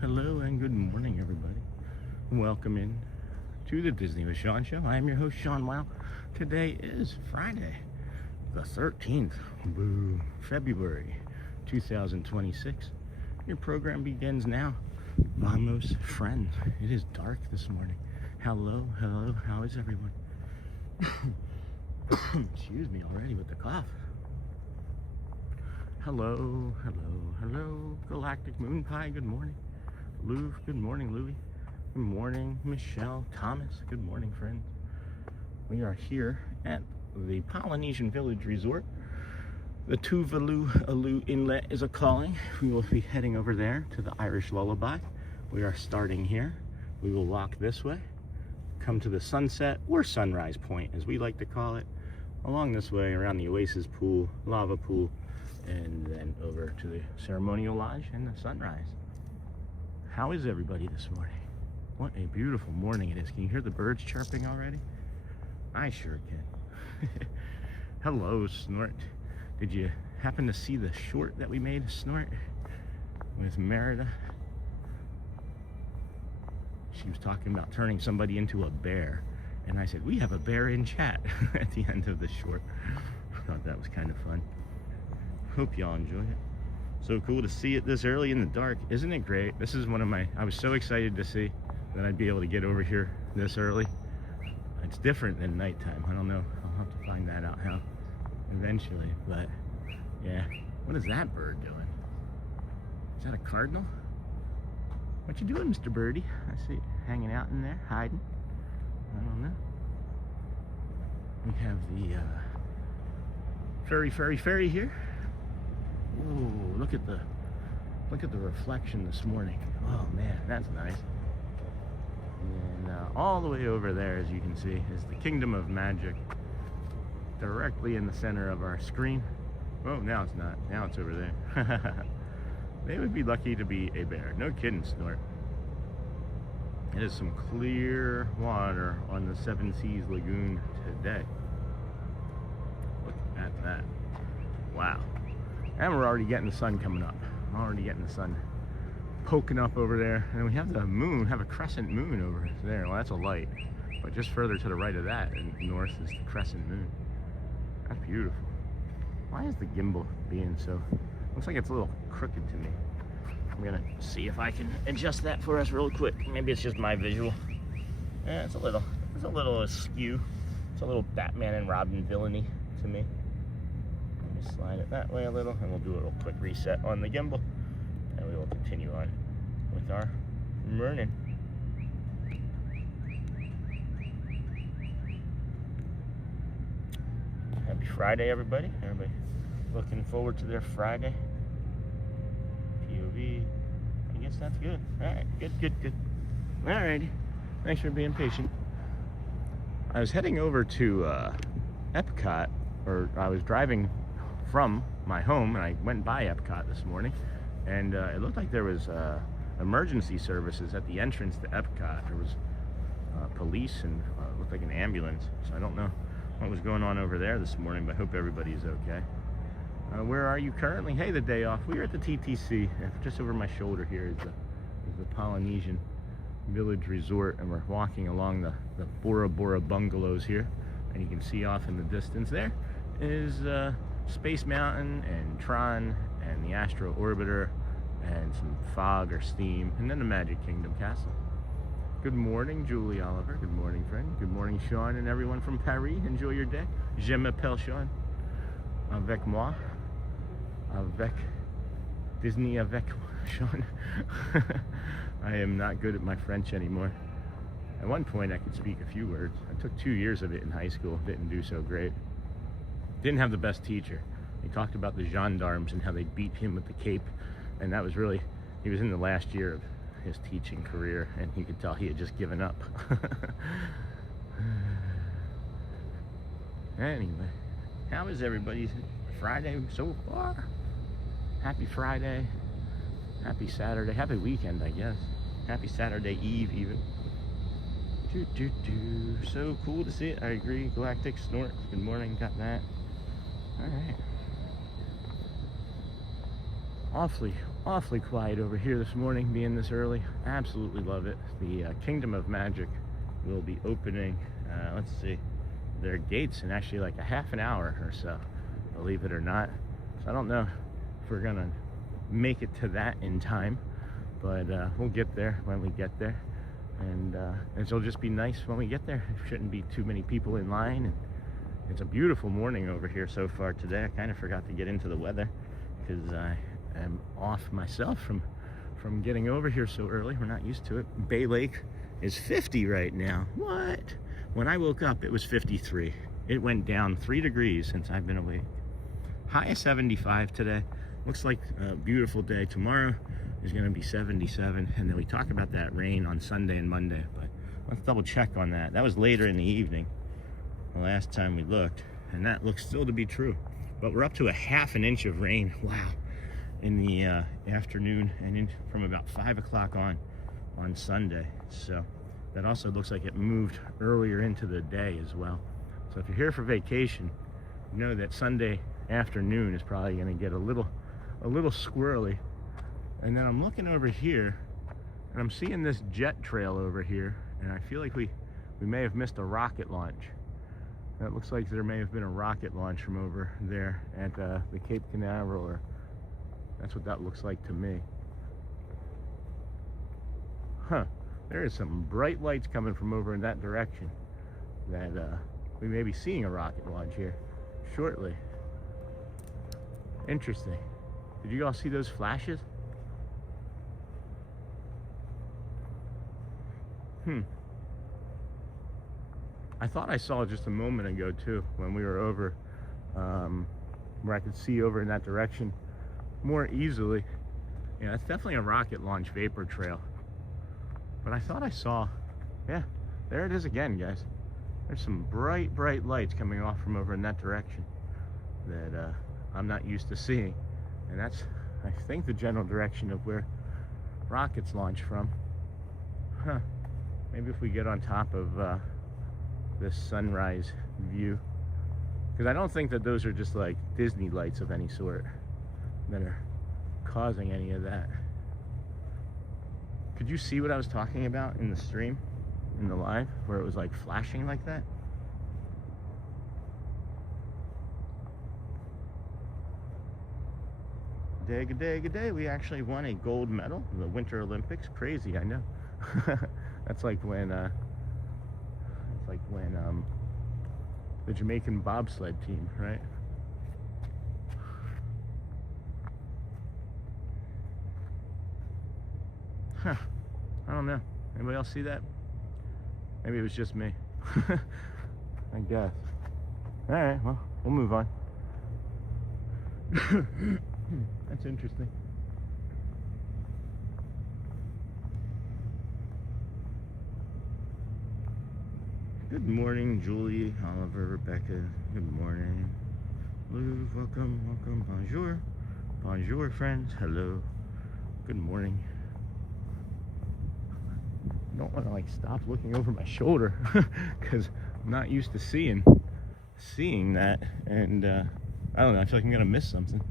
Hello, and good morning, everybody. Welcome in to the Disney with Sean show. I am your host, Sean Wow. Today is Friday, the 13th, February 2026. Your program begins now. Vamos, friends. It is dark this morning. Hello, how is everyone? Excuse me already with the cough. Hello, Galactic Moon Pie, good morning. Lou, good morning, Louie. Good morning, Michelle, Thomas, good morning, friends. We are here at the Polynesian Village Resort. The Tuvalu Inlet is a-calling. We will be heading over there to the Irish Lullaby. We are starting here. We will walk this way, come to the sunset, or sunrise point, as we like to call it, along this way, around the Oasis Pool, Lava Pool, and then over to the Ceremonial Lodge and the sunrise. How is everybody this morning? What a beautiful morning it is. Can you hear the birds chirping already? I sure can. Hello, Snort. Did you happen to see the short that we made, Snort, with Merida? She was talking about turning somebody into a bear, and I said, we have a bear in chat at the end of the short. I thought that was kind of fun. Hope y'all enjoy it. So cool to see it this early in the dark. Isn't it great? This is one of my, I was so excited to see that I'd be able to get over here this early. It's different than nighttime. I don't know. I'll have to find that out how eventually. But yeah, what is that bird doing? Is that a cardinal? What you doing, Mr. Birdie? I see it hanging out in there, hiding. I don't know. We have the ferry here. Ooh, look at the reflection this morning. Oh man, that's nice. And all the way over there, as you can see, is the Kingdom of Magic, directly in the center of our screen. Oh, now it's not. Now it's over there. They would be lucky to be a bear. No kidding, Snort. It is some clear water on the Seven Seas Lagoon today. Look at that. Wow. And we're already getting the sun coming up. Already getting the sun poking up over there. And we have the moon, have a crescent moon over there. Well, that's a light. But just further to the right of that, and north, is the crescent moon. That's beautiful. Why is the gimbal being so... Looks like it's a little crooked to me. I'm gonna see if I can adjust that for us real quick. Maybe it's just my visual. Yeah, it's a little askew. It's a little Batman and Robin villainy to me. Slide it that way a little, and we'll do a little quick reset on the gimbal, and we will continue on with our morning. Happy Friday, everybody. Everybody looking forward to their Friday. POV. I guess that's good. Alright, good. Alrighty. Thanks for being patient. I was heading over to Epcot, or I was driving from my home, and I went by Epcot this morning, and it looked like there was emergency services at the entrance to Epcot. There was police and looked like an ambulance. So I don't know what was going on over there this morning, but I hope everybody's okay. Where are you currently? Hey, the day off. We are at the TTC. Just over my shoulder here is the Polynesian Village Resort, and we're walking along the Bora Bora bungalows here. And you can see off in the distance there is Space Mountain and Tron and the Astro Orbiter and some fog or steam, and then the Magic Kingdom Castle. Good morning, Julie Oliver. Good morning, friend. Good morning, Sean, and everyone from Paris. Enjoy your day. Je m'appelle Sean. Avec moi. Avec Disney avec Sean. I am not good at my French anymore. At one point I could speak a few words. I took 2 years of it in high school. Didn't do so great. Didn't have the best teacher. He talked about the gendarmes and how they beat him with the cape, and that was really, he was in the last year of his teaching career, and you could tell he had just given up. Anyway, how is everybody's Friday so far? Happy Friday, happy Saturday, happy weekend, I guess. Happy Saturday Eve, even. So cool to see it. I agree. Galactic Snort. Good morning. Got that. All right. Awfully quiet over here this morning, being this early. Absolutely love it. The Kingdom of Magic will be opening, let's see, their gates in actually like a half an hour or so, believe it or not. So I don't know if we're gonna make it to that in time, but we'll get there when we get there. And it'll just be nice when we get there. There shouldn't be too many people in line. And it's a beautiful morning over here so far today. I kind of forgot to get into the weather because I am off myself from getting over here so early. We're not used to it. Bay Lake is 50 right now. What? When I woke up, it was 53. It went down 3 degrees since I've been awake. High of 75 today. Looks like a beautiful day. Tomorrow is going to be 77, and then we talk about that rain on Sunday and Monday, but let's double check on that. That was later in the evening the last time we looked, and that looks still to be true. But we're up to a ½ inch of rain, wow, in the afternoon, and from about 5 o'clock on Sunday. So that also looks like it moved earlier into the day as well. So if you're here for vacation, you know that Sunday afternoon is probably going to get a little squirrely. And then I'm looking over here, and I'm seeing this jet trail over here, and I feel like we may have missed a rocket launch. That looks like there may have been a rocket launch from over there at the Cape Canaveral, or that's what that looks like to me. Huh, there is some bright lights coming from over in that direction that we may be seeing a rocket launch here shortly. Interesting. Did you all see those flashes? I thought I saw it just a moment ago too, when we were over where I could see over in that direction more easily. Yeah, that's definitely a rocket launch vapor trail. But I thought I saw, yeah, there it is again, guys. There's some bright lights coming off from over in that direction that I'm not used to seeing. And that's, I think, the general direction of where rockets launch from. Huh. Maybe if we get on top of this sunrise view, because I don't think that those are just like Disney lights of any sort that are causing any of that. Could you see what I was talking about in the stream, in the live, where it was like flashing like that? Good day. We actually won a gold medal in the Winter Olympics. Crazy, I know. That's like when the Jamaican bobsled team, right? Huh. I don't know. Anybody else see that? Maybe it was just me. I guess. Alright, well, we'll move on. That's interesting. Good morning, Julie, Oliver, Rebecca. Good morning. Lou, welcome. Bonjour. Bonjour, friends. Hello. Good morning. don't want to like stop looking over my shoulder because I'm not used to seeing that, and I don't know, I feel like I'm gonna miss something.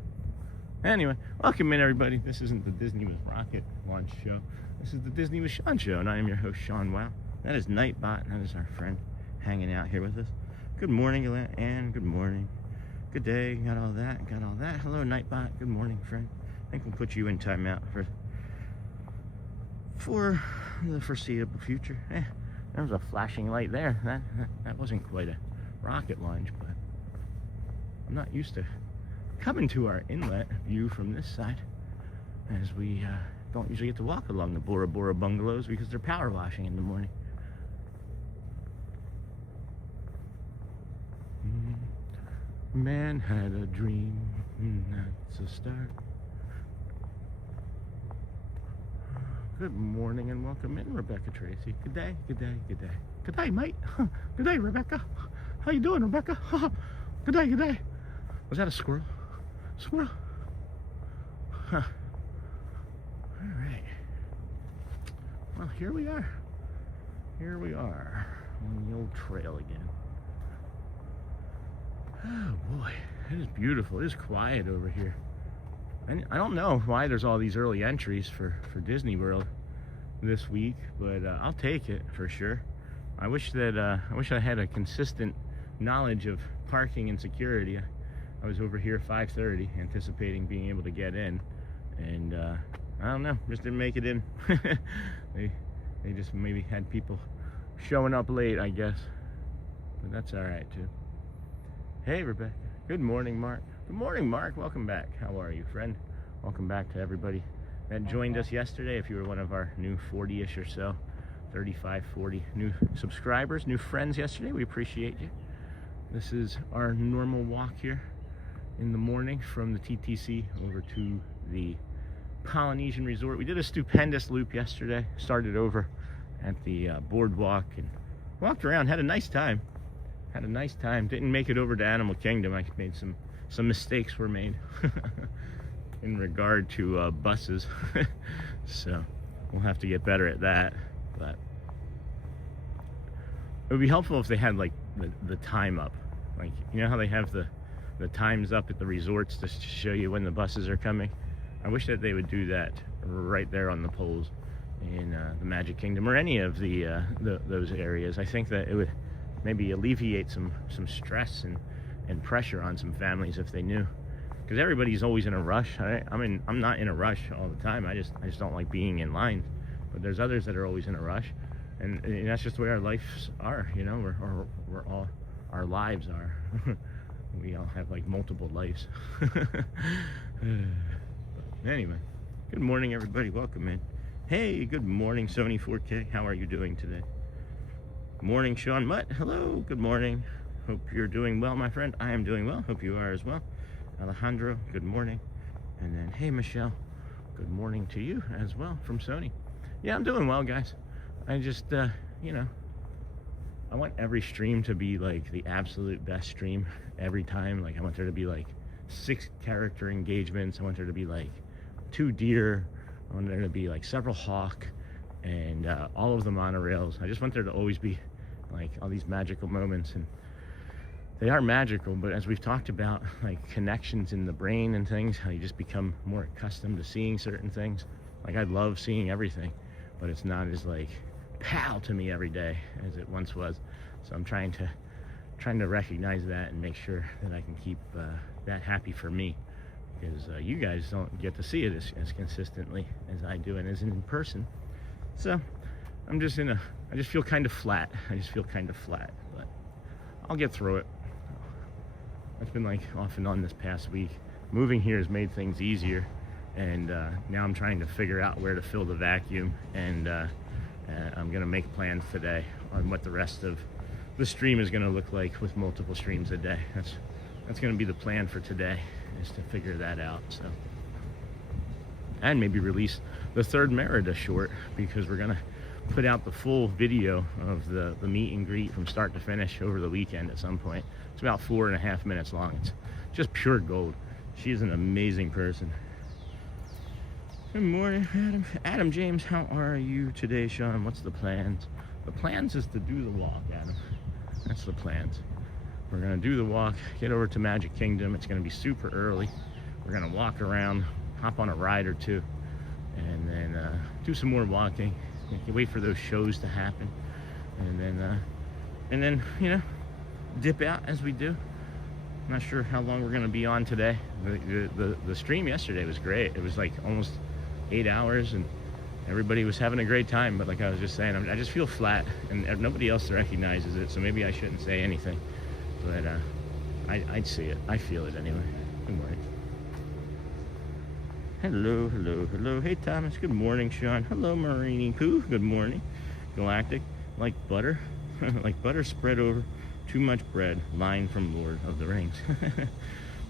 Anyway, welcome in everybody. This isn't the Disney with Rocket launch show. This is the Disney with Sean show, and I am your host, Sean. Wow, that is Nightbot. That is our friend hanging out here with us. Good morning, and good morning. Good day. Got all that. Hello, Nightbot. Good morning, friend. I think we'll put you in timeout for the foreseeable future. There was a flashing light there. That wasn't quite a rocket launch, but I'm not used to coming to our inlet view from this side, as we don't usually get to walk along the Bora Bora bungalows because they're power washing in the morning. Man had a dream, that's a start. Good morning and welcome in, Rebecca Tracy. Good day, good day, good day. Good day, mate. Good day, Rebecca. How you doing, Rebecca? Good day, good day. Was that a squirrel? Squirrel? Huh. All right. Well, here we are. Here we are on the old trail again. Oh boy, it is beautiful. It is quiet over here. And I don't know why there's all these early entries for Disney World this week, but I'll take it for sure. I wish I had a consistent knowledge of parking and security. I was over here at 5:30 anticipating being able to get in, and I don't know, just didn't make it in. they just maybe had people showing up late, I guess, but that's all right too. Hey, Rebecca. Good morning, Mark. Good morning, Mark. Welcome back. How are you, friend? Welcome back to everybody that joined us yesterday. If you were one of our new 40-ish or so, 35, 40 new subscribers, new friends yesterday, we appreciate you. This is our normal walk here in the morning from the TTC over to the Polynesian Resort. We did a stupendous loop yesterday. Started over at the boardwalk and walked around. Had a nice time. Didn't make it over to Animal Kingdom. I made some mistakes were made in regard to buses. So we'll have to get better at that. But it would be helpful if they had like the time up. Like, you know how they have the times up at the resorts to show you when the buses are coming? I wish that they would do that right there on the poles in the Magic Kingdom or any of those areas. I think that it would maybe alleviate some stress and pressure on some families if they knew, because everybody's always in a rush. I mean, I'm not in a rush all the time. I just don't like being in line. But there's others that are always in a rush, and that's just the way our lives are. You know, we're all, our lives are. We all have like multiple lives. Anyway, good morning, everybody. Welcome in. Hey, good morning, Sony 4K. How are you doing today? Morning, Sean Mutt. Hello, good morning. Hope you're doing well, my friend. I am doing well. Hope you are as well. Alejandro, good morning. And then, hey, Michelle, good morning to you as well from Sony. Yeah, I'm doing well, guys. I just, you know, I want every stream to be like the absolute best stream every time. Like, I want there to be like 6 character engagements. I want there to be like 2 deer. I want there to be like several hawk and all of the monorails. I just want there to always be like all these magical moments, and they are magical, but as we've talked about, like connections in the brain and things, how you just become more accustomed to seeing certain things. Like, I love seeing everything, but it's not as like pow to me every day as it once was. So I'm trying to recognize that and make sure that I can keep that happy for me, because you guys don't get to see it as consistently as I do and as in person. So I just feel kind of flat. But I'll get through it. It's been like off and on this past week. Moving here has made things easier, and now I'm trying to figure out where to fill the vacuum, and I'm gonna make plans today on what the rest of the stream is gonna look like with multiple streams a day. That's gonna be the plan for today, is to figure that out. So, and maybe release the 3rd Merida short, because we're gonna put out the full video of the meet and greet from start to finish over the weekend at some point. It's about 4.5 minutes long. It's just pure gold. She is an amazing person. Good morning, Adam. Adam James, how are you today, Sean? What's the plans? The plans is to do the walk, Adam. That's the plans. We're gonna do the walk, get over to Magic Kingdom. It's gonna be super early. We're gonna walk around, hop on a ride or two, and then do some more walking. Wait for those shows to happen, and then you know, dip out as we do. I'm not sure how long we're gonna be on today. The stream yesterday was great. It was like almost 8 hours, and everybody was having a great time. But like I was just saying, I just feel flat, and nobody else recognizes it. So maybe I shouldn't say anything, but I'd see it. I feel it anyway. Good morning. Hello, hello, hello. Hey, Thomas. Good morning, Sean. Hello, Marini Pooh. Good morning. Galactic. Like butter. Like butter spread over too much bread. Line from Lord of the Rings.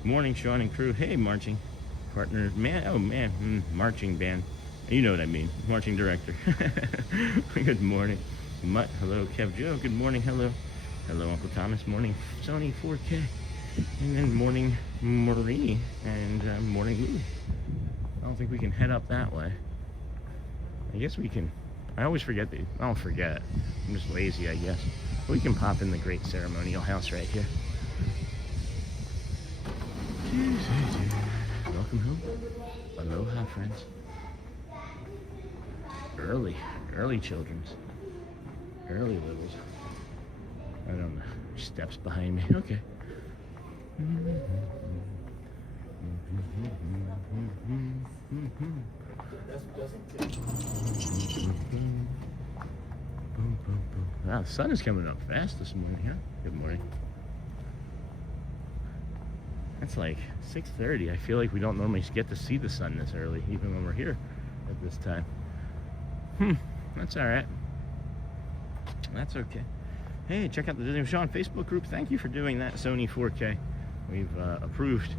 Morning, Sean and crew. Hey, marching partner. Man, oh, man. Marching band. You know what I mean. Marching director. Good morning. Mutt. Hello, Kev Joe. Good morning. Hello. Hello, Uncle Thomas. Morning, Sony 4K. And then morning, Marini. And morning, Lou. I don't think we can head up that way. I guess we can. I always forget that. I don't forget. I'm just lazy, I guess. We can pop in the great ceremonial house right here. Welcome home. Aloha, friends. Early children's. Early littles. I don't know. Steps behind me. Okay. Wow, the sun is coming up fast this morning, huh? Good morning. It's like 6:30. I feel like we don't normally get to see the sun this early, even when we're here at this time. That's all right. That's okay. Hey, check out the Disney with Sean Facebook group. Thank you for doing that, Sony 4K. We've approved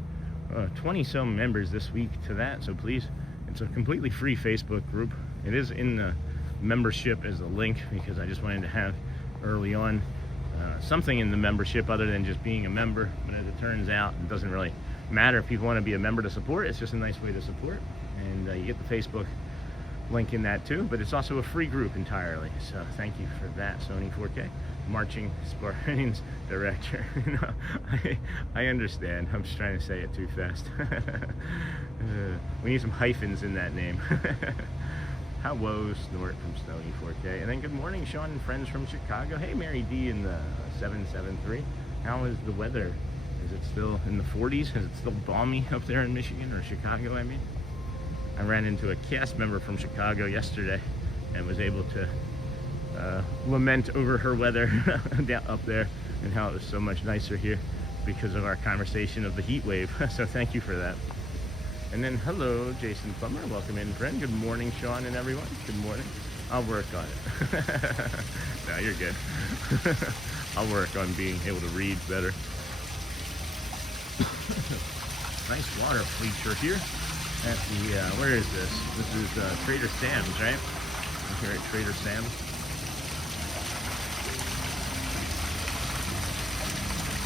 20-some members this week to that, so please, it's a completely free Facebook group. It is in the membership as a link, because I just wanted to have early on something in the membership other than just being a member. But as it turns out, it doesn't really matter if people want to be a member to support. It's just a nice way to support, and you get the Facebook link in that too. But it's also a free group entirely, so thank you for that, Sony 4K. Marching Spartans director. I understand. I'm just trying to say it too fast. We need some hyphens in that name. How woe Snort from Stoney 4K. And then good morning, Sean and friends from Chicago. Hey, Mary D in the 773. How is the weather? Is it still in the 40s? Is it still balmy up there in Michigan, or Chicago, I mean? I ran into a cast member from Chicago yesterday and was able to lament over her weather up there, and how it was so much nicer here because of our conversation of the heat wave. So thank you for that. And then hello, Jason Plummer. Welcome in, friend. Good morning, Sean and everyone. Good morning. I'll work on it. No, you're good. I'll work on being able to read better. Nice water feature here at the, where is this? This is Trader Sam's, right? We're here at Trader Sam's.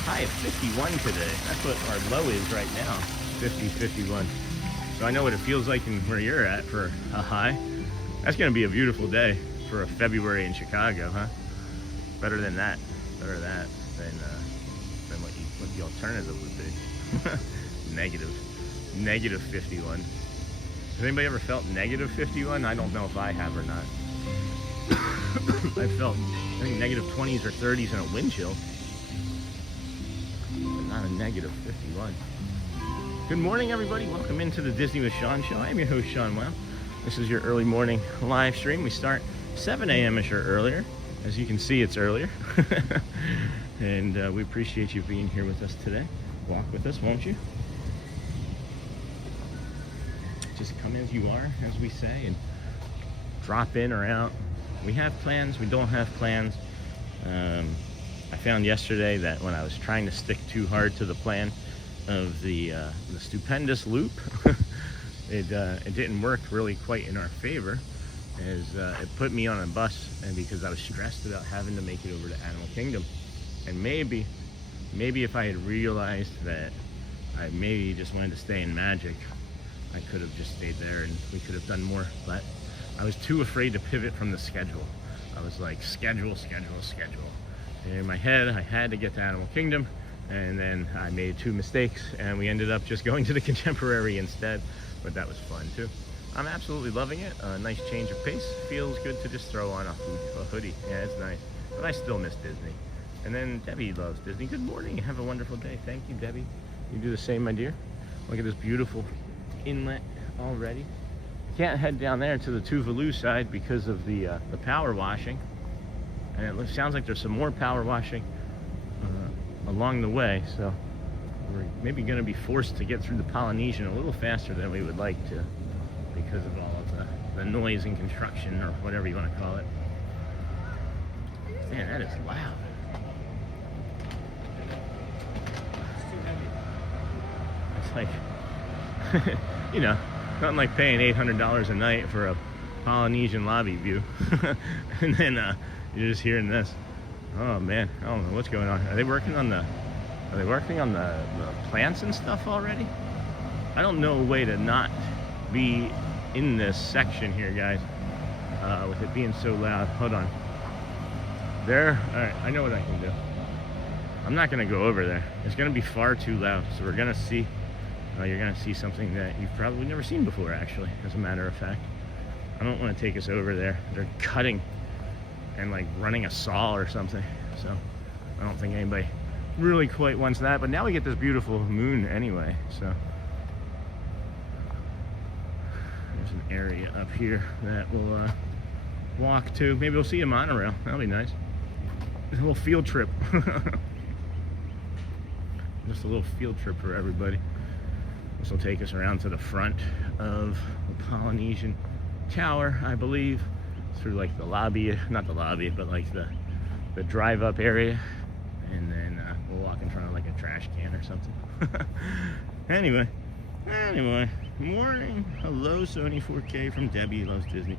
High of 51 today. That's what our low is right now. 50, 51. So I know what it feels like in where you're at for a high. That's going to be a beautiful day for a February in Chicago, huh? Better than that. Better than that than what the alternative would be. Negative 51. Has anybody ever felt negative 51? I don't know if I have or not. I felt, I think, negative 20s or 30s in a wind chill. Not a negative 51. Good morning, everybody. Welcome into the Disney with Sean show. I'm your host, Sean Wow. This is your early morning live stream. We start 7 a.m.-ish or earlier. As you can see, it's earlier. And we appreciate you being here with us today. Walk with us, won't you? Just come as you are, as we say, and drop in or out. We have plans. We don't have plans. I found yesterday that when I was trying to stick too hard to the plan of the stupendous loop, it didn't work really quite in our favor, as it put me on a bus, and because I was stressed about having to make it over to Animal Kingdom. And maybe if I had realized that I maybe just wanted to stay in Magic, I could have just stayed there and we could have done more, but I was too afraid to pivot from the schedule. I was like, schedule. And in my head, I had to get to Animal Kingdom, and then I made 2 mistakes, and we ended up just going to the Contemporary instead, but that was fun too. I'm absolutely loving it. A nice change of pace. Feels good to just throw on a hoodie. Yeah, it's nice, but I still miss Disney. And then Debbie loves Disney. Good morning. Have a wonderful day. Thank you, Debbie. You do the same, my dear. Look at this beautiful inlet already. Can't head down there to the Tuvalu side because of the power washing. And it sounds like there's some more power washing along the way. So we're maybe going to be forced to get through the Polynesian a little faster than we would like to because of all of the noise and construction, or whatever you want to call it. Man, that is loud. It's like, you know, nothing like paying $800 a night for a Polynesian lobby view. And then you're just hearing this. Oh man, I don't know what's going on. Are they working on the plants and stuff already? I don't know a way to not be in this section here, guys, with it being so loud. Hold on. There. All right, I know what I can do. I'm not going to go over there. It's going to be far too loud. So we're going to see. You're going to see something that you've probably never seen before, actually, as a matter of fact. I don't want to take us over there. They're cutting and like running a saw or something. So I don't think anybody really quite wants that. But now we get this beautiful moon anyway. So there's an area up here that we'll walk to. Maybe we'll see a monorail. That'll be nice. A little field trip. Just a little field trip for everybody. This will take us around to the front of the Polynesian Tower, I believe, through like the lobby, not the lobby, but like the drive-up area, and then we'll walk in front of like a trash can or something. Anyway, morning. Hello, Sony 4K from Debbie Loves Disney.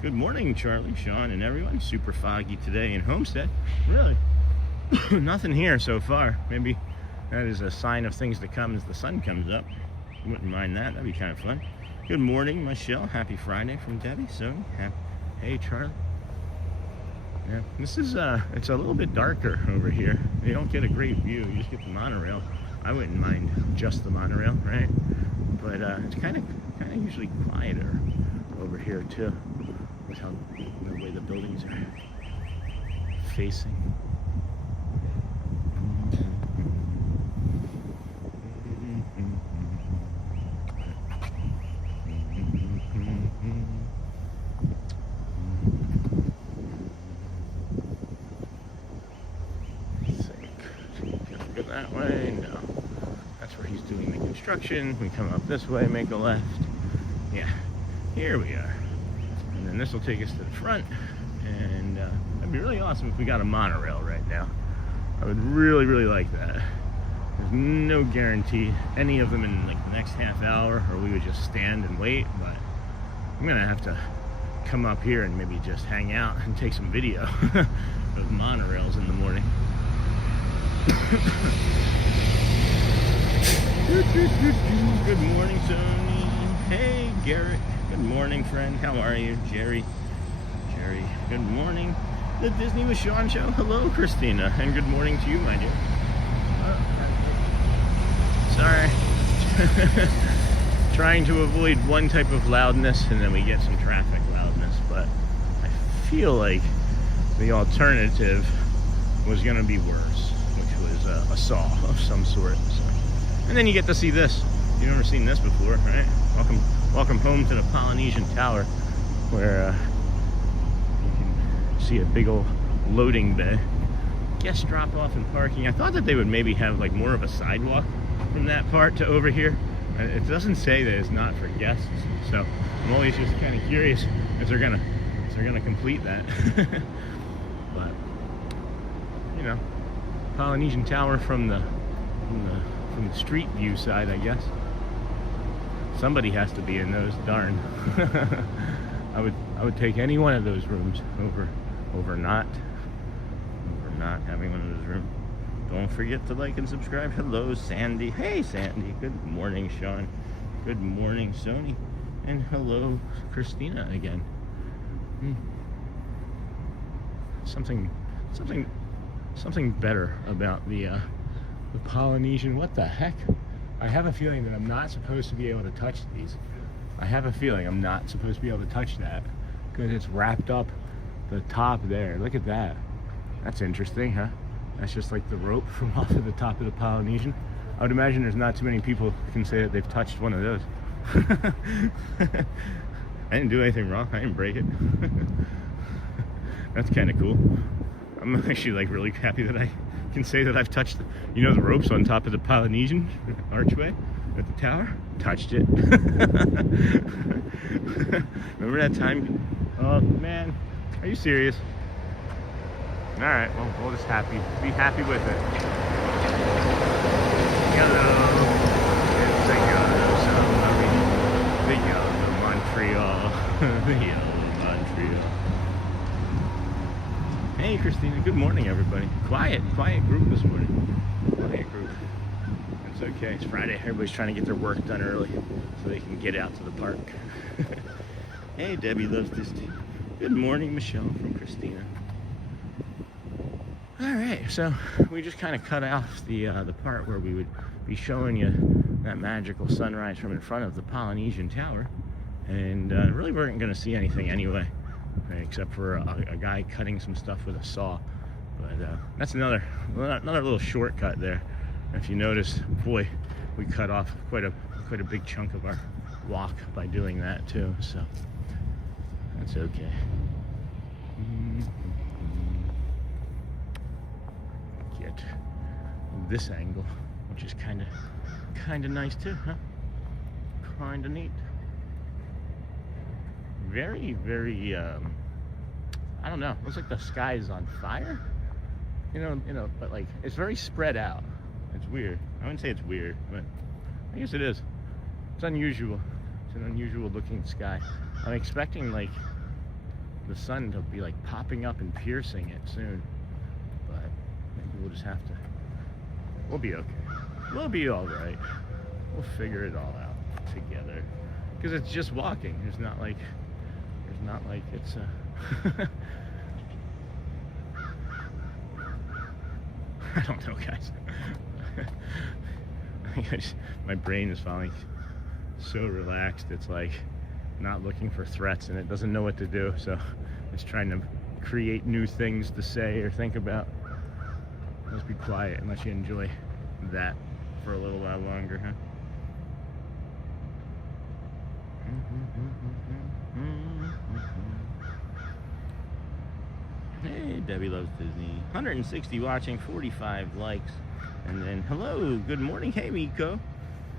Good morning, Charlie, Sean, and everyone. Super foggy today in Homestead. Really, nothing here so far. Maybe that is a sign of things to come as the sun comes up. Wouldn't mind that. That'd be kind of fun. Good morning, Michelle. Happy Friday from Debbie. So, hey, Charlie. Yeah, this is it's a little bit darker over here. You don't get a great view. You just get the monorail. I wouldn't mind just the monorail, right? But it's kind of usually quieter over here too. With how the way the buildings are facing. That way, no. That's where he's doing the construction. We come up this way, make a left. Yeah, here we are. And then this will take us to the front. And that'd be really awesome if we got a monorail right now. I would really, really like that. There's no guarantee any of them in like the next half hour, or we would just stand and wait. But I'm gonna have to come up here and maybe just hang out and take some video of monorails in the morning. Good morning, Tony. Hey, Garrett. Good morning, friend. How are you? Jerry, good morning. The Disney with Sean show. Hello, Christina. And good morning to you, my dear. Sorry. Trying to avoid one type of loudness, and then we get some traffic loudness. But I feel like the alternative was going to be worse. A saw of some sort. So. And then you get to see this. You've never seen this before, right? Welcome home to the Polynesian Tower, where you can see a big old loading bay. Guest drop off and parking. I thought that they would maybe have like more of a sidewalk from that part to over here. It doesn't say that it's not for guests, so I'm always just kind of curious if they're gonna complete that. But you know. Polynesian Tower from the street view side, I guess. Somebody has to be in those, darn. I would take any one of those rooms over not having one of those rooms. Don't forget to like and subscribe. Hello, Sandy. Hey, Sandy. Good morning, Sean. Good morning, Sony. And hello, Christina again. Something better about the Polynesian. What the heck? I have a feeling that I'm not supposed to be able to touch these. I have a feeling I'm not supposed to be able to touch that because it's wrapped up the top there. Look at that. That's interesting, huh? That's just like the rope from off of the top of the Polynesian. I would imagine there's not too many people who can say that they've touched one of those. I didn't do anything wrong. I didn't break it. That's kind of cool. I'm actually like really happy that I can say that I've touched the, you know, the ropes on top of the Polynesian archway at the tower. Touched it. Remember that time? Oh man, are you serious? All right, well, we'll just be happy with it. Hello, it's the yellow Montreal, the yellow Montreal. Hey, Christina. Good morning, everybody. Quiet group this morning. Quiet group. It's okay. It's Friday. Everybody's trying to get their work done early so they can get out to the park. Hey, Debbie loves Disney. Good morning, Michelle from Christina. All right, so we just kind of cut off the part where we would be showing you that magical sunrise from in front of the Polynesian Tower, and really weren't going to see anything anyway, except for a guy cutting some stuff with a saw. But that's another little shortcut there. If you notice, boy, we cut off quite a big chunk of our walk by doing that too. So that's okay. Get this angle, which is kind of nice too, huh? Kind of neat. Very, I don't know. Looks like the sky is on fire. You know, but like it's very spread out. It's weird. I wouldn't say it's weird, but I guess it is. It's unusual. It's an unusual looking sky. I'm expecting like the sun to be like popping up and piercing it soon, but maybe we'll just have to. We'll be okay. We'll be all right. We'll figure it all out together. Because it's just walking. There's not like it's I don't know, guys. My brain is finally so relaxed. It's like not looking for threats, and it doesn't know what to do. So it's trying to create new things to say or think about. Let's be quiet and let you enjoy that for a little while longer, huh? Hey, Debbie loves Disney. 160 watching, 45 likes. And then, hello, good morning. Hey, Miko.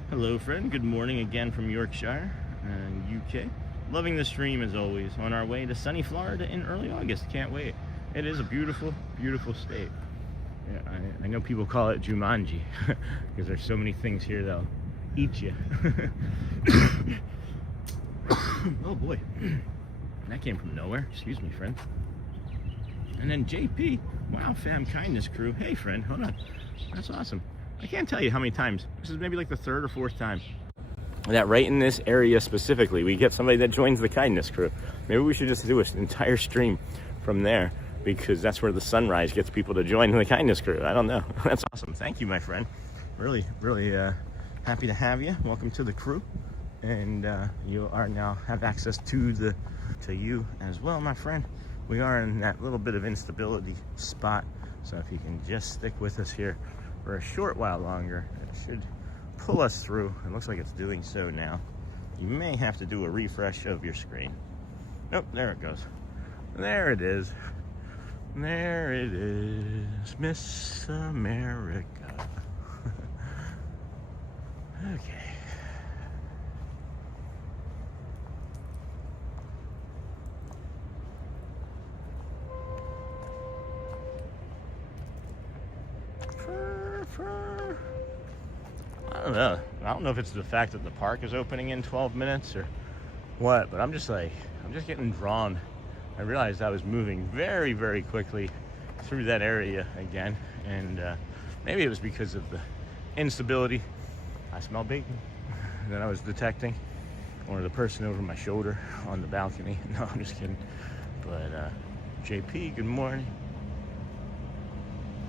Hello, friend. Good morning again from Yorkshire and UK. Loving the stream as always. On our way to sunny Florida in early August. Can't wait. It is a beautiful, beautiful state. Yeah, I know people call it Jumanji because there's so many things here that'll eat you. Oh boy, that came from nowhere. Excuse me, friend. And then JP, wow, fam kindness crew. Hey, friend, hold on. That's awesome. I can't tell you how many times. This is maybe like the third or fourth time that right in this area specifically, we get somebody that joins the kindness crew. Maybe we should just do an entire stream from there, because that's where the sunrise gets people to join the kindness crew. I don't know. That's awesome. Thank you, my friend. Really, really happy to have you. Welcome to the crew. And you are now have access to you as well, my friend. We are in that little bit of instability spot. So if you can just stick with us here for a short while longer, it should pull us through. It looks like it's doing so now. You may have to do a refresh of your screen. Nope, there it goes. There it is. There it is, Miss America. Okay. I don't know. I don't know if it's the fact that the park is opening in 12 minutes or what, but I'm just getting drawn. I realized I was moving very, very quickly through that area again, and maybe it was because of the instability. I smell bacon. that I was detecting, or the person over my shoulder on the balcony. No, I'm just kidding. But JP, good morning.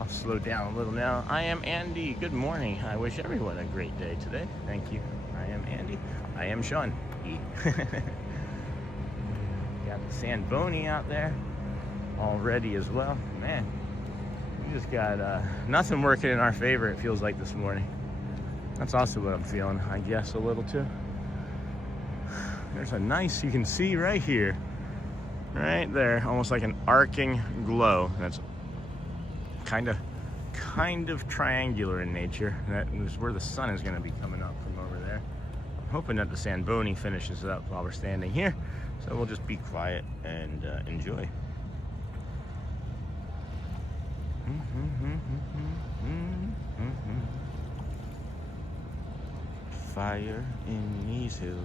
I'll slow down a little now. I am Andy. Good morning. I wish everyone a great day today. Thank you. I am Andy. I am Sean E. Got the Sandboni out there already as well. Man, we just got nothing working in our favor, it feels like, this morning. That's also what I'm feeling, I guess, a little too. There's a nice, you can see right here, right there, almost like an arcing glow. That's kind of triangular in nature. That is where the sun is going to be coming up from over there. I'm hoping that the Sandboni finishes up while we're standing here, so we'll just be quiet and enjoy. Fire in these hills.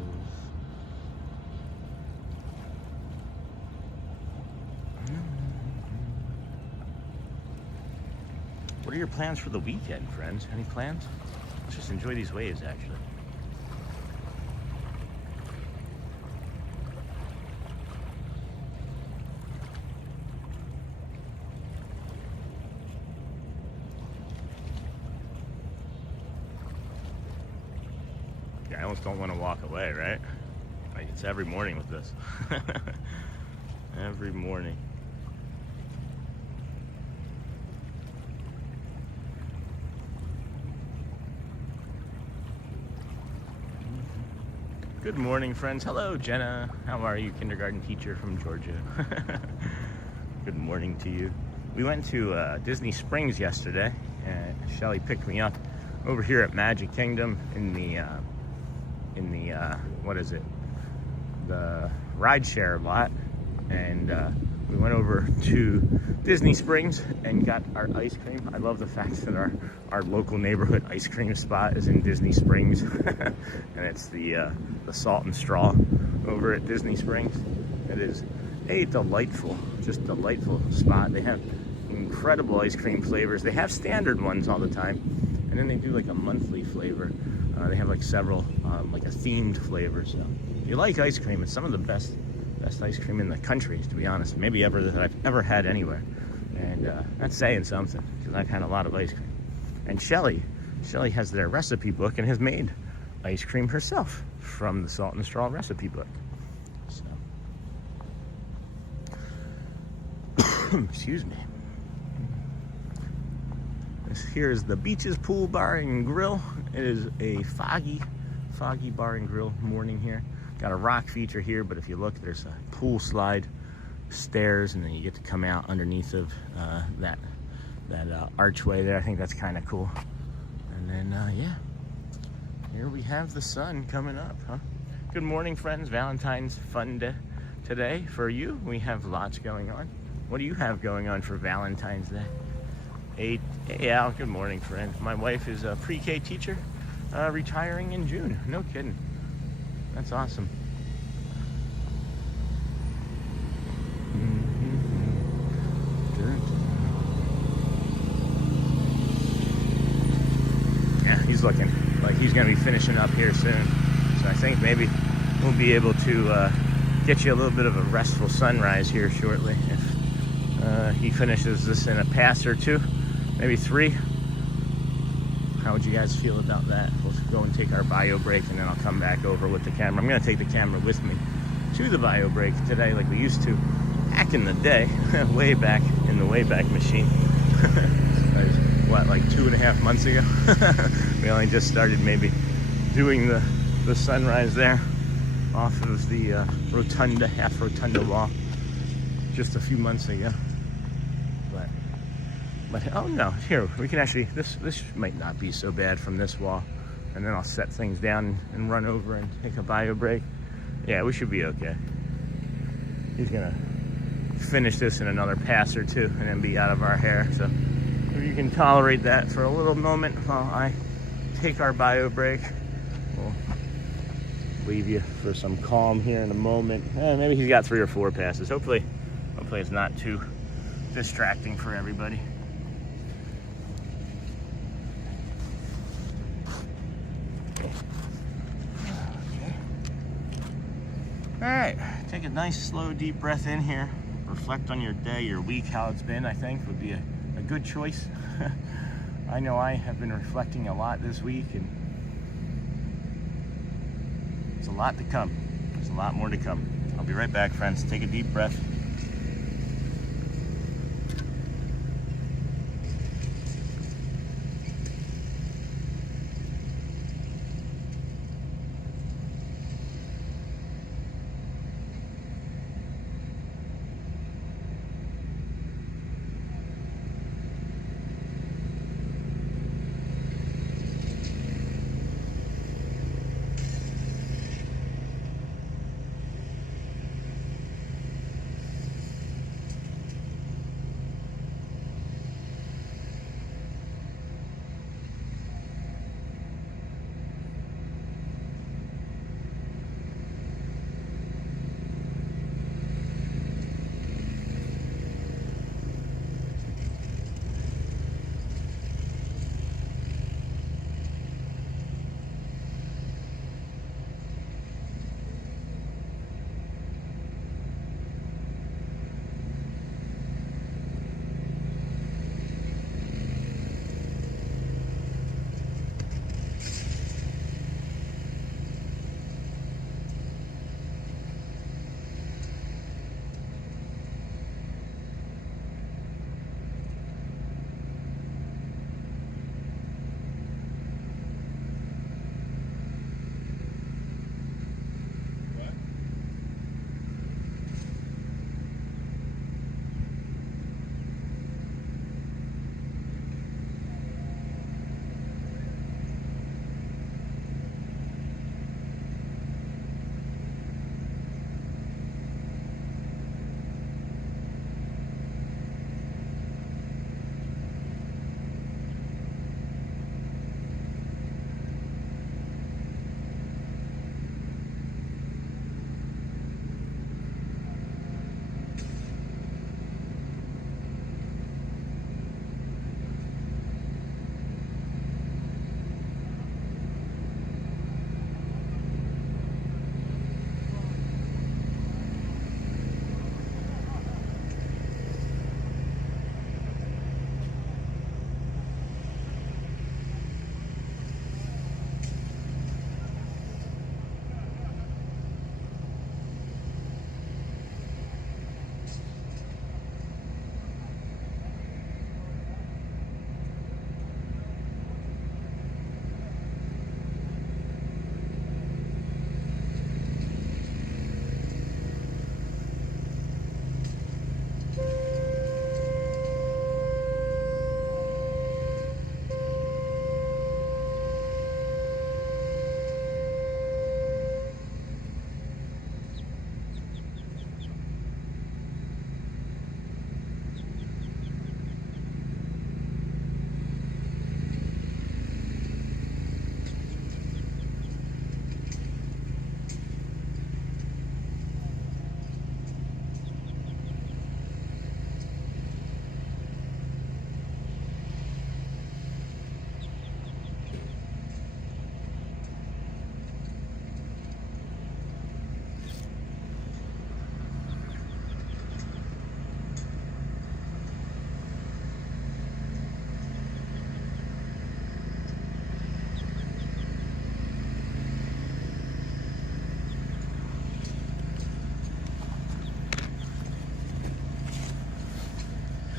What are your plans for the weekend, friends? Any plans? Let's just enjoy these waves, actually. Yeah, I almost don't want to walk away, right? Like, it's every morning with this. Every morning. Good morning, friends. Hello, Jenna. How are you, kindergarten teacher from Georgia? Good morning to you. We went to Disney Springs yesterday, and Shelly picked me up over here at Magic Kingdom in the what is it? The rideshare lot, and we went over to Disney Springs and got our ice cream. I love the fact that our local neighborhood ice cream spot is in Disney Springs, and it's the Salt and Straw over at Disney Springs. It is a delightful, just delightful spot. They have incredible ice cream flavors. They have standard ones all the time, and then they do like a monthly flavor. They have like several, like a themed flavor. So if you like ice cream, it's some of the best ice cream in the country, to be honest. Maybe ever that I've ever had anywhere. And that's saying something, because I've had a lot of ice cream. And Shelly has their recipe book and has made ice cream herself from the Salt and Straw recipe book. So, excuse me. This here is the Beaches Pool Bar and Grill. It is a foggy bar and grill morning here. Got a rock feature here, but if you look, there's a pool slide, stairs, and then you get to come out underneath of that archway there. I think that's kind of cool. And then, yeah, here we have the sun coming up, huh? Good morning, friends. Valentine's fun day today for you. We have lots going on. What do you have going on for Valentine's Day? Yeah, good morning, friend. My wife is a pre-K teacher, retiring in June. No kidding. That's awesome. Yeah, he's looking like he's going to be finishing up here soon. So I think maybe we'll be able to get you a little bit of a restful sunrise here shortly. If he finishes this in a pass or two, maybe 3. How would you guys feel about that? We'll go and take our bio break, and then I'll come back over with the camera. I'm going to take the camera with me to the bio break today, like we used to back in the day, way back in the Wayback Machine. What, like 2.5 months ago? We only just started maybe doing the sunrise there off of the rotunda, half rotunda wall, just a few months ago. But oh no, here we can actually, this might not be so bad from this wall, and then I'll set things down and run over and take a bio break. Yeah, we should be okay. He's gonna finish this in another pass or two and then be out of our hair. So if you can tolerate that for a little moment while I take our bio break, we'll leave you for some calm here in a moment. Maybe he's got 3 or 4 passes. Hopefully it's not too distracting for everybody. All right, take a nice, slow, deep breath in here. Reflect on your day, your week, how it's been, I think would be a good choice. I know I have been reflecting a lot this week, and it's a lot to come. There's a lot more to come. I'll be right back, friends. Take a deep breath.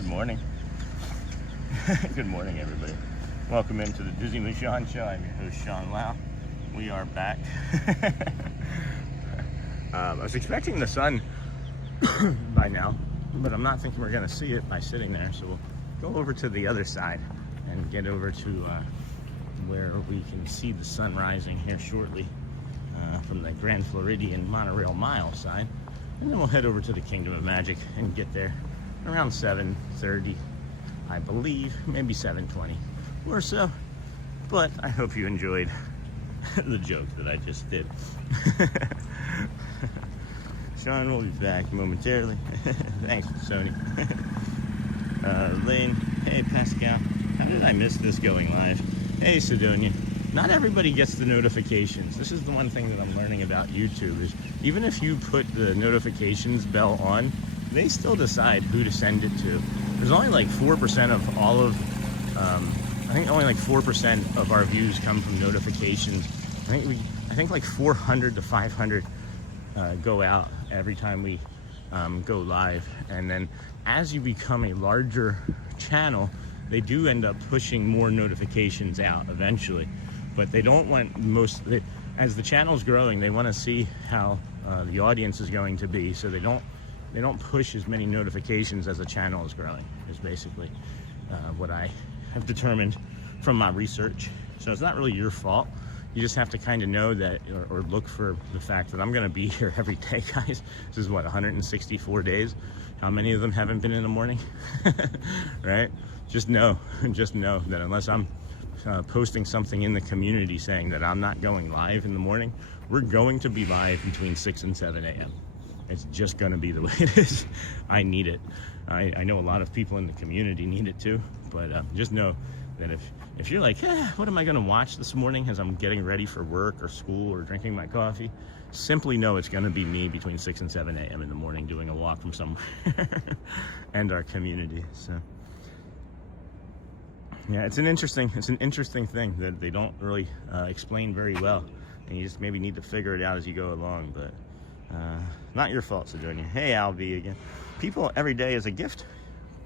Morning. Good morning, everybody. Welcome into the Disney with Sean show. I'm your host, Sean Lau. We are back. I was expecting the sun by now, but I'm not thinking we're going to see it by sitting there. So we'll go over to the other side and get over to where we can see the sun rising here shortly from the Grand Floridian Monorail Mile side. And then we'll head over to the Kingdom of Magic and get there around 7:30, I believe, maybe 7:20 or so. But I hope you enjoyed the joke that I just did. Sean will be back momentarily. Thanks, Sony. Lane, hey Pascal, how did I miss this going live? Hey Sidonia, not everybody gets the notifications. This is the one thing that I'm learning about YouTube is even if you put the notifications bell on, they still decide who to send it to. There's only like 4% of all of, I think only like 4% of our views come from notifications. I think like 400 to 500 go out every time we go live. And then as you become a larger channel, they do end up pushing more notifications out eventually. But they don't want as the channel's growing, they want to see how the audience is going to be. So they don't push as many notifications as the channel is growing, is basically what I have determined from my research. So it's not really your fault. You just have to kind of know that, or look for the fact that I'm going to be here every day, guys. This is what, 164 days? How many of them haven't been in the morning? Right? Just know that unless I'm posting something in the community saying that I'm not going live in the morning, we're going to be live between 6 and 7 a.m. It's just going to be the way it is. I need it. I know a lot of people in the community need it too, but just know that if you're like, what am I going to watch this morning as I'm getting ready for work or school or drinking my coffee, simply know it's going to be me between 6 and 7 a.m. in the morning doing a walk from somewhere and our community. So yeah, it's an interesting thing that they don't really explain very well, and you just maybe need to figure it out as you go along. But not your fault, Sidonia. Hey, Alvi again. People every day is a gift.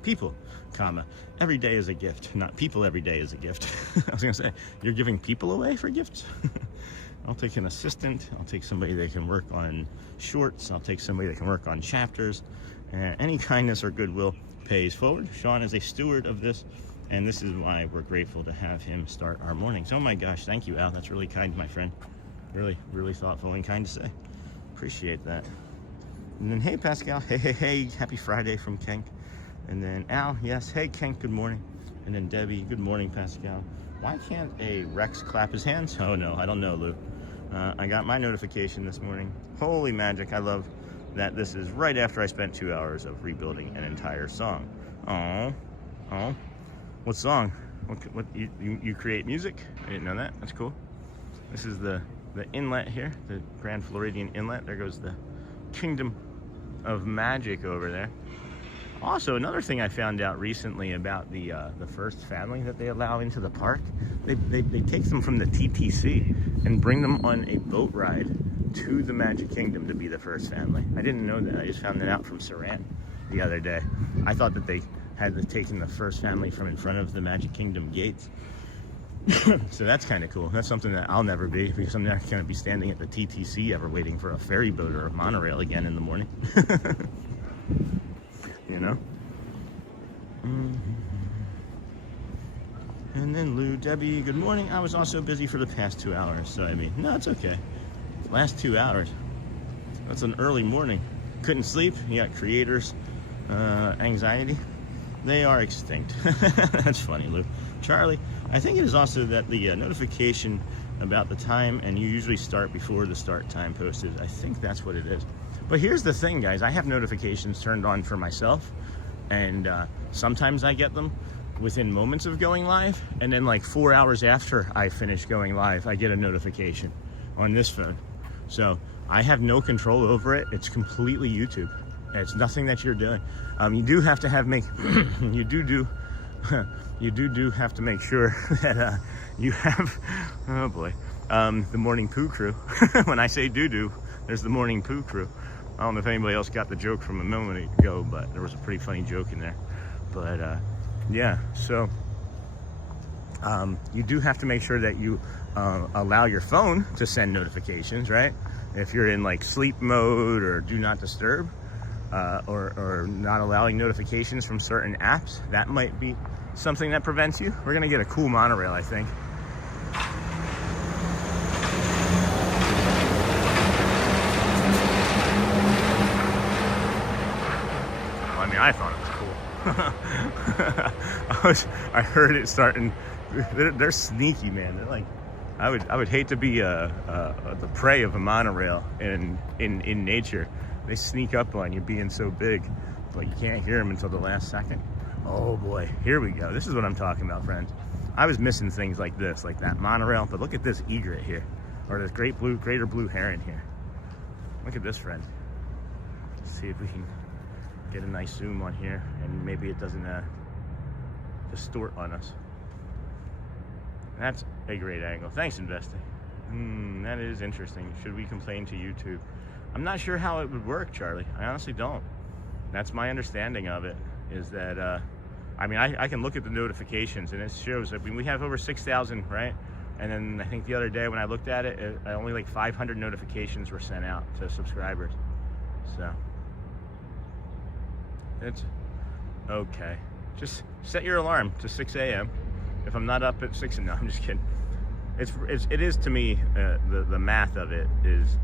People, comma, every day is a gift. Not people every day is a gift. I was gonna say, you're giving people away for gifts? I'll take an assistant. I'll take somebody that can work on shorts. I'll take somebody that can work on chapters. Any kindness or goodwill pays forward. Sean is a steward of this, and this is why we're grateful to have him start our mornings. Oh my gosh, thank you, Al. That's really kind, my friend. Really, really thoughtful and kind to say. Appreciate that. And then, hey, Pascal. Hey, happy Friday from Kenk. And then Al, yes, hey, Kenk, good morning. And then Debbie, good morning, Pascal. Why can't a Rex clap his hands? Oh, no, I don't know, Lou. I got my notification this morning. Holy magic, I love that this is right after I spent 2 hours of rebuilding an entire song. Oh, what song? What you create music? I didn't know that. That's cool. This is the inlet here, the Grand Floridian inlet. There goes the Kingdom of Magic over there. Also, another thing I found out recently about the first family that they allow into the park, they take them from the TTC and bring them on a boat ride to the Magic Kingdom to be the first family. I didn't know that. I just found that out from Saran the other day. I thought that they had taken the first family from in front of the Magic Kingdom gates. So that's kind of cool. That's something that I'll never be, because I'm not going to be standing at the TTC ever waiting for a ferry boat or a monorail again in the morning. You know? And then Lou, Debbie, good morning. I was also busy for the past 2 hours, so I mean, no, it's okay. Last 2 hours. That's an early morning. Couldn't sleep. You got creators, anxiety. They are extinct. That's funny, Lou. Charlie, I think it is also that the notification about the time, and you usually start before the start time posted. I think that's what it is. But here's the thing, guys. I have notifications turned on for myself, and sometimes I get them within moments of going live, and then like 4 hours after I finish going live, I get a notification on this phone. So I have no control over it. It's completely YouTube. It's nothing that you're doing. You do have to have you do have to make sure that you have, oh boy, the morning poo crew. When I say do, there's the morning poo crew. I don't know if anybody else got the joke from a moment ago, but there was a pretty funny joke in there. But yeah, so you do have to make sure that you allow your phone to send notifications, right? If you're in like sleep mode or do not disturb, or not allowing notifications from certain apps, that might be something that prevents you. We're gonna get a cool monorail, I think. I mean, I thought it was cool. I heard it starting. They're sneaky, man. They're like, I would hate to be the prey of a monorail in nature. They sneak up on you being so big, but you can't hear them until the last second. Oh boy, here we go. This is what I'm talking about, friends. I was missing things like this, like that monorail. But look at this egret here, or this greater blue heron here. Look at this friend. Let's see if we can get a nice zoom on here, and maybe it doesn't distort on us. That's a great angle. Thanks, investing. That is interesting. Should we complain to YouTube? I'm not sure how it would work, Charlie. I honestly don't. That's my understanding of it, is that, I mean, I can look at the notifications, and it shows, I mean, we have over 6,000, right? And then I think the other day when I looked at it, only like 500 notifications were sent out to subscribers. So, it's okay. Just set your alarm to 6 a.m. If I'm not up at 6, no, I'm just kidding. It is to me, the math of it is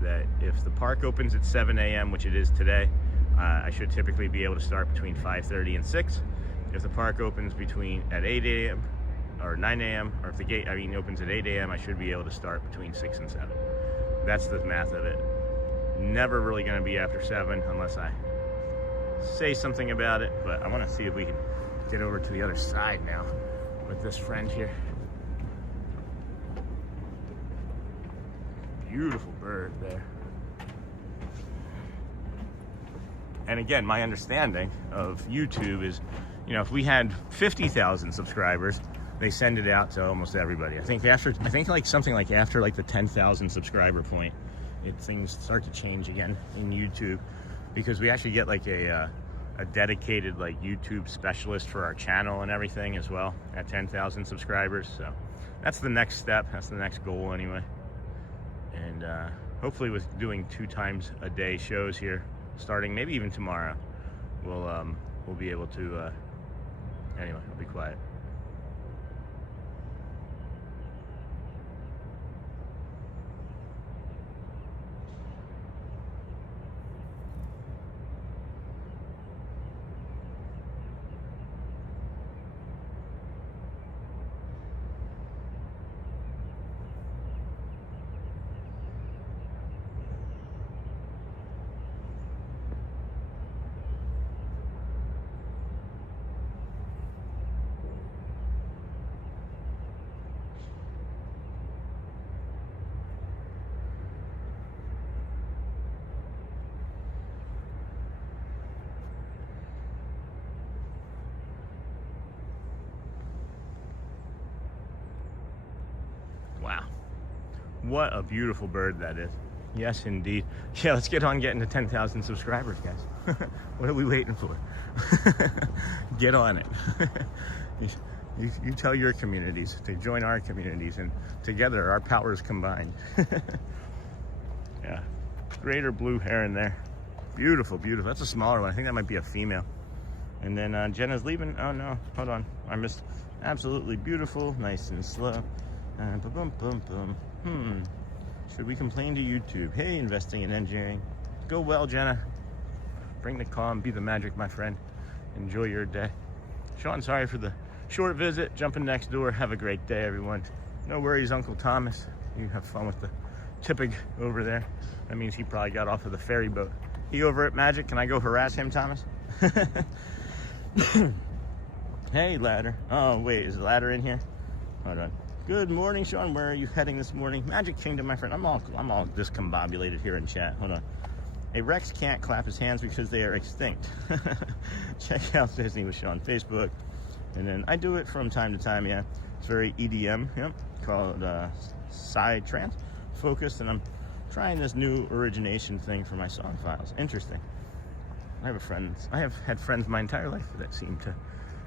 that if the park opens at 7 a.m., which it is today, I should typically be able to start between 5:30 and 6. If the park opens at 8 a.m. or 9 a.m., or if the gate, opens at 8 a.m., I should be able to start between 6 and 7. That's the math of it. Never really going to be after 7 unless I say something about it, but I want to see if we can get over to the other side now with this friend here. Beautiful bird there. And again, my understanding of YouTube is, if we had 50,000 subscribers, they send it out to almost everybody. I think like something like after like the 10,000 subscriber point, things start to change again in YouTube, because we actually get like a dedicated like YouTube specialist for our channel and everything as well at 10,000 subscribers. So that's the next step. That's the next goal anyway. And hopefully with doing 2 times a day shows here, starting maybe even tomorrow, we'll be able to, anyway, I'll be quiet. Wow, what a beautiful bird that is. Yes, indeed. Yeah, let's get on getting to 10,000 subscribers, guys. What are we waiting for? Get on it. You tell your communities to join our communities, and together our powers combined. Yeah, greater blue heron there. Beautiful, beautiful. That's a smaller one. I think that might be a female. And then Jenna's leaving. Oh no, hold on. I missed. Absolutely beautiful, nice and slow. Boom, boom, boom. Should we complain to YouTube? Hey, investing in engineering. Go well, Jenna. Bring the calm, be the magic, my friend. Enjoy your day. Sean, sorry for the short visit. Jumping next door. Have a great day, everyone. No worries, Uncle Thomas. You have fun with the tippig over there. That means he probably got off of the ferry boat. He over at Magic. Can I go harass him, Thomas? Hey, Ladder. Oh, wait, is the Ladder in here? Hold on. Good morning, Sean. Where are you heading this morning? Magic Kingdom, my friend. I'm all discombobulated here in chat. Hold on. A Rex can't clap his hands because they are extinct. Check out Disney with Sean Facebook. And then I do it from time to time, yeah. It's very EDM, yep. Called Side Trance Focused, and I'm trying this new origination thing for my song files. Interesting. I have had friends my entire life that seem to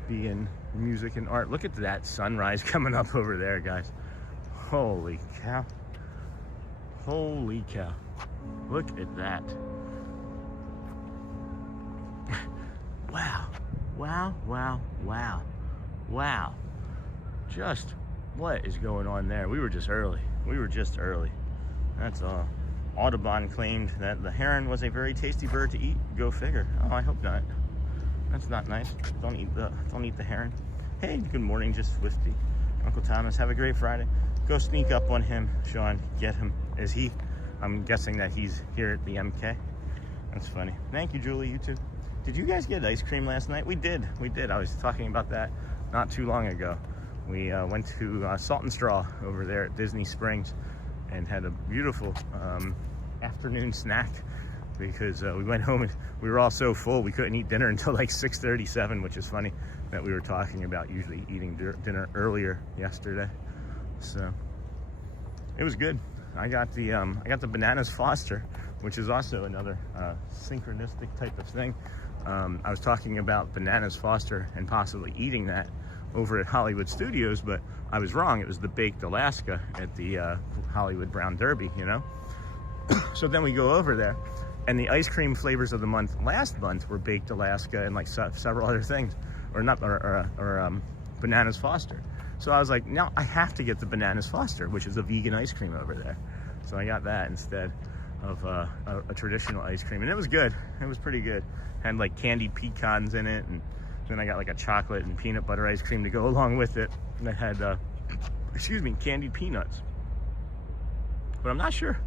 be in music and art. Look at that sunrise coming up over there, guys. Holy cow. Holy cow. Look at that. Wow. Wow, wow, wow. Wow. Just what is going on there? We were just early. That's all. Audubon claimed that the heron was a very tasty bird to eat. Go figure. Oh, I hope not. That's not nice. Don't eat the heron. Hey, good morning, just Swifty. Uncle Thomas, have a great Friday. Go sneak up on him, Sean. Get him. I'm guessing that he's here at the MK. That's funny. Thank you, Julie. You too. Did you guys get ice cream last night? We did. I was talking about that not too long ago. We went to Salt and Straw over there at Disney Springs and had a beautiful afternoon snack because we went home and we were all so full we couldn't eat dinner until like 6:37, which is funny that we were talking about usually eating dinner earlier yesterday. So it was good. I got the Bananas Foster, which is also another synchronistic type of thing. I was talking about Bananas Foster and possibly eating that over at Hollywood Studios, but I was wrong. It was the Baked Alaska at the Hollywood Brown Derby, you know? So then we go over there, and the ice cream flavors of the month last month were Baked Alaska and like several other things, or Bananas Foster. So I was like, no, I have to get the Bananas Foster, which is a vegan ice cream over there. So I got that instead of a traditional ice cream, and it was good. It was pretty good. Had like candied pecans in it, and then I got like a chocolate and peanut butter ice cream to go along with it. And it had, candied peanuts. But I'm not sure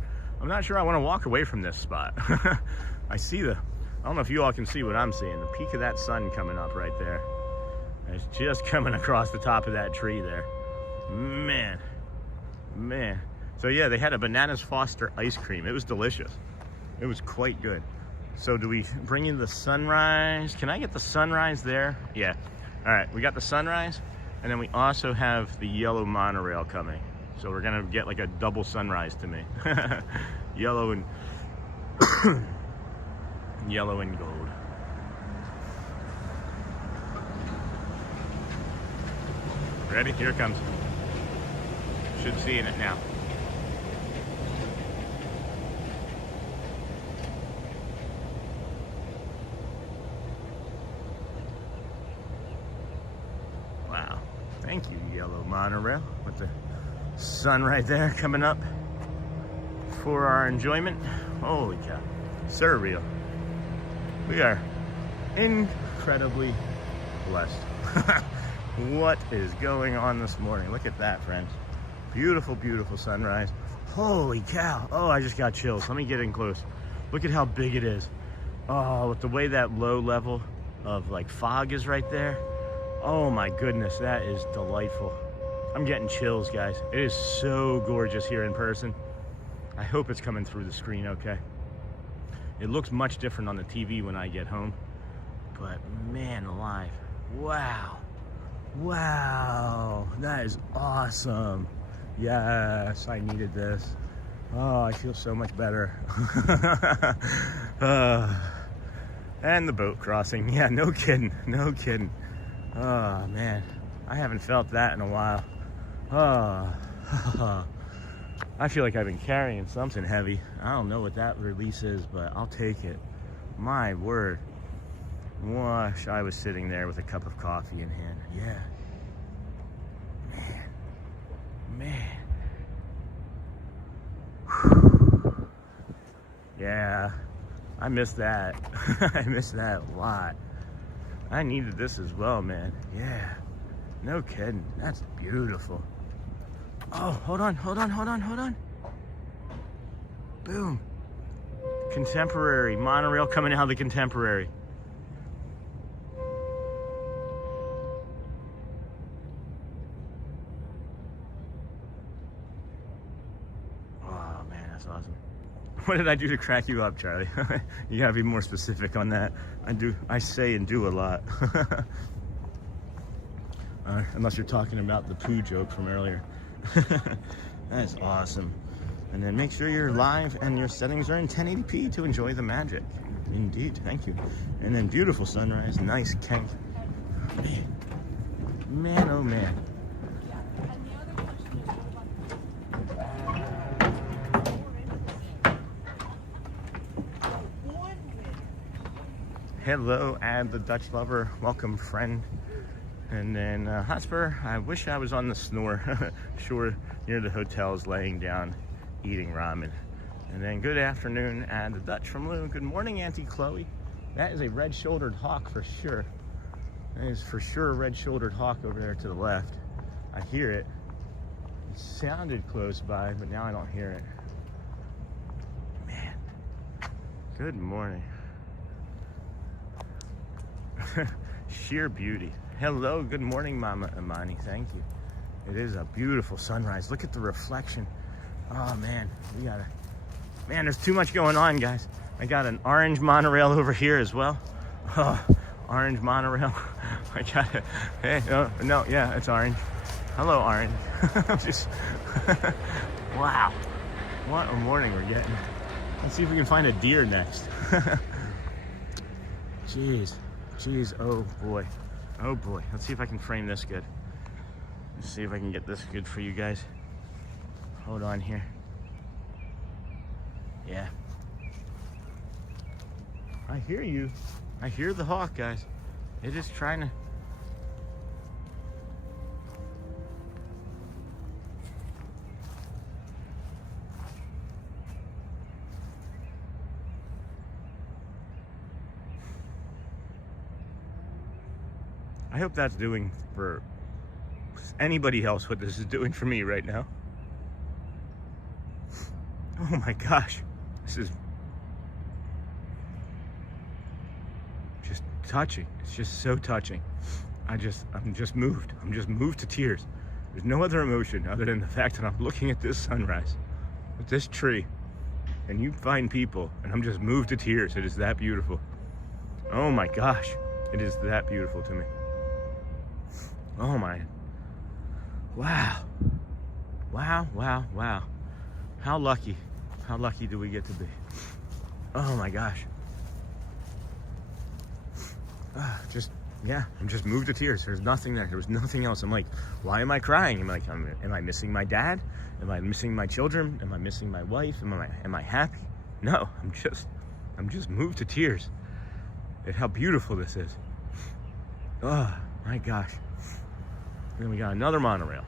I want to walk away from this spot. I don't know if you all can see what I'm seeing. The peak of that sun coming up right there. It's just coming across the top of that tree there. Man. So yeah, they had a Bananas Foster ice cream. It was delicious. It was quite good. So do we bring in the sunrise? Can I get the sunrise there? Yeah. All right, we got the sunrise, and then we also have the yellow monorail coming. So we're gonna get like a double sunrise to me. Yellow and yellow and gold. Ready? Here it comes. Should see in it now. Wow. Thank you, yellow monorail, with the sun right there coming up for our enjoyment. Holy cow. Surreal. We are incredibly blessed. What is going on this morning? Look at that, friends. Beautiful, beautiful sunrise. Holy cow. Oh, I just got chills. Let me get in close. Look at how big it is. Oh, with the way that low level of like fog is right there. Oh my goodness, that is delightful. I'm getting chills, guys. It is so gorgeous here in person. I hope it's coming through the screen okay. It looks much different on the TV when I get home, but man alive. Wow. Wow, that is awesome. Yes, I needed this. Oh, I feel so much better. And the boat crossing. Yeah, no kidding. Oh, man. I haven't felt that in a while. Oh, I feel like I've been carrying something heavy. I don't know what that release is, but I'll take it. My word. Wish I was sitting there with a cup of coffee in hand. Yeah. Man. Whew. Yeah. I miss that. I miss that a lot. I needed this as well, man. Yeah. No kidding. That's beautiful. Oh, hold on. Boom. Contemporary. Monorail coming out of the Contemporary. Awesome. What did I do to crack you up, Charlie? You gotta be more specific on that. I say and do a lot. Unless you're talking about the poo joke from earlier. That's awesome. And then make sure you're live and your settings are in 1080p to enjoy the magic. Indeed, thank you. And then beautiful sunrise, nice kank. Man, oh man. Hello, Ad the Dutch Lover. Welcome, friend. And then Hotspur, I wish I was on the snore. Sure, near the hotels, laying down, eating ramen. And then good afternoon, Ad the Dutch from Lou. Good morning, Auntie Chloe. That is a red-shouldered hawk for sure. That is for sure a red-shouldered hawk over there to the left. I hear it. It sounded close by, but now I don't hear it. Man, good morning. Sheer beauty. Hello, good morning, Mama Imani. Thank you. It is a beautiful sunrise. Look at the reflection. Oh man, man, there's too much going on, guys. I got an orange monorail over here as well. Oh, orange monorail. I got it. Hey, no, yeah, it's orange. Hello, orange. Just, wow. What a morning we're getting. Let's see if we can find a deer next. Jeez, oh boy. Let's see if I can frame this good. Let's see if I can get this good for you guys. Hold on here. Yeah. I hear you. I hear the hawk, guys. It is trying to... I hope that's doing for anybody else what this is doing for me right now. Oh my gosh. This is just touching. It's just so touching. I'm just moved. I'm just moved to tears. There's no other emotion other than the fact that I'm looking at this sunrise with this tree, and you find people, and I'm just moved to tears. It is that beautiful. Oh my gosh. It is that beautiful to me. Oh my. Wow. Wow. How lucky do we get to be? Oh my gosh. I'm just moved to tears. There's nothing there. There was nothing else. I'm like, why am I crying? I'm like, am I missing my dad? Am I missing my children? Am I missing my wife? Am I happy? No, I'm just moved to tears at how beautiful this is. Oh my gosh. And then we got another monorail.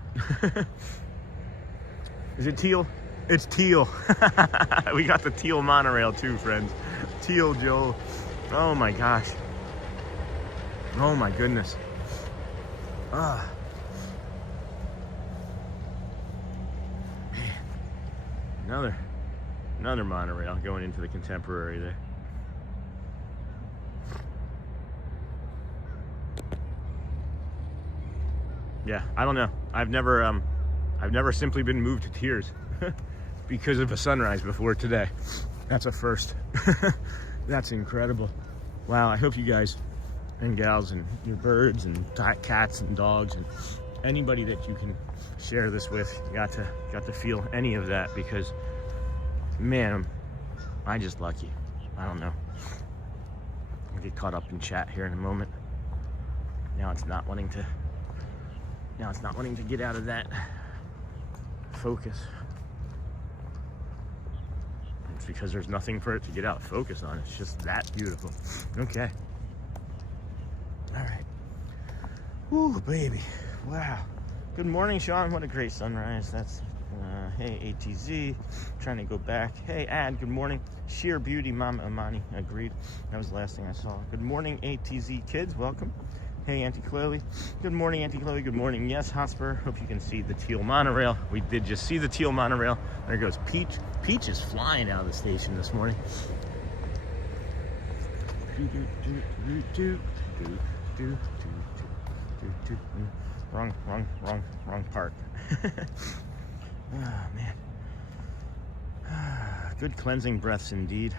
Is it teal? It's teal. We got the teal monorail too, friends. Teal Joe. Oh my gosh. Oh my goodness. Man. Another monorail going into the Contemporary there. Yeah, I don't know. I've never simply been moved to tears because of a sunrise before today. That's a first. That's incredible. Wow, I hope you guys and gals and your birds and cats and dogs and anybody that you can share this with got to feel any of that, because man, I'm just lucky. I don't know. I'll get caught up in chat here in a moment. Now it's not wanting to get out of that focus. It's because there's nothing for it to get out of focus on. It's just that beautiful. Okay. All right. Woo, baby. Wow. Good morning, Sean. What a great sunrise. That's, hey, ATZ. Trying to go back. Hey, Ad, good morning. Sheer beauty, Mama Amani. Agreed. That was the last thing I saw. Good morning, ATZ kids. Welcome. Hey, Auntie Chloe. Good morning, Auntie Chloe. Good morning. Yes, Hotspur. Hope you can see the teal monorail. We did just see the teal monorail. There goes Peach. Peach is flying out of the station this morning. Wrong part. Oh, man. Good cleansing breaths indeed.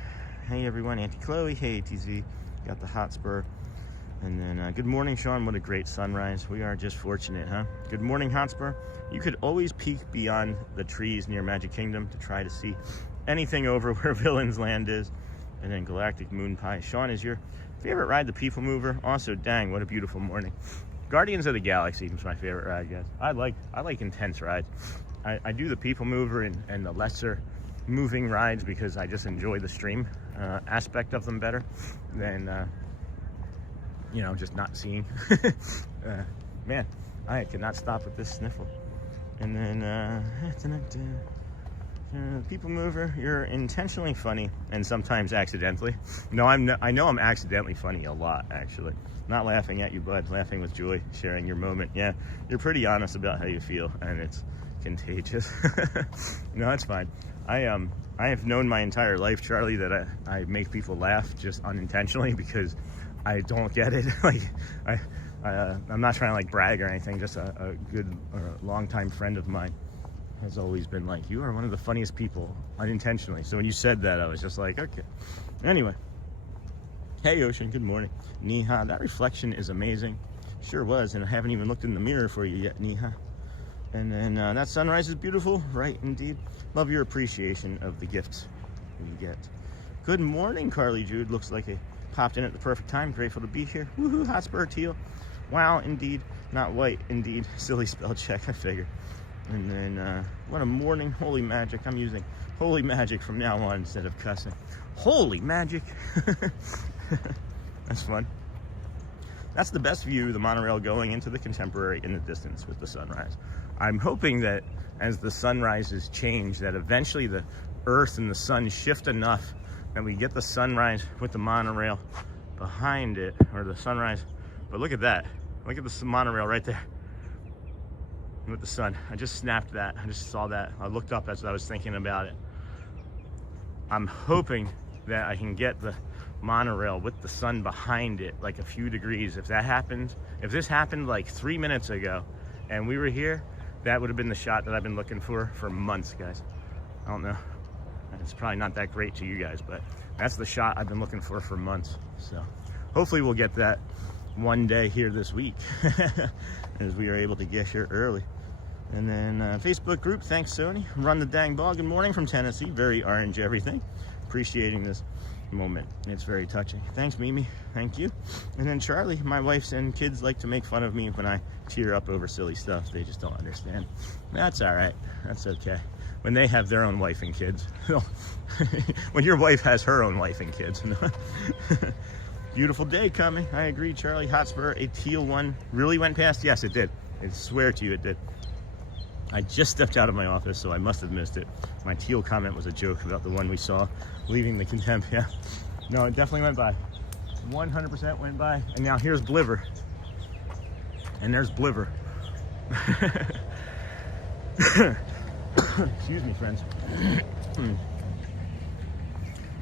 Hey, everyone. Auntie Chloe. Hey, ATZ. Got the Hotspur. And then, good morning, Sean. What a great sunrise. We are just fortunate, huh? Good morning, Hotspur. You could always peek beyond the trees near Magic Kingdom to try to see anything over where Villain's Land is. And then Galactic Moon Pie. Sean, is your favorite ride the PeopleMover? Also, dang, what a beautiful morning. Guardians of the Galaxy is my favorite ride, guys. I like intense rides. I do the PeopleMover and the lesser moving rides because I just enjoy the stream aspect of them better than... you know, just not seeing. Man, I cannot stop with this sniffle. And then, PeopleMover, you're intentionally funny and sometimes accidentally. No, I know I'm accidentally funny a lot, actually. Not laughing at you, bud. Laughing with joy, sharing your moment. Yeah, you're pretty honest about how you feel, and it's contagious. No, it's fine. I have known my entire life, Charlie, that I make people laugh just unintentionally because I don't get it. Like I'm not trying to like brag or anything, just a good or a longtime friend of mine has always been like, you are one of the funniest people, unintentionally. So when you said that, I was just like, okay. Anyway, hey Ocean, good morning. Niha, that reflection is amazing. Sure was, and I haven't even looked in the mirror for you yet, Niha. And then that sunrise is beautiful, right? Indeed. Love your appreciation of the gifts you get. Good morning, Carly Jude. Looks like it popped in at the perfect time. Grateful to be here. Woohoo, Hotspur teal. Wow, indeed. Not white, indeed. Silly spell check, I figure. And then, what a morning. Holy magic. I'm using holy magic from now on instead of cussing. Holy magic. That's fun. That's the best view, the monorail going into the Contemporary in the distance with the sunrise. I'm hoping that as the sunrises change, that eventually the earth and the sun shift enough that we get the sunrise with the monorail behind it, or the sunrise. But look at that. Look at the monorail right there with the sun. I just snapped that. I just saw that. I looked up as I was thinking about it. I'm hoping that I can get the monorail with the sun behind it like a few degrees. If that happened, if this happened like 3 minutes ago and we were here, that would have been the shot that I've been looking for months, guys. I don't know. It's probably not that great to you guys, but that's the shot I've been looking for months. So hopefully we'll get that one day here this week as we are able to get here early. And then Facebook group, thanks Sony. Run the dang ball. Good morning from Tennessee. Very orange everything. Appreciating this moment. It's very touching. Thanks Mimi. Thank you. And then Charlie, my wife and kids like to make fun of me when I tear up over silly stuff. They just don't understand. That's all right. That's okay. When they have their own wife and kids. When your wife has her own wife and kids. Beautiful day coming. I agree, Charlie. Hotspur, a teal one really went past? Yes, it did. I swear to you it did. I just stepped out of my office, so I must have missed it. My teal comment was a joke about the one we saw leaving the Contempt. Yeah. No, it definitely went by. 100% went by. And now here's Bliver. And there's Bliver. Excuse me, friends.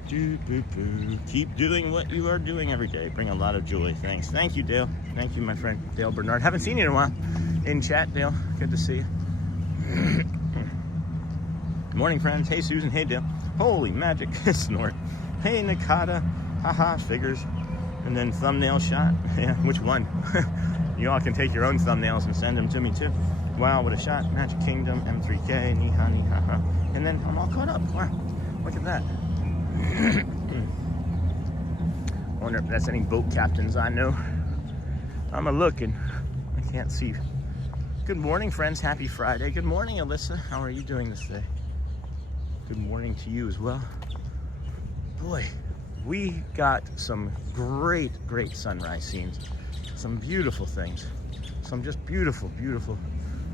Keep doing what you are doing every day. Bring a lot of joy. Thanks. Thank you, Dale. Thank you, my friend Dale Bernard. Haven't seen you in a while. In chat, Dale. Good to see you. Good morning, friends. Hey, Susan. Hey, Dale. Holy magic. Snort. Hey, Nakata. Haha, figures. And then thumbnail shot. Yeah, which one? You all can take your own thumbnails and send them to me, too. Wow, what a shot. Magic Kingdom, M3K, Niha, Niha. And then I'm all caught up. Wow, look at that. I wonder if that's any boat captains I know. I'm a-looking. I can't see. Good morning, friends. Happy Friday. Good morning, Alyssa. How are you doing this day? Good morning to you as well. Boy, we got some great sunrise scenes. Some beautiful things. Some just beautiful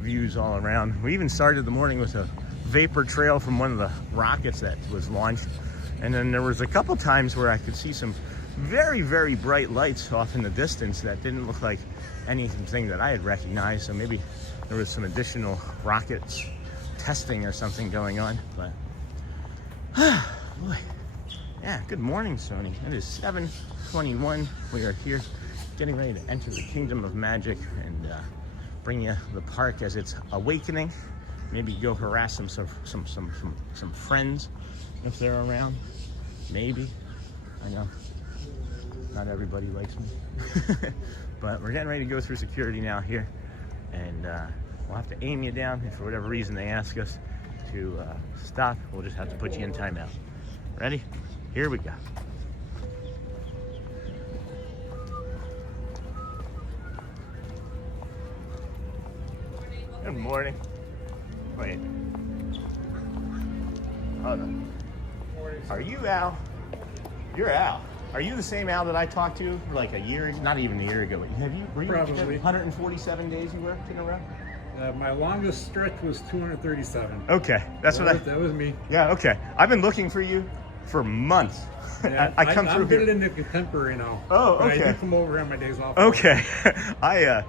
views all around. We even started the morning with a vapor trail from one of the rockets that was launched. And then there was a couple times where I could see some very bright lights off in the distance that didn't look like anything that I had recognized. So maybe there was some additional rockets testing or something going on. But boy, yeah. Good morning, Sony. It is 7:21. We are here, getting ready to enter the Kingdom of Magic and bring you the park as it's awakening. Maybe go harass some friends if they're around. Maybe. I know. Not everybody likes me. But we're getting ready to go through security now here. And we'll have to aim you down if for whatever reason they ask us to stop. We'll just have to put you in timeout. Ready? Here we go. Good morning. Wait. Hold on. Are you Al? You're Al. Are you the same Al that I talked to like a year, not even a year ago? Were you Probably. 147 days you worked in a row? My longest stretch was 237. Okay, That was me. Yeah, okay. I've been looking for you for months. Yeah, I come through I'm here. getting into Contemporary now. Oh, okay. But I do come over on my days off. Okay. That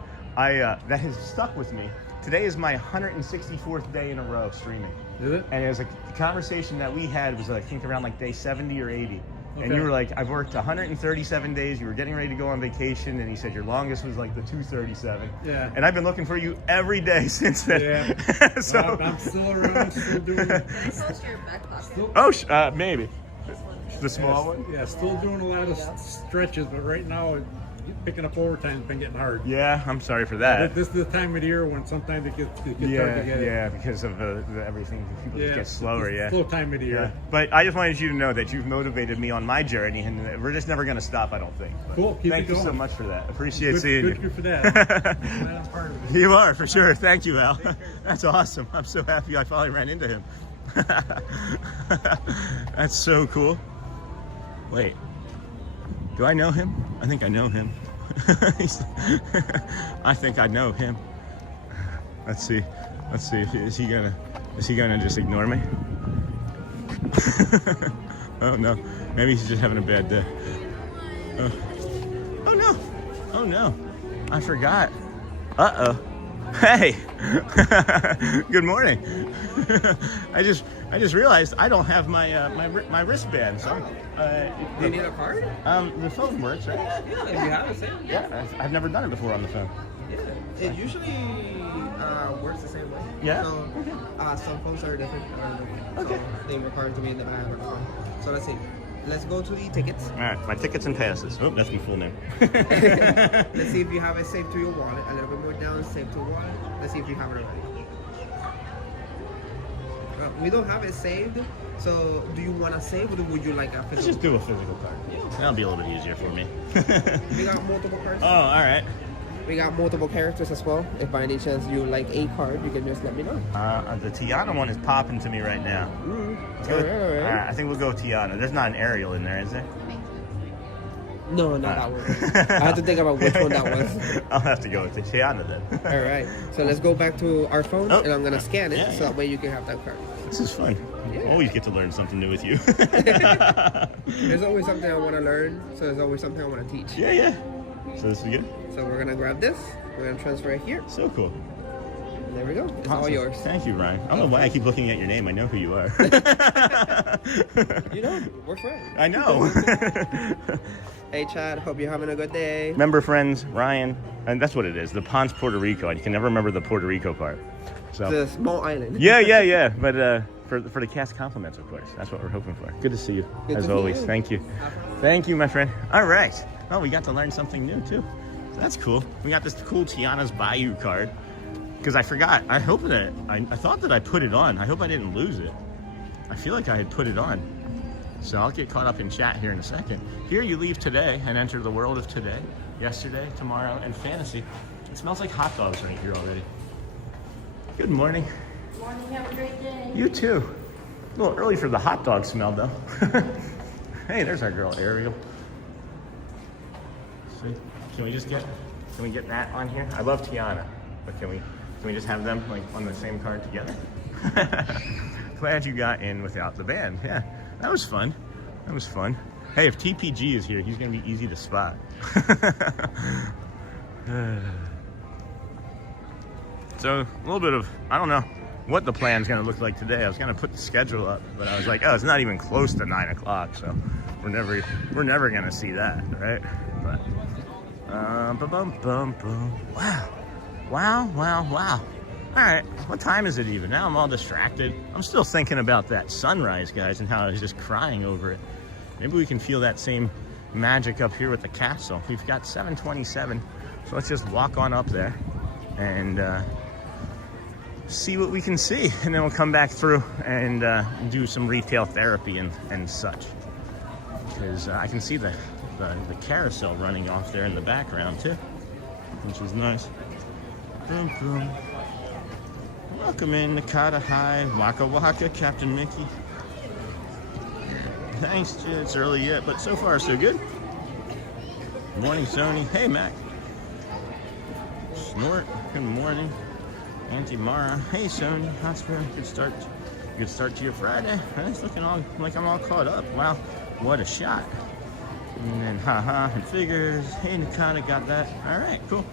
has stuck with me. Today is my 164th day in a row streaming. Is it? And it was a conversation that we had was I think around like day 70 or 80. And you were like, I've worked 137 days. You were getting ready to go on vacation, and he said your longest was like the 237. Yeah. And I've been looking for you every day since then. Yeah. So I'm still around, still doing. Close your back pocket. Still, maybe. The small one? Yeah, still doing a lot of stretches, but right now, picking up overtime has been getting hard. Yeah, I'm sorry for that. This is the time of the year when sometimes it gets hard to get it. Yeah, because of everything. People just get slower, it's yeah. slow time of the year. But I just wanted you to know that you've motivated me on my journey, and we're just never going to stop, I don't think. But Cool, keep thank it you going. so much for that. Appreciate seeing you. Good for that. I'm part of it. You are, for sure. Thank you, Al. That's awesome. I'm so happy I finally ran into him. That's so cool. Wait, do I know him? I think I know him. I think I know him. Let's see. Is he gonna just ignore me? Oh no. Maybe he's just having a bad day. Oh no. I forgot. Uh-oh. Hey. Good morning. I just realized I don't have my wristband. So Do you need a card? the phone works, right? Yeah, if you have it, same. Yeah, I've never done it before on the phone. Yeah, it usually works the same way. Yeah? So, some phones are different. Okay. So they require to be in the bag or the phone. So let's see. Let's go to the tickets. All right, my tickets and passes. Oh, that's my full name. Let's see if you have it saved to your wallet. A little bit more down, saved to wallet. Let's see if you have it already. We don't have it saved. So do you want to save or would you like a physical? Let's just do a physical card. That'll be a little bit easier for me. We got multiple cards. Oh, all right. We got multiple characters as well. If by any chance you like a card, you can just let me know. The Tiana one is popping to me right now. All right. I think we'll go with Tiana. There's not an Ariel in there, is there? No, not that one. I have to think about which one that was. I'll have to go with the Tiana then. All right. So let's go back to our phones, Oh. and I'm gonna scan it Yeah, so that way you can have that card. This is fun. Yeah. Always get to learn something new with you. There's always something I want to learn, so there's always something I want to teach. Yeah. So this is good. So we're gonna grab this. We're gonna transfer it here. So cool. There we go. It's all Awesome. yours. Thank you, Ryan. I don't know why I keep looking at your name. I know who you are. You know, we're friends. I know. Hey, Chad. Hope you're having a good day. Member friends, Ryan, and that's what it is. The Ponce, Puerto Rico. I can never remember the Puerto Rico part. So. The small island. Yeah. But for the cast compliments, of course. That's what we're hoping for. Good to see you, Good as to see always. you. Thank you. Thank you, my friend. All right. Oh, we got to learn something new too. So that's cool. We got this cool Tiana's Bayou card. Because I forgot. I hope that I thought that I put it on. I hope I didn't lose it. I feel like I had put it on. So I'll get caught up in chat here in a second. Here you leave today and enter the world of today, yesterday, tomorrow, and fantasy. It smells like hot dogs right here already. Good morning. Good morning, have a great day. You too. A little early for the hot dog smell though. Hey, there's our girl Ariel. See, can we get that on here? I love Tiana, but can we just have them like on the same card together? Glad you got in without the band. Yeah, that was fun. Hey, if TPG is here, he's gonna be easy to spot. So a little bit of, I don't know what the plan's gonna look like today. I was gonna put the schedule up, but I was like, oh, it's not even close to 9 o'clock, so we're never gonna see that, right? But wow. All right, what time is it even? Now I'm all distracted. I'm still thinking about that sunrise, guys, and how I was just crying over it. Maybe we can feel that same magic up here with the castle. We've got 727, so let's just walk on up there and see what we can see, and then we'll come back through and do some retail therapy and such. Because I can see the carousel running off there in the background too, which is nice. Boom, boom. Welcome in Nakata High, Waka Waka, Captain Mickey. Thanks, it's early yet, but so far so good. Morning, Sony. Hey, Mac. Snort. Good morning. Auntie Mara. Hey, Sony. Hospital. Good start to your Friday. It's looking all like I'm all caught up. Wow, what a shot. And then haha and figures. Hey, Nakata, got that. All right, cool.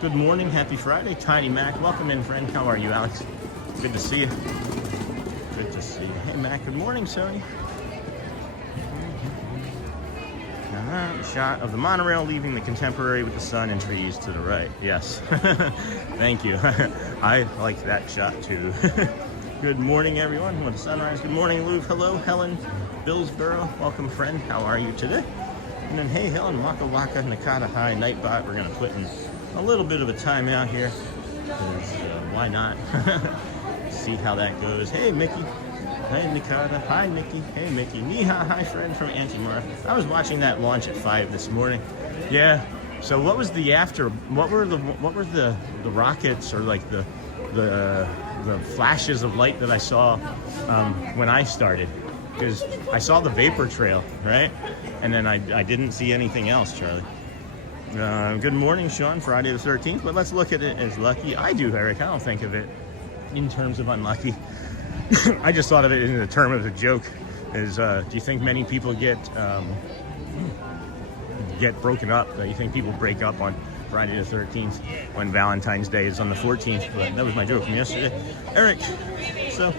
Good morning, happy Friday. Tiny Mac, welcome in, friend. How are you, Alex? Good to see you. Good to see you. Hey, Mac. Good morning, Sony. Shot of the monorail leaving the contemporary with the sun and trees to the right. Yes. Thank you. I like that shot too. Good morning, everyone. With the sunrise. Good morning, Louvre. Hello, Helen. Billsboro. Welcome, friend. How are you today? And then, hey, Helen, Waka Waka, Nakata High, Nightbot. We're going to put in a little bit of a timeout here. Why not? See how that goes. Hey, Mickey. Hi, Nakata. Hi, Mickey. Hey, Mickey. Niha. Hi, friend from Antimara. I was watching that launch at 5 this morning. Yeah. So what was the after? What were the rockets or like the flashes of light that I saw when I started? Because I saw the vapor trail, right? And then I didn't see anything else, Charlie. Good morning, Sean. Friday the 13th. But let's look at it as lucky. I do, Eric. I don't think of it in terms of unlucky. I just thought of it in the term of a joke. Do you think many people get broken up? Do you think people break up on Friday the 13th when Valentine's Day is on the 14th? But that was my joke from yesterday. Eric, so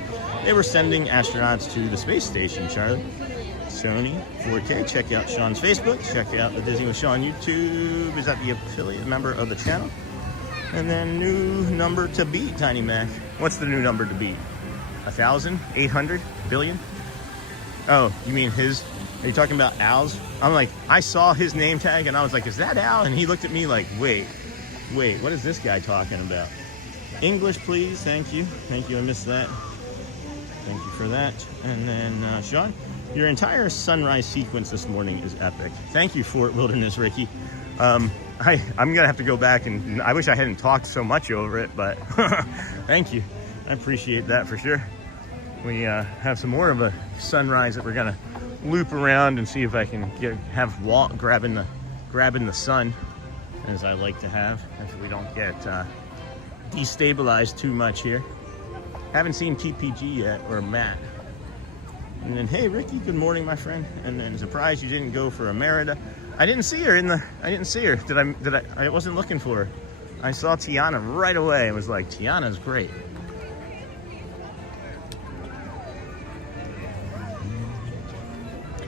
they were sending astronauts to the space station, Charlie. Sony 4K. Check out Sean's Facebook. Check out the Disney with Sean YouTube. Is that the affiliate member of the channel? And then new number to beat, Tiny Mac. What's the new number to beat? 1,800 billion? Oh, you mean his? Are you talking about Al's? I'm like, I saw his name tag and I was like, is that Al? And he looked at me like, wait, what is this guy talking about? English, please. Thank you. Thank you. I missed that. Thank you for that. And then, Sean, your entire sunrise sequence this morning is epic. Thank you, Fort Wilderness Ricky. I'm gonna have to go back and I wish I hadn't talked so much over it, but thank you. I appreciate that for sure. We have some more of a sunrise that we're gonna loop around and see if I can have Walt grabbing the sun, as I like to have, if we don't get destabilized too much here. Haven't seen TPG yet, or Matt. And then, hey Ricky, good morning, my friend. And then, surprised you didn't go for a Merida. I didn't see her Did I? I wasn't looking for her. I saw Tiana right away and was like, Tiana's great.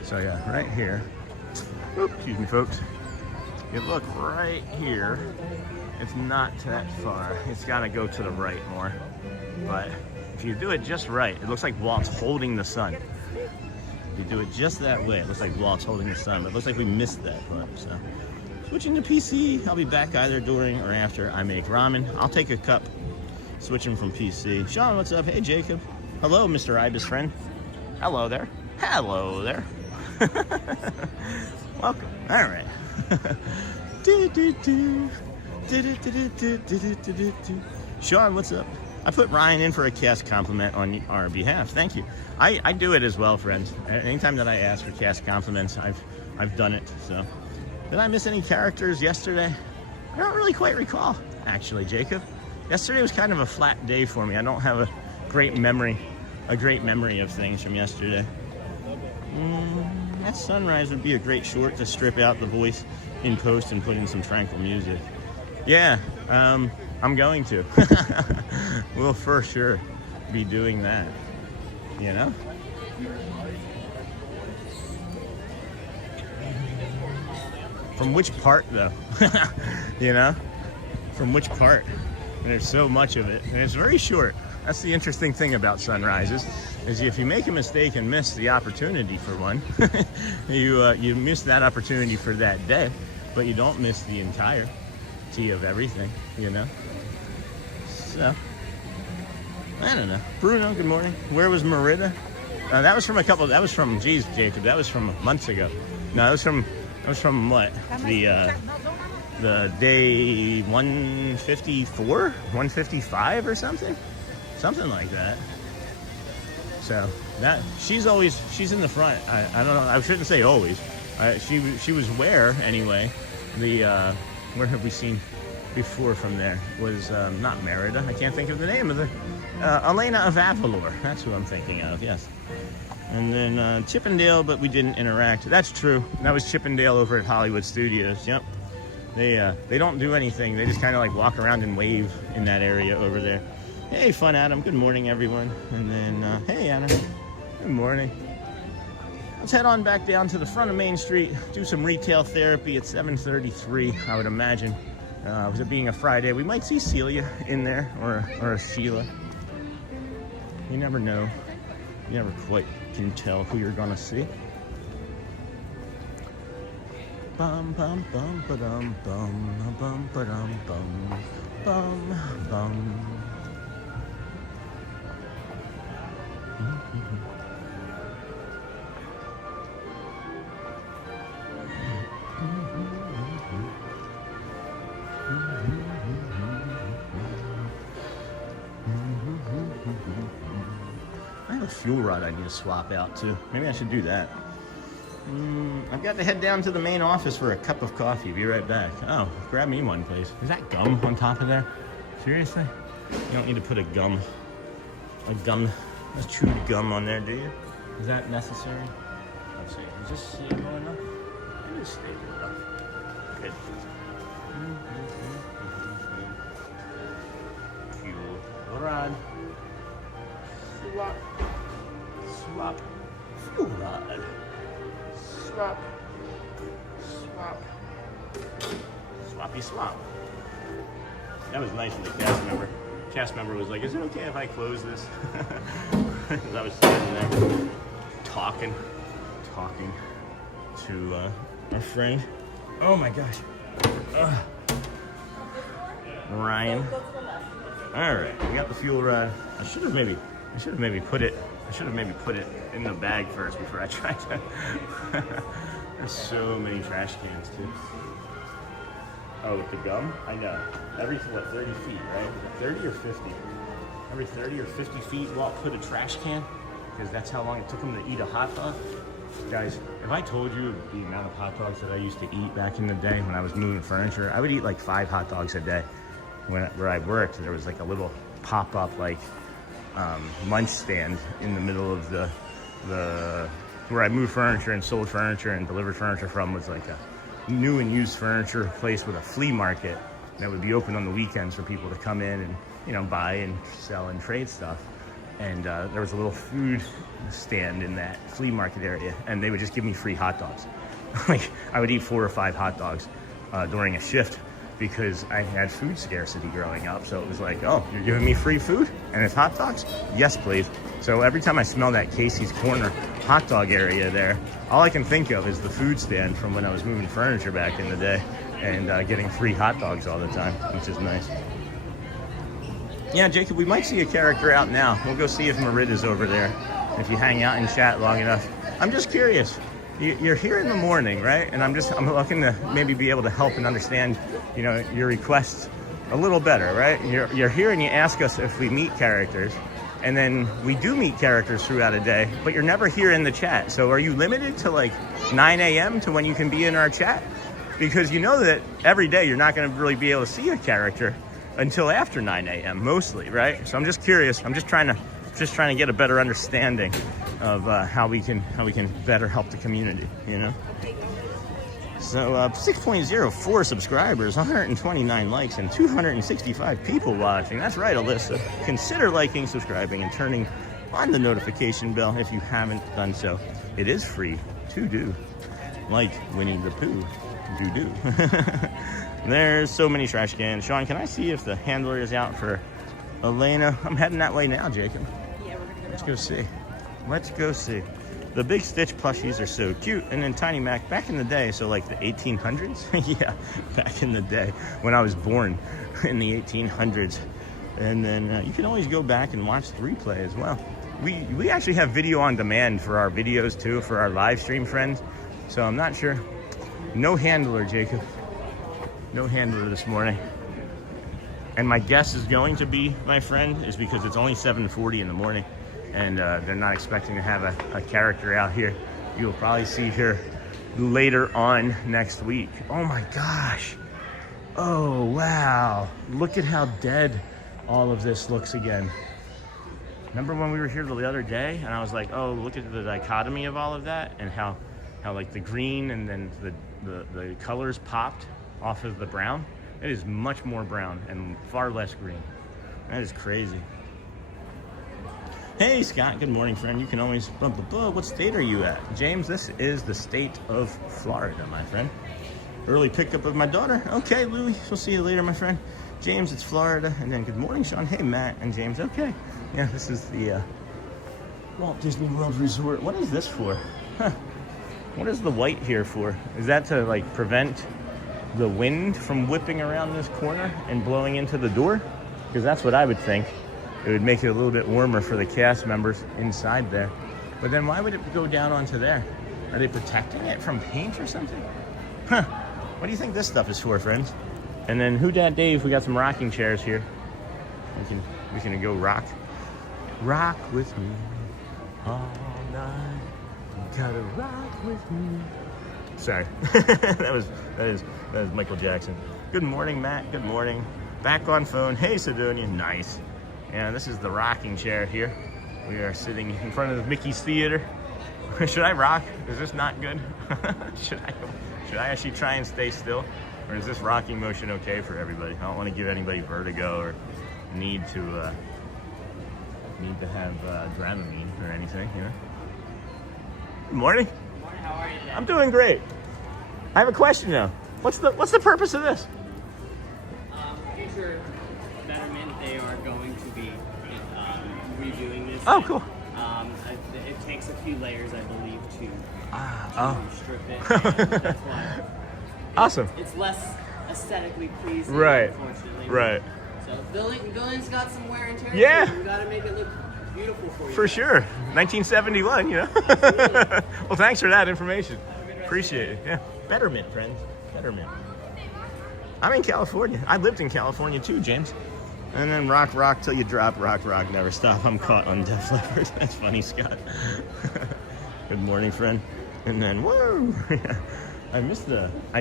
So yeah, right here. Oops, excuse me, folks. You look right here. It's not that far. It's got to go to the right more. But if you do it just right, it looks like Walt's holding the sun. If you do it just that way, it looks like Walt's holding the sun. But it looks like we missed that part. So switching to PC. I'll be back either during or after I make ramen. I'll take a cup. Switching from PC. Sean, what's up? Hey, Jacob. Hello, Mr. Ibis friend. Hello there. Hello there. Welcome. All right. Sean, what's up? I put Ryan in for a cast compliment on our behalf. Thank you. I do it as well, friends. Anytime that I ask for cast compliments, I've done it. So, did I miss any characters yesterday? I don't really quite recall, actually, Jacob. Yesterday was kind of a flat day for me. I don't have a great memory of things from yesterday. That sunrise would be a great short to strip out the voice in post and put in some tranquil music. Yeah, I'm going to. We'll for sure be doing that, you know? From which part, though? You know? From which part? There's so much of it, and it's very short. That's the interesting thing about sunrises, is if you make a mistake and miss the opportunity for one, you miss that opportunity for that day, but you don't miss the entirety of everything, you know? So, I don't know. Bruno, good morning. Where was Merida? That was from, geez, Jacob, that was from months ago. No, that was from what? The day 154? 155 or something? Something like that. So she's in the front. I don't know. I shouldn't say always. She was where anyway. Where have we seen before from there? Was not Merida. I can't think of the name of the Elena of Avalor. That's who I'm thinking of. Yes. And then Chippendale, but we didn't interact. That's true. That was Chippendale over at Hollywood Studios. Yep. They don't do anything. They just kind of like walk around and wave in that area over there. Hey, Fun Adam. Good morning, everyone. And then, hey, Anna. Good morning. let's head on back down to the front of Main Street, do some retail therapy at 7:33, I would imagine. With it being a Friday, we might see Celia in there, or a Sheila. You never know. You never quite can tell who you're gonna see. Bum bum bum ba-dum bum bum ba-dum bum bum bum. I have a fuel rod I need to swap out too. Maybe I should do that. I've got to head down to the main office for a cup of coffee. Be right back. Oh, grab me one, please. Is that gum on top of there? Seriously? You don't need to put a chewed gum on there, do you? Is that necessary? Let's see. Is this stable enough? It is stable enough. Good. Fuel rod. Swap. Swap. Fuel rod. Swap. Swap. Swappy swap. That was nice of the cast member. Cast member was like, is it okay if I close this? Because I was sitting there talking to our friend. Oh my gosh. Ryan. All right, we got the fuel rod. I should have maybe put it in the bag first before I tried to. There's so many trash cans too. Oh, with the gum? I know. Every, 30 feet, right? Is it 30 or 50? Every 30 or 50 feet, Walt put a trash can, because that's how long it took him to eat a hot dog. Guys, if I told you the amount of hot dogs that I used to eat back in the day when I was moving furniture, I would eat like 5 hot dogs a day. Where I worked, there was like a little pop-up like lunch stand in the middle of the where I moved furniture and sold furniture and delivered furniture from, was like a new and used furniture place with a flea market that would be open on the weekends for people to come in and, you know, buy and sell and trade stuff. And there was a little food stand in that flea market area, and they would just give me free hot dogs. Like, I would eat 4 or 5 hot dogs during a shift, because I had food scarcity growing up. So it was like, oh, you're giving me free food and it's hot dogs? Yes, please. So every time I smell that Casey's Corner hot dog area there, all I can think of is the food stand from when I was moving furniture back in the day, and getting free hot dogs all the time, which is nice. Yeah, Jacob, we might see a character out now. We'll go see if Merida's over there, if you hang out and chat long enough. I'm just curious. You're here in the morning, right? And I'm looking to maybe be able to help and understand, you know, your requests a little better, right? You're here and you ask us if we meet characters, and then we do meet characters throughout a day, but you're never here in the chat. So are you limited to like 9 a.m. to when you can be in our chat? Because you know that every day you're not going to really be able to see a character until after 9 a.m. mostly, right? So I'm just curious. I'm just trying to get a better understanding of how we can better help the community, you know? So 6.04 subscribers, 129 likes, and 265 people watching. That's right, Alyssa. Consider liking, subscribing, and turning on the notification bell if you haven't done so. It is free to do, like Winnie the Pooh. Do. There's so many trash cans. Sean, can I see if the handler is out for Elena? I'm heading that way now, Jacob. Yeah, we're gonna go. Let's go see. Let's go see. The Big Stitch plushies are so cute. And then Tiny Mac, back in the day, so like the 1800s? Yeah, back in the day when I was born in the 1800s. And then you can always go back and watch the replay as well. We actually have video on demand for our videos too, for our live stream friends. So I'm not sure. No handler, Jacob. No handler this morning. And my guess is going to be, my friend, is because it's only 7:40 in the morning, and they're not expecting to have a character out here. You'll probably see her later on next week. Oh my gosh. Oh, wow. Look at how dead all of this looks again. Remember when we were here the other day, and I was like, oh, look at the dichotomy of all of that, and how like the green and then the colors popped off of the brown. It is much more brown and far less green. That is crazy. Hey, Scott. Good morning, friend. You can always... What state are you at? James, this is the state of Florida, my friend. Early pickup of my daughter. Okay, Louie. We'll see you later, my friend. James, it's Florida. And then good morning, Sean. Hey, Matt and James. Okay. Yeah, this is the Walt Disney World Resort. What is this for? Huh. What is the white here for? Is that to, like, prevent the wind from whipping around this corner and blowing into the door? Because that's what I would think. It would make it a little bit warmer for the cast members inside there. But then why would it go down onto there? Are they protecting it from paint or something? Huh. What do you think this stuff is for, friends? And then Who Dat Dave, we got some rocking chairs here. We can go rock. Rock with me all night. You gotta rock with me. Sorry. that is Michael Jackson. Good morning, Matt. Good morning. Back on phone. Hey, Sidonia. Nice. And this is the rocking chair here. We are sitting in front of Mickey's Theater. Should I rock? Is this not good? Should I actually try and stay still? Or is this rocking motion okay for everybody? I don't want to give anybody vertigo or need to have Dramamine or anything, you know? Good morning. Good morning, how are you today? I'm doing great. I have a question now. What's the purpose of this? Future betterment, they are going to be redoing this. Oh, cool. It takes a few layers, I believe, to strip it. And that's why Awesome. it's less aesthetically pleasing, Right. unfortunately. Right. So building's got some wear and tear. Yeah. So we got to make it look beautiful for you. For sure. 1971, you know? Well, thanks for that information. Appreciate it. Yeah. Betterment, friends. Betterment. I'm in California. I lived in California too, James. And then rock till you drop, rock, never stop. I'm caught on Def Leppard. That's funny, Scott. Good morning, friend. And then, whoa! I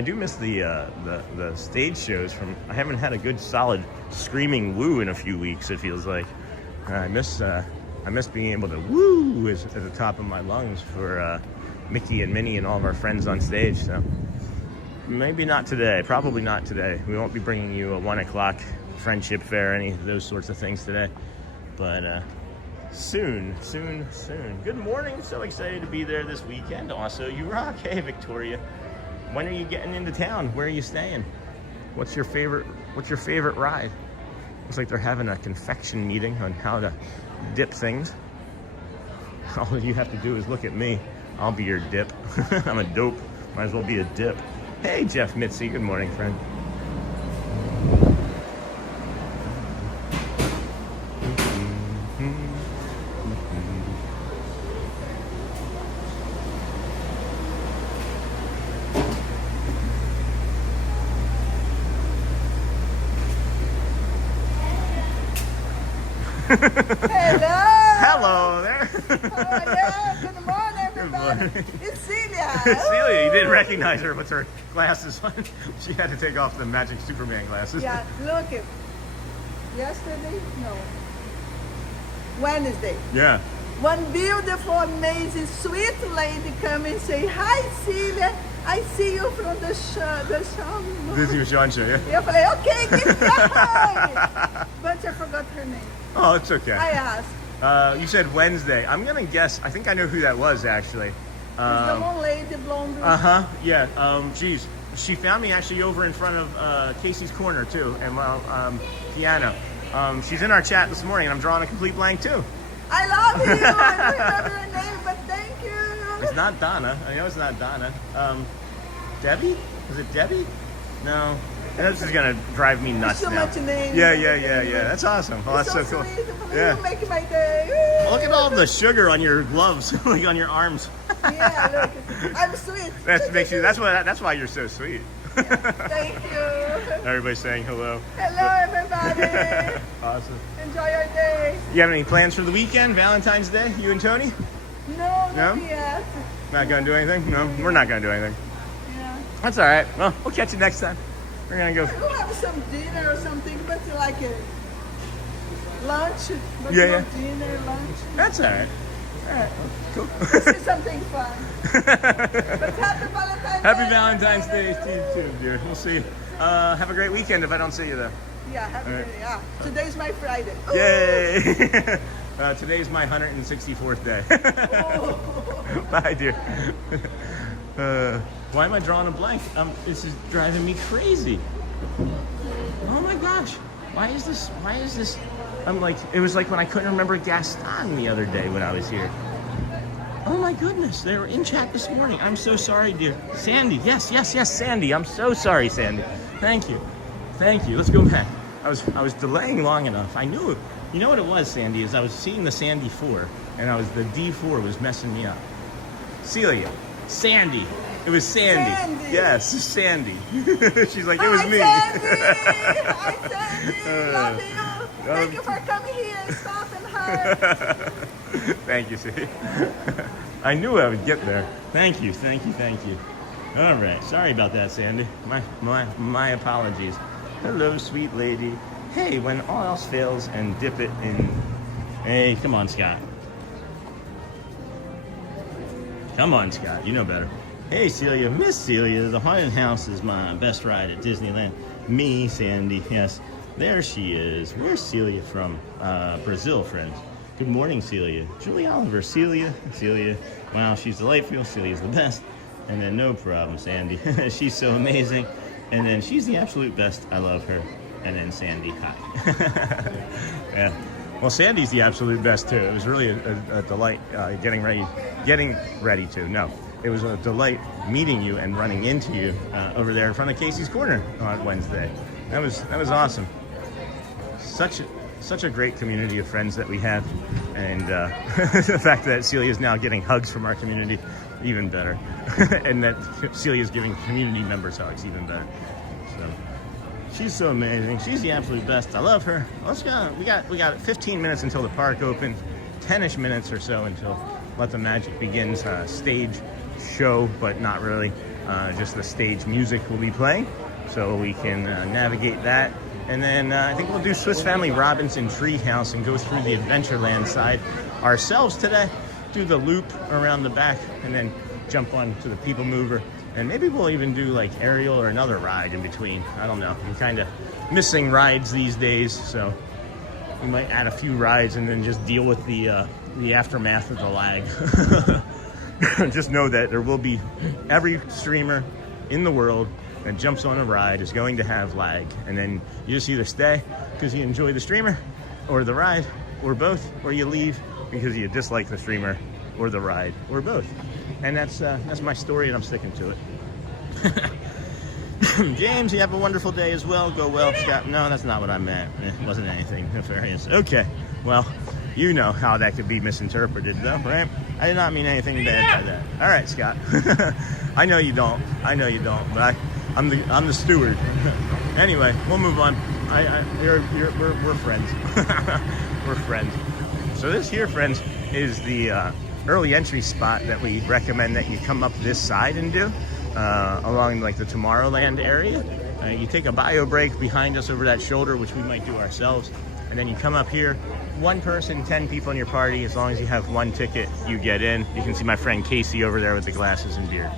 do miss the stage shows from. I haven't had a good solid screaming woo in a few weeks. It feels like I miss being able to woo at the top of my lungs for Mickey and Minnie and all of our friends on stage. So maybe not today. Probably not today. We won't be bringing you a 1 o'clock Friendship Faire, any of those sorts of things today. But soon. Good morning. So excited to be there this weekend. Also, you rock. Hey, Victoria. When are you getting into town? Where are you staying? What's your favorite ride? Looks like they're having a confection meeting on how to dip things. All you have to do is look at me. I'll be your dip. I'm a dope. Might as well be a dip. Hey, Jeff Mitzi. Good morning, friend. Hello there. Good morning, everybody. It's Celia. Celia, you didn't recognize her with her glasses on. She had to take off the magic Superman glasses. Yeah, look it. Yesterday? No. Wednesday. Yeah. One beautiful, amazing, sweet lady come and say, "Hi, Celia. I see you from the show." Disney Sean show, yeah? Eu falei, okay, give me a hug. But I forgot her name. Oh, it's okay. I asked. You said Wednesday. I'm gonna guess. I think I know who that was actually. It's the one lady, blonde. Yeah. Geez, she found me actually over in front of Casey's Corner too, and piano. She's in our chat this morning, and I'm drawing a complete blank too. I love you. I don't remember her name, but thank you. It's not Donna. I know it's not Donna. Debbie? Is it Debbie? No. This is gonna drive me nuts so now. much names. Yeah. That's awesome. Oh, that's so cool. Sweet. Yeah. You make my day. Look at all the sugar on your gloves, like on your arms. Yeah, look, I'm sweet. That's why you're so sweet. Yeah, thank you. Everybody's saying hello. Hello, everybody. Awesome. Enjoy your day. You have any plans for the weekend? Valentine's Day? You and Tony? No, No? not yet. Not gonna do anything? No, we're not gonna do anything. Yeah. That's all right. Well, we'll catch you next time. We're gonna go. We'll have some dinner or something, but like a lunch. But Yeah, no yeah. dinner, lunch. That's all right. All right. Cool. This is something fun. But happy Valentine's Day. Happy Valentine's Day to you too, dear. We'll see you. Have a great weekend if I don't see you there. Yeah, happy All right. yeah. Today's my Friday. Yay! Today's my 164th day. Bye, dear. Why am I drawing a blank? This is driving me crazy. Oh my gosh. Why is this? It was like when I couldn't remember Gaston the other day when I was here. Oh my goodness, they were in chat this morning. I'm so sorry, dear. Sandy, yes, Sandy. I'm so sorry, Sandy. Thank you. Let's go back. I was delaying long enough. I knew it. You know what it was, Sandy, is I was seeing the Sandy 4, and the D4 was messing me up. Celia, Sandy. It was Sandy. Sandy. Yes, Sandy. She's like, it was me. Hi, Sandy. Love you. Thank you for coming here and stopping her. Thank you, Sandy. I knew I would get there. Thank you. All right, sorry about that, Sandy. My apologies. Hello, sweet lady. Hey, when all else fails, and dip it in. Hey, come on, Scott. Come on, Scott. You know better. Hey, Celia. Miss Celia. The haunted house is my best ride at Disneyland. Me, Sandy. Yes, there she is. Where's Celia from? Brazil, friends. Good morning, Celia. Julie Oliver. Celia. Wow, she's delightful. Celia's the best. And then no problem, Sandy. She's so amazing. And then she's the absolute best. I love her. And then Sandy, hi. Yeah. Well, Sandy's the absolute best too. It was really a delight getting ready to. No, it was a delight meeting you and running into you over there in front of Casey's Corner on Wednesday. That was awesome. Such a great community of friends that we have, and the fact that Celia is now getting hugs from our community, even better, and that Celia is giving community members hugs, even better. So. She's so amazing. She's the absolute best. I love her. Let's go. We got 15 minutes until the park opens. 10-ish minutes or so until Let the Magic Begins stage show, but not really. Just the stage music will be playing, so we can navigate that. And then I think we'll do Swiss Family Robinson Treehouse and go through the Adventureland side ourselves today. Do the loop around the back and then jump on to the PeopleMover. And maybe we'll even do like Ariel or another ride in between. I don't know. I'm kind of missing rides these days, so we might add a few rides and then just deal with the aftermath of the lag. Just know that there will be every streamer in the world that jumps on a ride is going to have lag, and then you just either stay because you enjoy the streamer or the ride, or both, or you leave because you dislike the streamer or the ride, or both. And that's my story, and I'm sticking to it. James, you have a wonderful day as well. Go well, Scott. No, that's not what I meant. It wasn't anything nefarious. Okay, well, you know how that could be misinterpreted, though, right? I did not mean anything bad by that. All right, Scott. I know you don't, but I'm the steward. Anyway, we'll move on. We're friends. We're friends. So this here, friends, is the early entry spot that we recommend that you come up this side and do along like the Tomorrowland area. You take a bio break behind us over that shoulder, which we might do ourselves, and then you come up here. One person, 10 people in your party. As long as you have one ticket, you get in. You can see my friend Casey over there with the glasses and beard.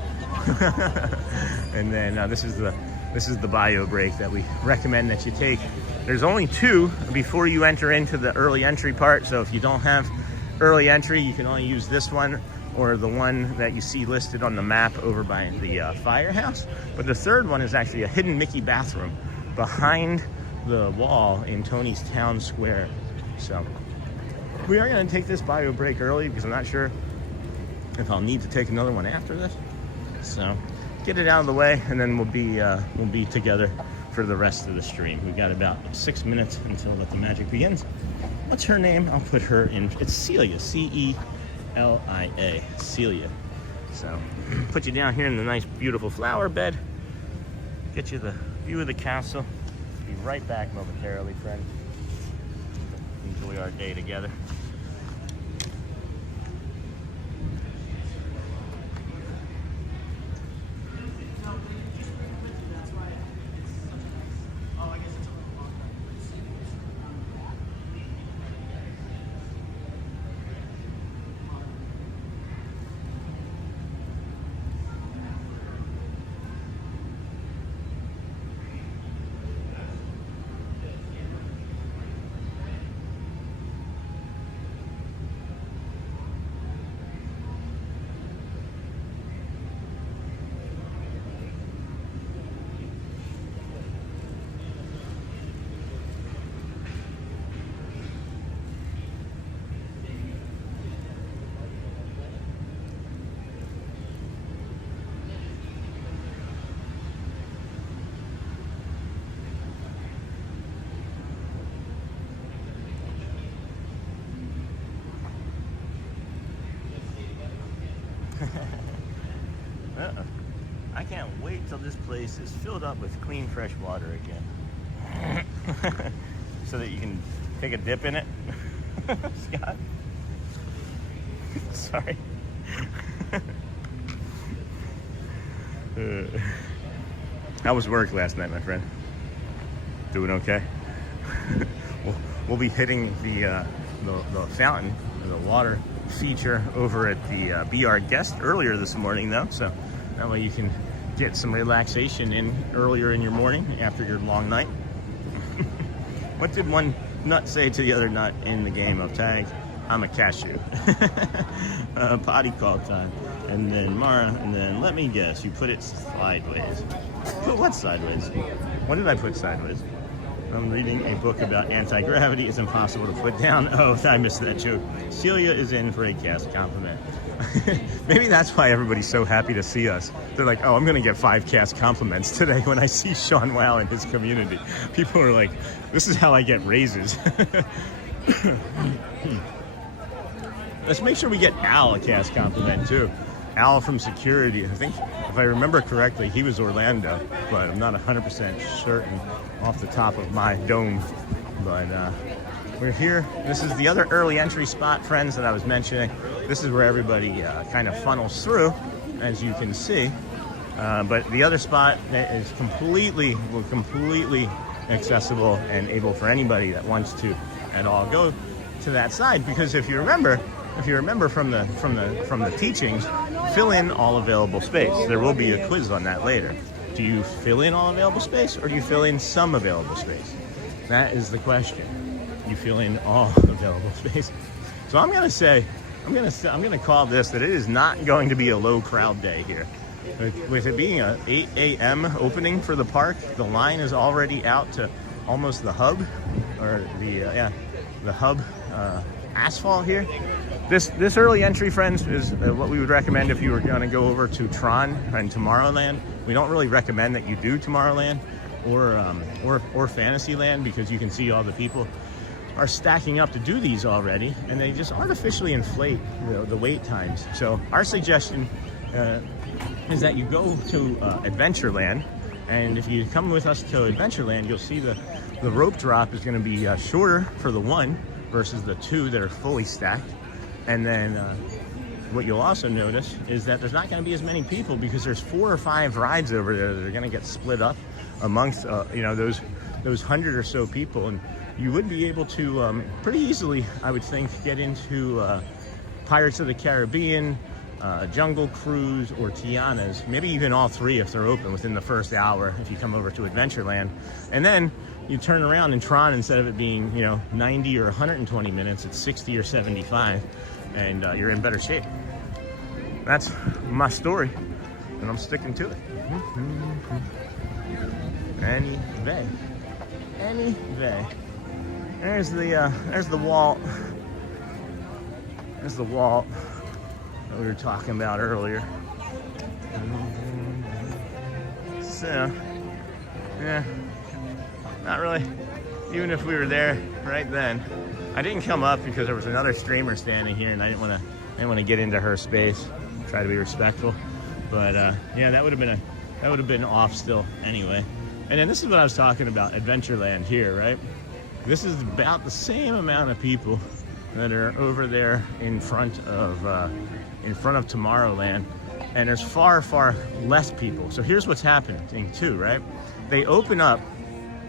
And then this is the bio break that we recommend that you take. There's only 2 before you enter into the early entry part, so if you don't have early entry, you can only use this one or the one that you see listed on the map over by the firehouse. But the third one is actually a hidden Mickey bathroom behind the wall in Tony's Town Square. So we are going to take this bio break early because I'm not sure if I'll need to take another one after this. So get it out of the way, and then we'll be together for the rest of the stream. We've got about 6 minutes until Let the Magic Begins. What's her name? I'll put her in. It's Celia, C-E-L-I-A, Celia. So put you down here in the nice, beautiful flower bed. Get you the view of the castle. Be right back momentarily, friends. Enjoy our day together. until this place is filled up with clean, fresh water again. So that you can take a dip in it. Scott? Sorry. How was work last night, my friend? Doing okay? We'll be hitting the fountain, the water feature over at the Be Our Guest earlier this morning, though, so that way you can get some relaxation in earlier in your morning after your long night. What did one nut say to the other nut in the game of tag? I'm a cashew. Potty call time. And then Mara, and then let me guess, you put it sideways. Put what sideways? What did I put sideways? I'm reading a book about anti-gravity. It's impossible to put down. Oh, I missed that joke. Celia is in for a cast compliment. Maybe that's why everybody's so happy to see us. They're like, oh, I'm going to get 5 cast compliments today when I see Sean Wow and his community. People are like, this is how I get raises. Let's make sure we get Al a cast compliment too. Al from security. I think, if I remember correctly, he was Orlando, but I'm not 100% certain off the top of my dome. But we're here. This is the other early entry spot, friends, that I was mentioning. This is where everybody kind of funnels through, as you can see. But the other spot that is completely accessible and able for anybody that wants to at all go to that side. Because if you remember from the teachings, fill in all available space. There will be a quiz on that later. Do you fill in all available space, or do you fill in some available space? That is the question. You fill in all available space. So I'm gonna call this that it is not going to be a low crowd day here. With it being a 8 a.m. opening for the park, the line is already out to almost the hub, or the hub asphalt here. This early entry, friends, is what we would recommend if you were going to go over to Tron and Tomorrowland. We don't really recommend that you do Tomorrowland or Fantasyland, because you can see all the people are stacking up to do these already, and they just artificially inflate the wait times. So our suggestion is that you go to Adventureland, and if you come with us to Adventureland, you'll see the rope drop is going to be shorter for the 1 versus the 2 that are fully stacked. And then what you'll also notice is that there's not going to be as many people, because there's 4 or 5 rides over there that are going to get split up amongst those 100 or so people, and you would be able to pretty easily, I would think, get into Pirates of the Caribbean, Jungle Cruise, or Tiana's, maybe even all 3 if they're open within the first hour if you come over to Adventureland. And then you turn around in Tron, instead of it being 90 or 120 minutes, it's 60 or 75, and you're in better shape. That's my story, and I'm sticking to it. Anyway. There's the Walt. There's the Walt that we were talking about earlier. So, yeah, not really. Even if we were there right then, I didn't come up because there was another streamer standing here, and I didn't want to get into her space. Try to be respectful, but yeah, that would have been off still anyway. And then this is what I was talking about, Adventureland here, right? This is about the same amount of people that are over there in front of Tomorrowland, and there's far less people. So here's what's happening too, right? They open up.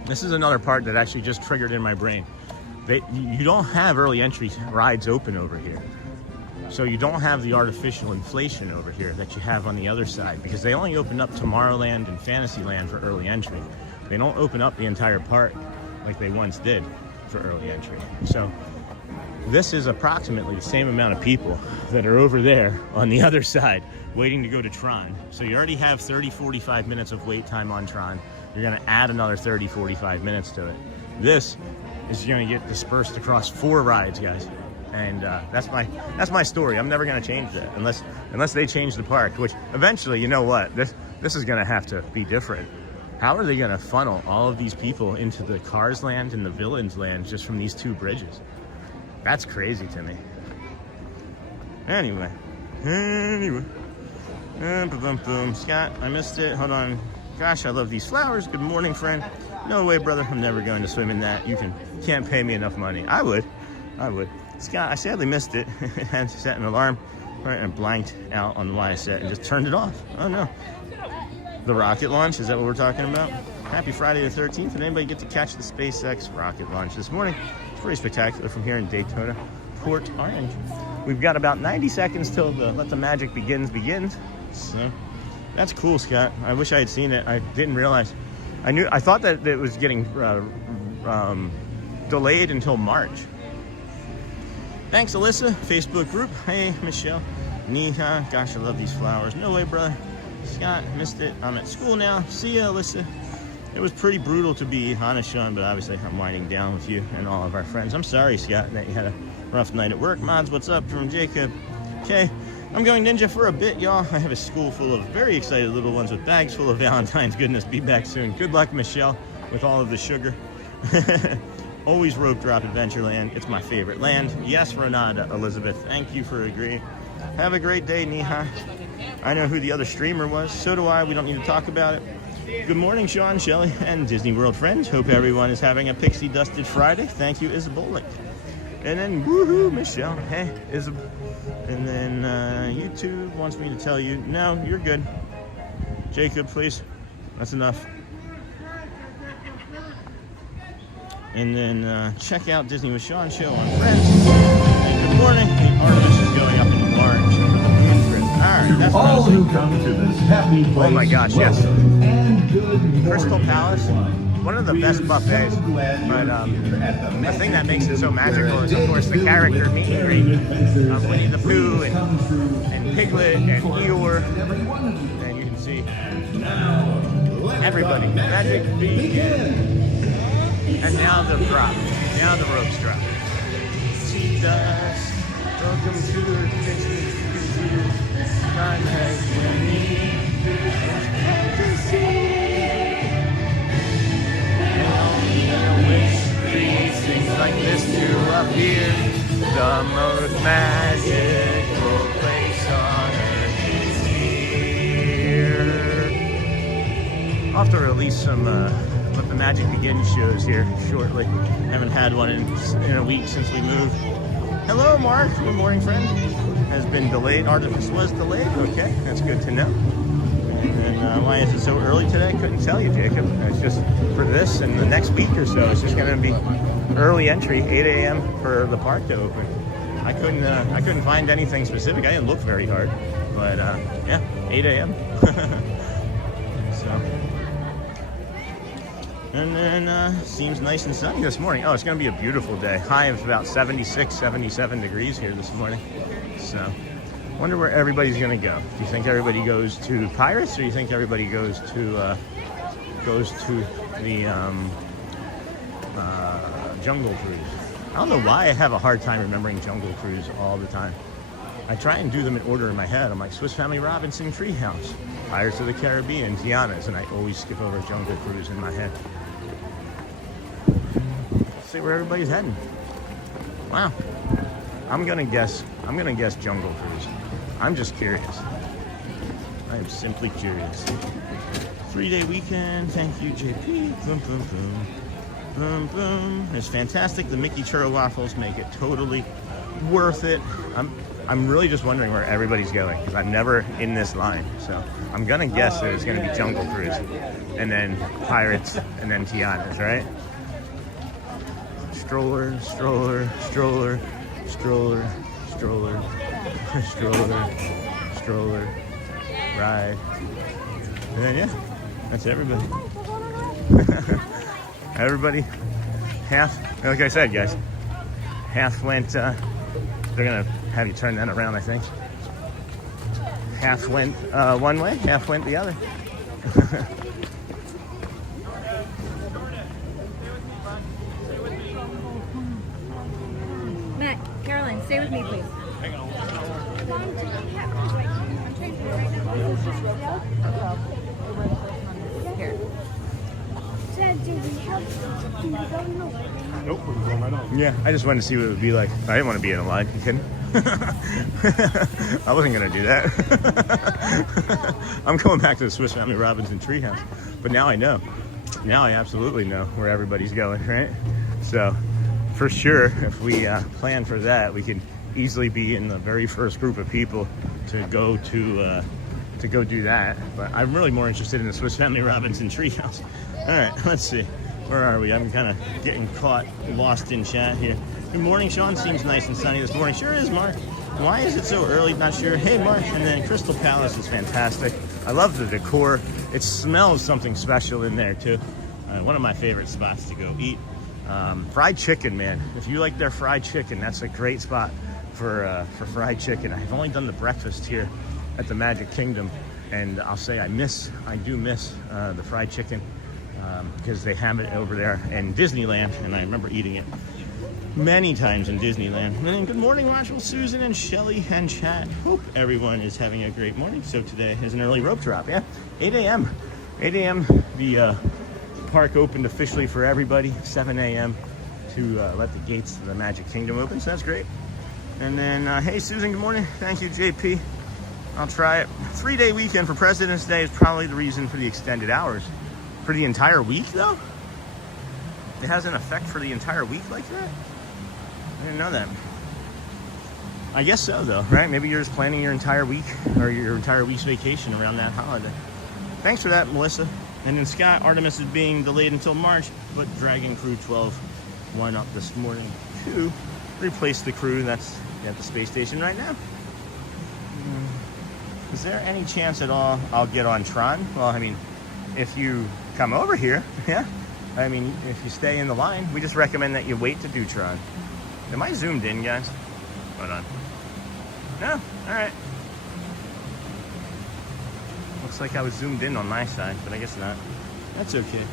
This is another part that actually just triggered in my brain. You don't have early entry rides open over here, so you don't have the artificial inflation over here that you have on the other side, because they only open up Tomorrowland and Fantasyland for early entry. They don't open up the entire park like they once did for early entry. So this is approximately the same amount of people that are over there on the other side waiting to go to Tron. So you already have 30-45 minutes of wait time on Tron. You're going to add another 30-45 minutes to it. This is going to get dispersed across 4 rides, guys. And that's my story. I'm never going to change that unless they change the park, which eventually, you know what, this is going to have to be different. How are they going to funnel all of these people into the Cars Land and the Villains Land just from these 2 bridges? That's crazy to me. Anyway. Boom. Scott, I missed it. Hold on. Gosh, I love these flowers. Good morning, friend. No way, brother. I'm never going to swim in that. You can't pay me enough money. I would. Scott, I sadly missed it. I had to set an alarm, right, and blanked out on why I set and just turned it off. Oh no. The rocket launch, is that what we're talking about? Happy Friday the 13th. Did anybody get to catch the SpaceX rocket launch this morning? It's pretty spectacular from here in Daytona, Port Orange. We've got about 90 seconds till the Let the Magic begins. So that's cool, Scott. I wish I had seen it. I didn't realize. I thought that it was getting delayed until March. Thanks, Alyssa. Facebook group. Hey, Michelle. Niha. Gosh, I love these flowers. No way, brother. Scott, missed it. I'm at school now. See ya, Alyssa. It was pretty brutal to be honest, Sean, but obviously I'm winding down with you and all of our friends. I'm sorry, Scott, that you had a rough night at work. Mods, what's up? From Jacob. Okay, I'm going ninja for a bit, y'all. I have a school full of very excited little ones with bags full of Valentine's goodness. Be back soon. Good luck, Michelle, with all of the sugar. Always rope drop Adventureland. It's my favorite land. Yes, Renata, Elizabeth. Thank you for agreeing. Have a great day, Neha. I know who the other streamer was. So do I. We don't need to talk about it. Good morning, Sean, Shelley, and Disney World friends. Hope everyone is having a pixie dusted Friday. Thank you, Isabel. And then, woohoo, Michelle. Hey, Isabel. And then YouTube wants me to tell you, no, you're good. Jacob, please. That's enough. And then check out Disney with Sean show on Friends. And good morning. The Artemis is going up in March. Alright, that's all who come to this happy place. Oh my gosh, yes. And good Crystal Palace, one of the best buffets. But the thing that makes it so magical is, of course, the character meet and greet of Winnie the Pooh and Piglet and Eeyore. And you can see everybody. Magic begins. And now the drop. Now the ropes drop. See us. Welcome to the Christmas. Time has to see. And only a wish creates things like this to appear. The most magical place on earth is here. I'll have to release some Let the Magic Begin shows here shortly. Haven't had one in a week since we moved. Hello, Mark. Good morning, friend. Has been delayed. Artemis was delayed. Okay, that's good to know. And then why is it so early today? Couldn't tell you, Jacob. It's just for this and the next week or so. It's just going to be early entry, 8 a.m. for the park to open. I couldn't find anything specific. I didn't look very hard, but yeah, 8 a.m. So. And then seems nice and sunny this morning. Oh, it's going to be a beautiful day. High of about 76, 77 degrees here this morning. So, wonder where everybody's going to go. Do you think everybody goes to Pirates, or do you think everybody goes to the Jungle Cruise? I don't know why I have a hard time remembering Jungle Cruise all the time. I try and do them in order in my head. I'm like Swiss Family Robinson, Treehouse, Pirates of the Caribbean, Tiana's, and I always skip over Jungle Cruise in my head. Let's see where everybody's heading. Wow. I'm gonna guess Jungle Cruise. I'm just curious. I am simply curious. 3-day weekend. Thank you, JP. Boom, boom, boom. Boom, boom. It's fantastic. The Mickey Churro waffles make it totally worth it. I'm really just wondering where everybody's going, because I'm never in this line. So I'm gonna guess that it's gonna be Jungle Cruise, and then Pirates, and then Tiana's, right? Stroller, stroller, stroller, stroller, stroller, stroller, stroller, ride. And then yeah, that's everybody. Everybody, half, like I said, guys, half went, they're gonna have you turn that around, I think. Half went one way, half went the other. Matt, Caroline, stay with me, please. Here. Nope, we're going right on. Yeah, I just wanted to see what it would be like. I didn't want to be in a line. You kidding? I wasn't gonna do that. I'm going back to the Swiss Family Robinson treehouse, but now I know. Now I absolutely know where everybody's going, right? So, for sure, if we plan for that, we can easily be in the very first group of people to go do that. But I'm really more interested in the Swiss Family Robinson treehouse. All right, let's see. Where are we? I'm kind of getting caught, lost in chat here. Good morning, Sean. Seems nice and sunny this morning. Sure is, Mark. Why is it so early? Not sure. Hey, Mark. And then Crystal Palace is fantastic. I love the decor. It smells something special in there, too. One of my favorite spots to go eat. Fried chicken, man. If you like their fried chicken, that's a great spot for fried chicken. I've only done the breakfast here at the Magic Kingdom, and I'll say I do miss the fried chicken because they have it over there in Disneyland, and I remember eating it many times in Disneyland. And then good morning, Rachel, Susan, and Shelly, and chat. Hope everyone is having a great morning. So today is an early rope drop, yeah? 8 a.m. 8 a.m. The park opened officially for everybody. 7 a.m. to let the gates to the Magic Kingdom open, so that's great. And then, hey, Susan, good morning. Thank you, JP. I'll try it. 3-day weekend for President's Day is probably the reason for the extended hours. For the entire week, though? It has an effect for the entire week like that? I didn't know that. I guess so, though, right? Maybe you're just planning your entire week or your entire week's vacation around that holiday. Thanks for that, Melissa. And then Scott, Artemis is being delayed until March, but Dragon Crew 12 went up this morning to replace the crew that's at the space station right now. Is there any chance at all I'll get on Tron? Well, I mean, if you come over here, yeah. I mean, if you stay in the line, we just recommend that you wait to do Tron. Am I zoomed in, guys? Hold on. No? All right. Looks like I was zoomed in on my side, but I guess not. That's okay.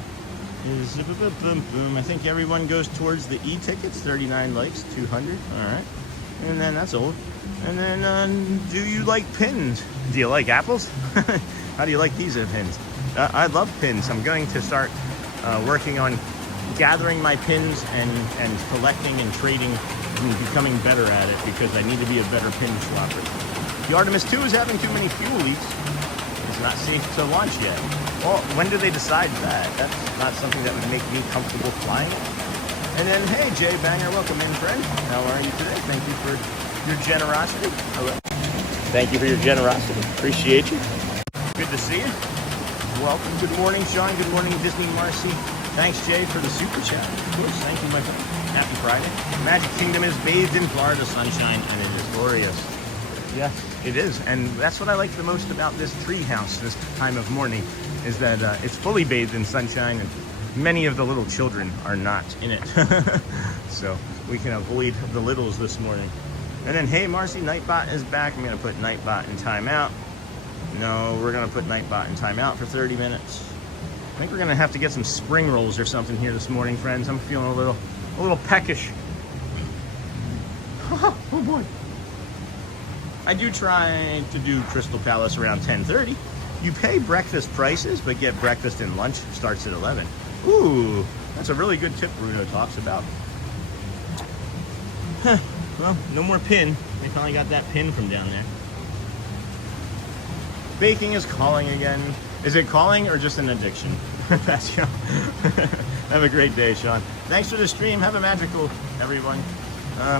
I think everyone goes towards the e-tickets. 39 likes, 200. All right. And then that's old. And then, do you like pins? Do you like apples? How do you like these pins? I love pins. I'm going to start working on gathering my pins and collecting and trading and becoming better at it because I need to be a better pin swapper. The Artemis 2 is having too many fuel leaks. It's not safe to launch yet. Well, when do they decide that? That's not something that would make me comfortable flying it. And then, hey, Jay Banger, welcome in, friend. How are you today? Thank you for your generosity. Hello. Thank you for your generosity. Appreciate you. Good to see you. Welcome. Good morning, Sean. Good morning, Disney Marcy. Thanks, Jay, for the super chat. Of course. Thank you, my friend. Happy Friday. Magic Kingdom is bathed in Florida sunshine, and it is glorious. Yes, it is. And that's what I like the most about this tree house this time of morning, is that it's fully bathed in sunshine, and many of the little children are not in it. So we can avoid the littles this morning. And then, hey, Marcy, Nightbot is back. I'm going to put Nightbot in timeout. No, we're going to put Nightbot in timeout for 30 minutes. I think we're going to have to get some spring rolls or something here this morning, friends. I'm feeling a little peckish. Oh, boy. I do try to do Crystal Palace around 10:30. You pay breakfast prices, but get breakfast and lunch starts at 11. Ooh, that's a really good tip Bruno talks about. Huh. Well, no more pin. They finally got that pin from down there. Baking is calling again. Is it calling or just an addiction? That's Sean. Have a great day, Sean. Thanks for the stream. Have a magical, everyone.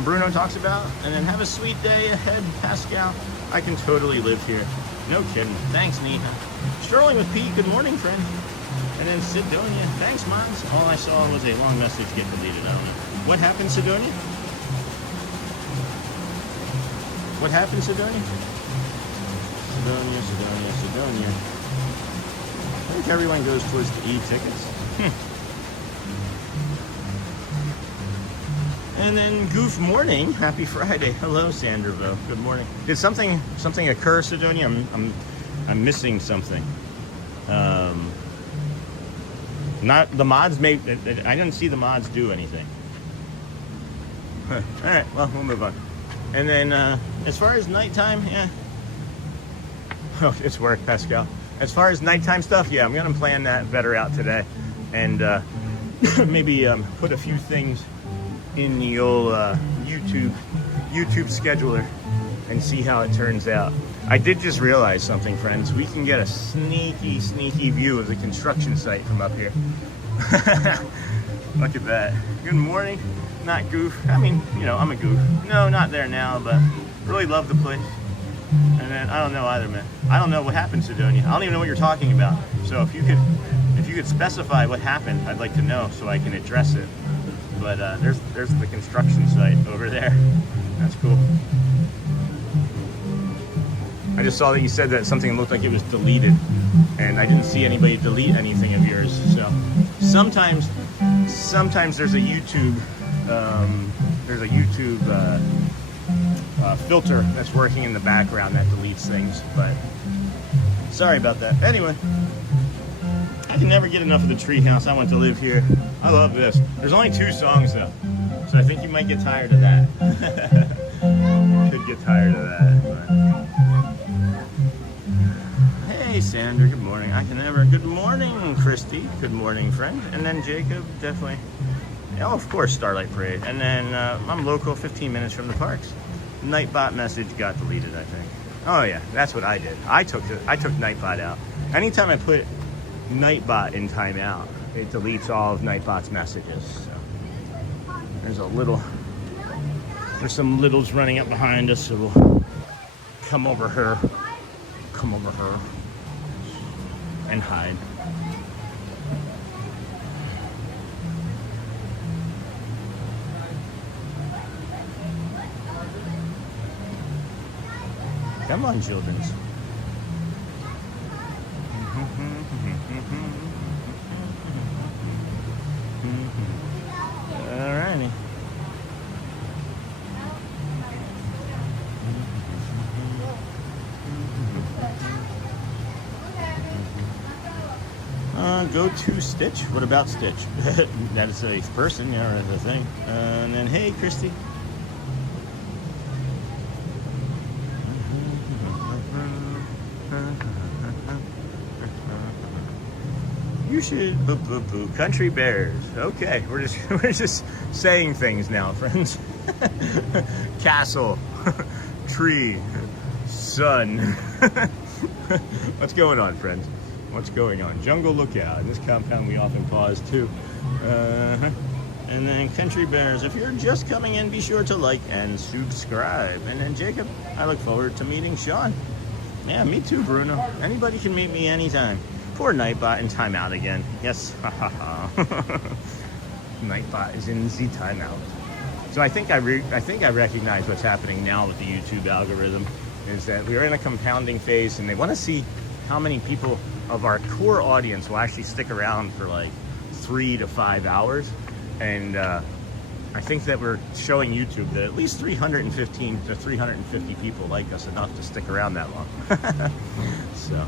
Bruno talks about, and then have a sweet day ahead, Pascal. I can totally live here. No kidding. Thanks, Nina. Strolling with Pete. Good morning, friend. And then Sidonia. Thanks, Mons. All I saw was a long message get deleted. I don't know. What happened, Sidonia? What happened, Sidonia? Sidonia. I think everyone goes towards the e-tickets. And then Goof morning. Happy Friday. Hello, Sandervo. Good morning. Did something occur, Sidonia? I'm missing something. Not the mods I didn't see the mods do anything. All right, well, we'll move on. And then as far as nighttime, yeah. Oh, it's work, Pascal. As far as nighttime stuff, yeah, I'm gonna plan that better out today, and maybe put a few things in the old YouTube scheduler and see how it turns out. I did just realize something, friends. We can get a sneaky view of the construction site from up here. Look at that. Good morning. Not goof. I mean, you know, I'm a goof. No, not there now, but really love the place. And then I don't know either, man. I don't know what happened, Sidonia. I don't even know what you're talking about. So if you could specify what happened, I'd like to know so I can address it. But there's the construction site over there. That's cool. I just saw that you said that something looked like it was deleted, and I didn't see anybody delete anything of yours. So sometimes there's a YouTube filter that's working in the background that deletes things. But sorry about that. Anyway, I can never get enough of the treehouse. I want to live here. I love this. There's only 2 songs though, so I think you might get tired of that. Could get tired of that. But... Hey Sandra, good morning. I can never. Good morning, Christy. Good morning, friend. And then Jacob, definitely. Oh, of course, Starlight Parade. And then I'm local, 15 minutes from the parks. Nightbot message got deleted, I think. Oh yeah, that's what I did. I took Nightbot out. Anytime I put Nightbot in timeout, it deletes all of Nightbot's messages. So there's some littles running up behind us, so we'll come over her and hide. Come on, children. Alrighty. Go to Stitch. What about Stitch? That is a person, yeah, or a thing. And then, hey, Christy. You should boo boo boo. Country bears. Okay, we're just saying things now, friends. Castle, tree, sun. What's going on, friends? What's going on? Jungle lookout. In this compound, we often pause too. And then country bears. If you're just coming in, be sure to like and subscribe. And then Jacob, I look forward to meeting Sean. Yeah, me too, Bruno. Anybody can meet me anytime. Poor Nightbot in timeout again. Yes, Nightbot is in the timeout. So I think I recognize what's happening now with the YouTube algorithm is that we are in a compounding phase, and they want to see how many people of our core audience will actually stick around for like 3 to 5 hours. And I think that we're showing YouTube that at least 315 to 350 people like us enough to stick around that long. So,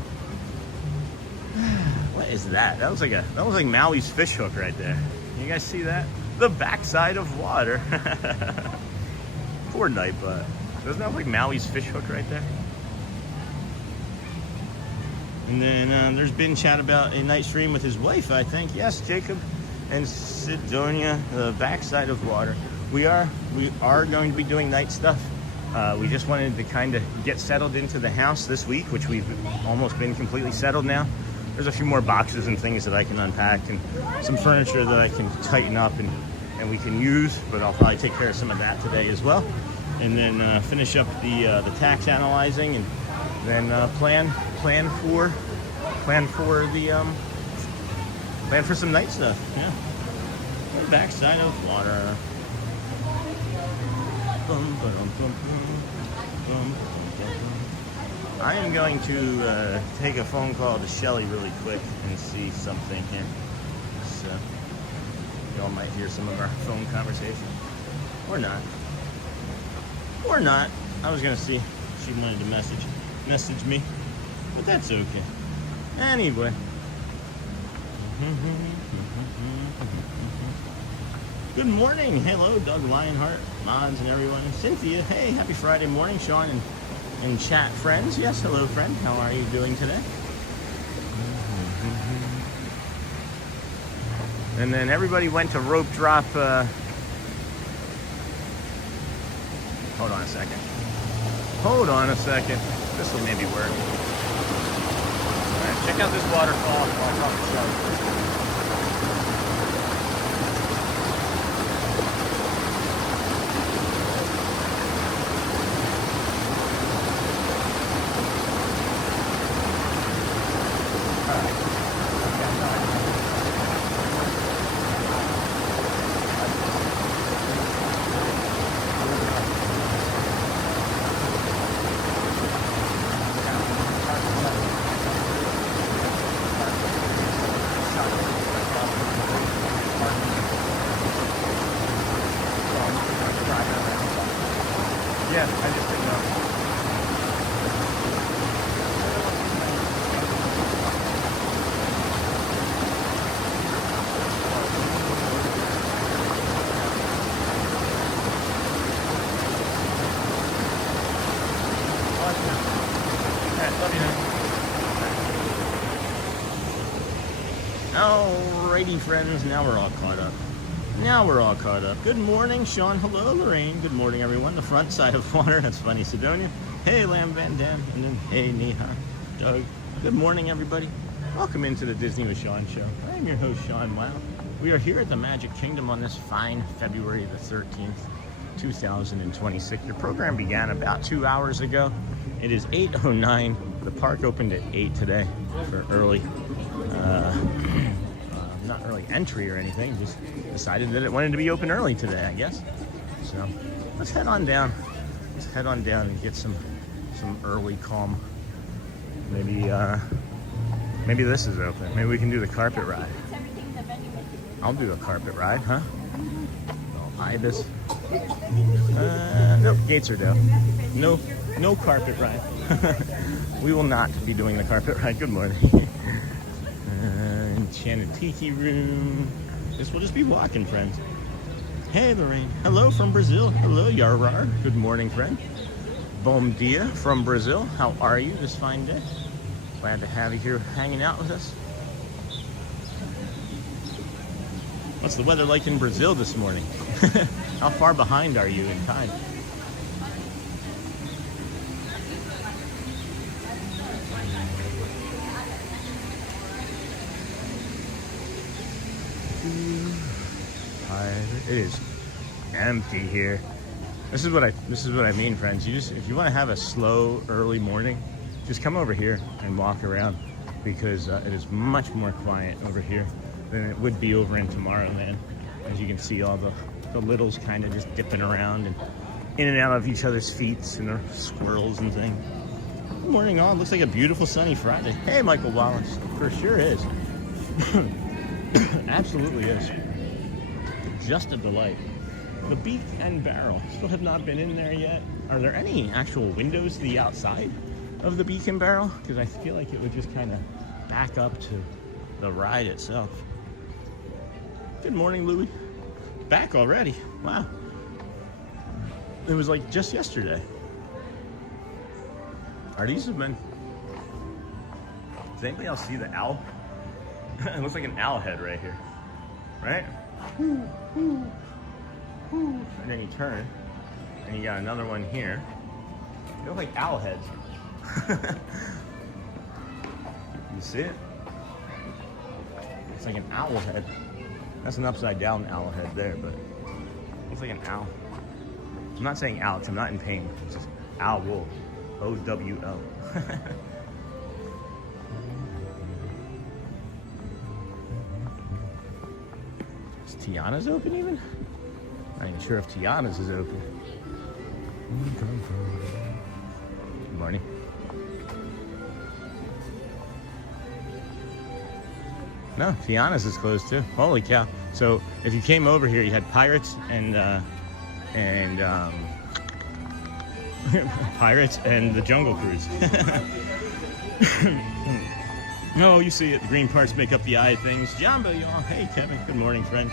what is that? That was like Maui's fish hook right there. You guys see that? The backside of water. Poor Nightbot. Doesn't that look like Maui's fish hook right there? And then there's been chat about a night stream with his wife, I think. Yes, Jacob and Sidonia, the backside of water. We are going to be doing night stuff. We just wanted to kind of get settled into the house this week, which we've almost been completely settled now. There's a few more boxes and things that I can unpack and some furniture that I can tighten up and we can use, but I'll probably take care of some of that today as well. And then finish up the tax analyzing, and then plan for some night stuff. Yeah, the backside of water. I am going to take a phone call to Shelly really quick and see something here. So y'all might hear some of our phone conversation, or not. Or not. I was gonna see if she wanted to message me, but that's okay. Anyway. Good morning. Hello, Doug Lionheart, mods, and everyone. Cynthia, hey, happy Friday morning. Sean and chat friends. Yes, hello, friend. How are you doing today? And then everybody went to rope drop Hold on a second. Hold on a second. This will maybe work. All right, check out this waterfall. I'll talk to Sean. Yeah, I just didn't know. Alrighty, friends, now we're all caught up. Good morning, Sean. Hello, Lorraine. Good morning, everyone. The front side of water. That's funny, Sidonia. Hey, Lamb Van Dam. And then, hey, Neha. Doug. Good morning, everybody. Welcome into the Disney with Sean show. I am your host, Sean Wow. We are here at the Magic Kingdom on this fine February the 13th, 2026. Your program began about 2 hours ago. It is 8:09. The park opened at 8 today for early. Not early entry or anything, just decided that it wanted to be open early today, I guess. So let's head on down. Let's head on down and get some early calm. Maybe this is open. Maybe we can do the carpet ride. I'll do a carpet ride, huh? Oh, Ibis. Nope, gates are down. No carpet ride. We will not be doing the carpet ride. Good morning. Enchanted Tiki Room. This will just be walking, friends. Hey, Lorraine. Hello from Brazil. Hello, Yarar. Good morning, friend. Bom dia from Brazil. How are you this fine day? Glad to have you here hanging out with us. What's the weather like in Brazil this morning? How far behind are you in time? It is empty here. This is what I mean, friends. If you want to have a slow early morning, just come over here and walk around, because it is much more quiet over here than it would be over in Tomorrowland. As you can see, all the littles kind of just dipping around and in and out of each other's feet, and the squirrels and things. Good morning, all. It looks like a beautiful sunny Friday. Hey, Michael Wallace. For sure is. Absolutely is. Just a delight. The Beak and Barrel. Still have not been in there yet. Are there any actual windows to the outside of the Beak and Barrel? Because I feel like it would just kind of back up to the ride itself. Good morning, Louie. Back already. Wow. It was like just yesterday. These have been... Does anybody else see the owl? It looks like an owl head right here. Right? And then you turn, and you got another one here. They look like owl heads. You see it? It's like an owl head. That's an upside down owl head there, but it looks like an owl. I'm not saying Alex, I'm not in pain. It's just owl. O-W-L. Tiana's open even? I'm not even sure if Tiana's is open. Good morning. No, Tiana's is closed too. Holy cow. So if you came over here, you had Pirates and Pirates and the Jungle Cruise. Oh, you see it. The green parts make up the eye things. Jumbo, y'all. Hey, Kevin. Good morning, friend.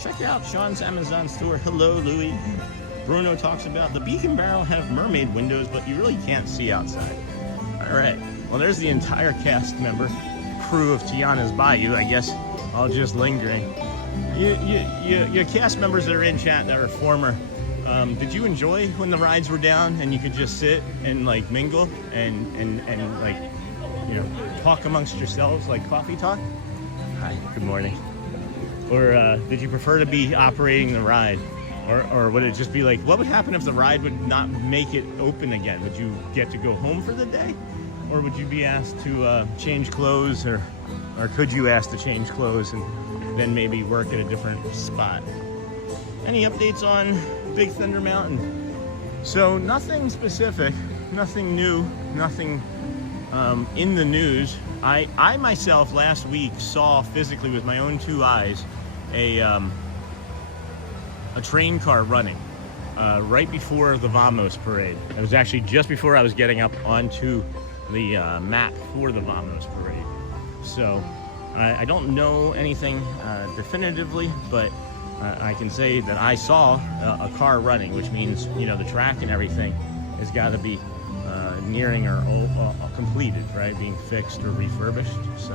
Check out Sean's Amazon store. Hello, Louie. Bruno talks about the Beak and Barrel have mermaid windows, but you really can't see outside. All right. Well, there's the entire cast member crew of Tiana's Bayou, I guess. All just lingering. Your cast members that are in chat that are former Did you enjoy when the rides were down and you could just sit and like mingle and like, you know, talk amongst yourselves like coffee talk? Hi, good morning. Or did you prefer to be operating the ride? Or would it just be like, what would happen if the ride would not make it open again? Would you get to go home for the day? Or would you be asked to change clothes, or could you ask to change clothes and then maybe work at a different spot? Any updates on Big Thunder Mountain? So nothing specific, nothing new, nothing in the news. I myself last week saw physically with my own 2 eyes a train car running right before the Vamos parade. It was actually just before I was getting up onto the map for the Vamos parade. So I don't know anything definitively, but I can say that I saw a car running, which means, you know, the track and everything has got to be nearing or completed, right? Being fixed or refurbished. So,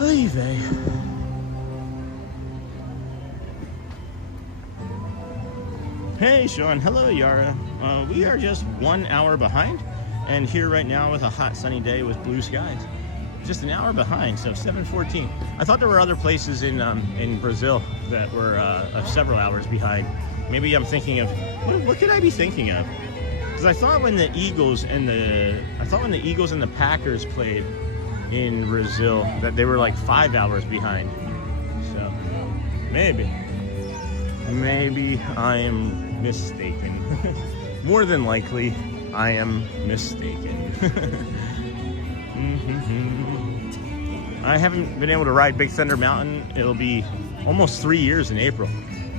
oy vey. Hey Sean, hello Yara. We are just 1 hour behind, and here right now with a hot sunny day with blue skies. Just an hour behind, so 7:14. I thought there were other places in Brazil that were several hours behind. Maybe I'm thinking of, what could I be thinking of? Because I thought when the Eagles and the Packers played in Brazil that they were like 5 hours behind. So maybe I am mistaken. More than likely, I am mistaken. I haven't been able to ride Big Thunder Mountain. It'll be almost 3 years in April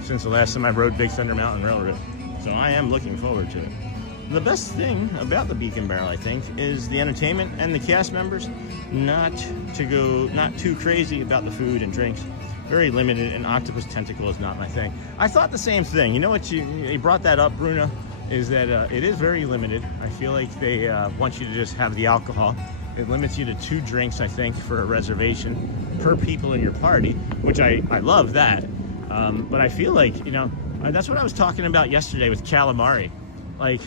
since the last time I rode Big Thunder Mountain Railroad. So I am looking forward to it. The best thing about the Beacon Barrel, I think, is the entertainment and the cast members. Not too crazy about the food and drinks. Very limited, and octopus tentacle is not my thing. I thought the same thing. You know what, you brought that up, Bruno, is that it is very limited. I feel like they want you to just have the alcohol. It limits you to 2 drinks, I think, for a reservation per people in your party, which I love that. But I feel like, you know, that's what I was talking about yesterday with calamari. Like,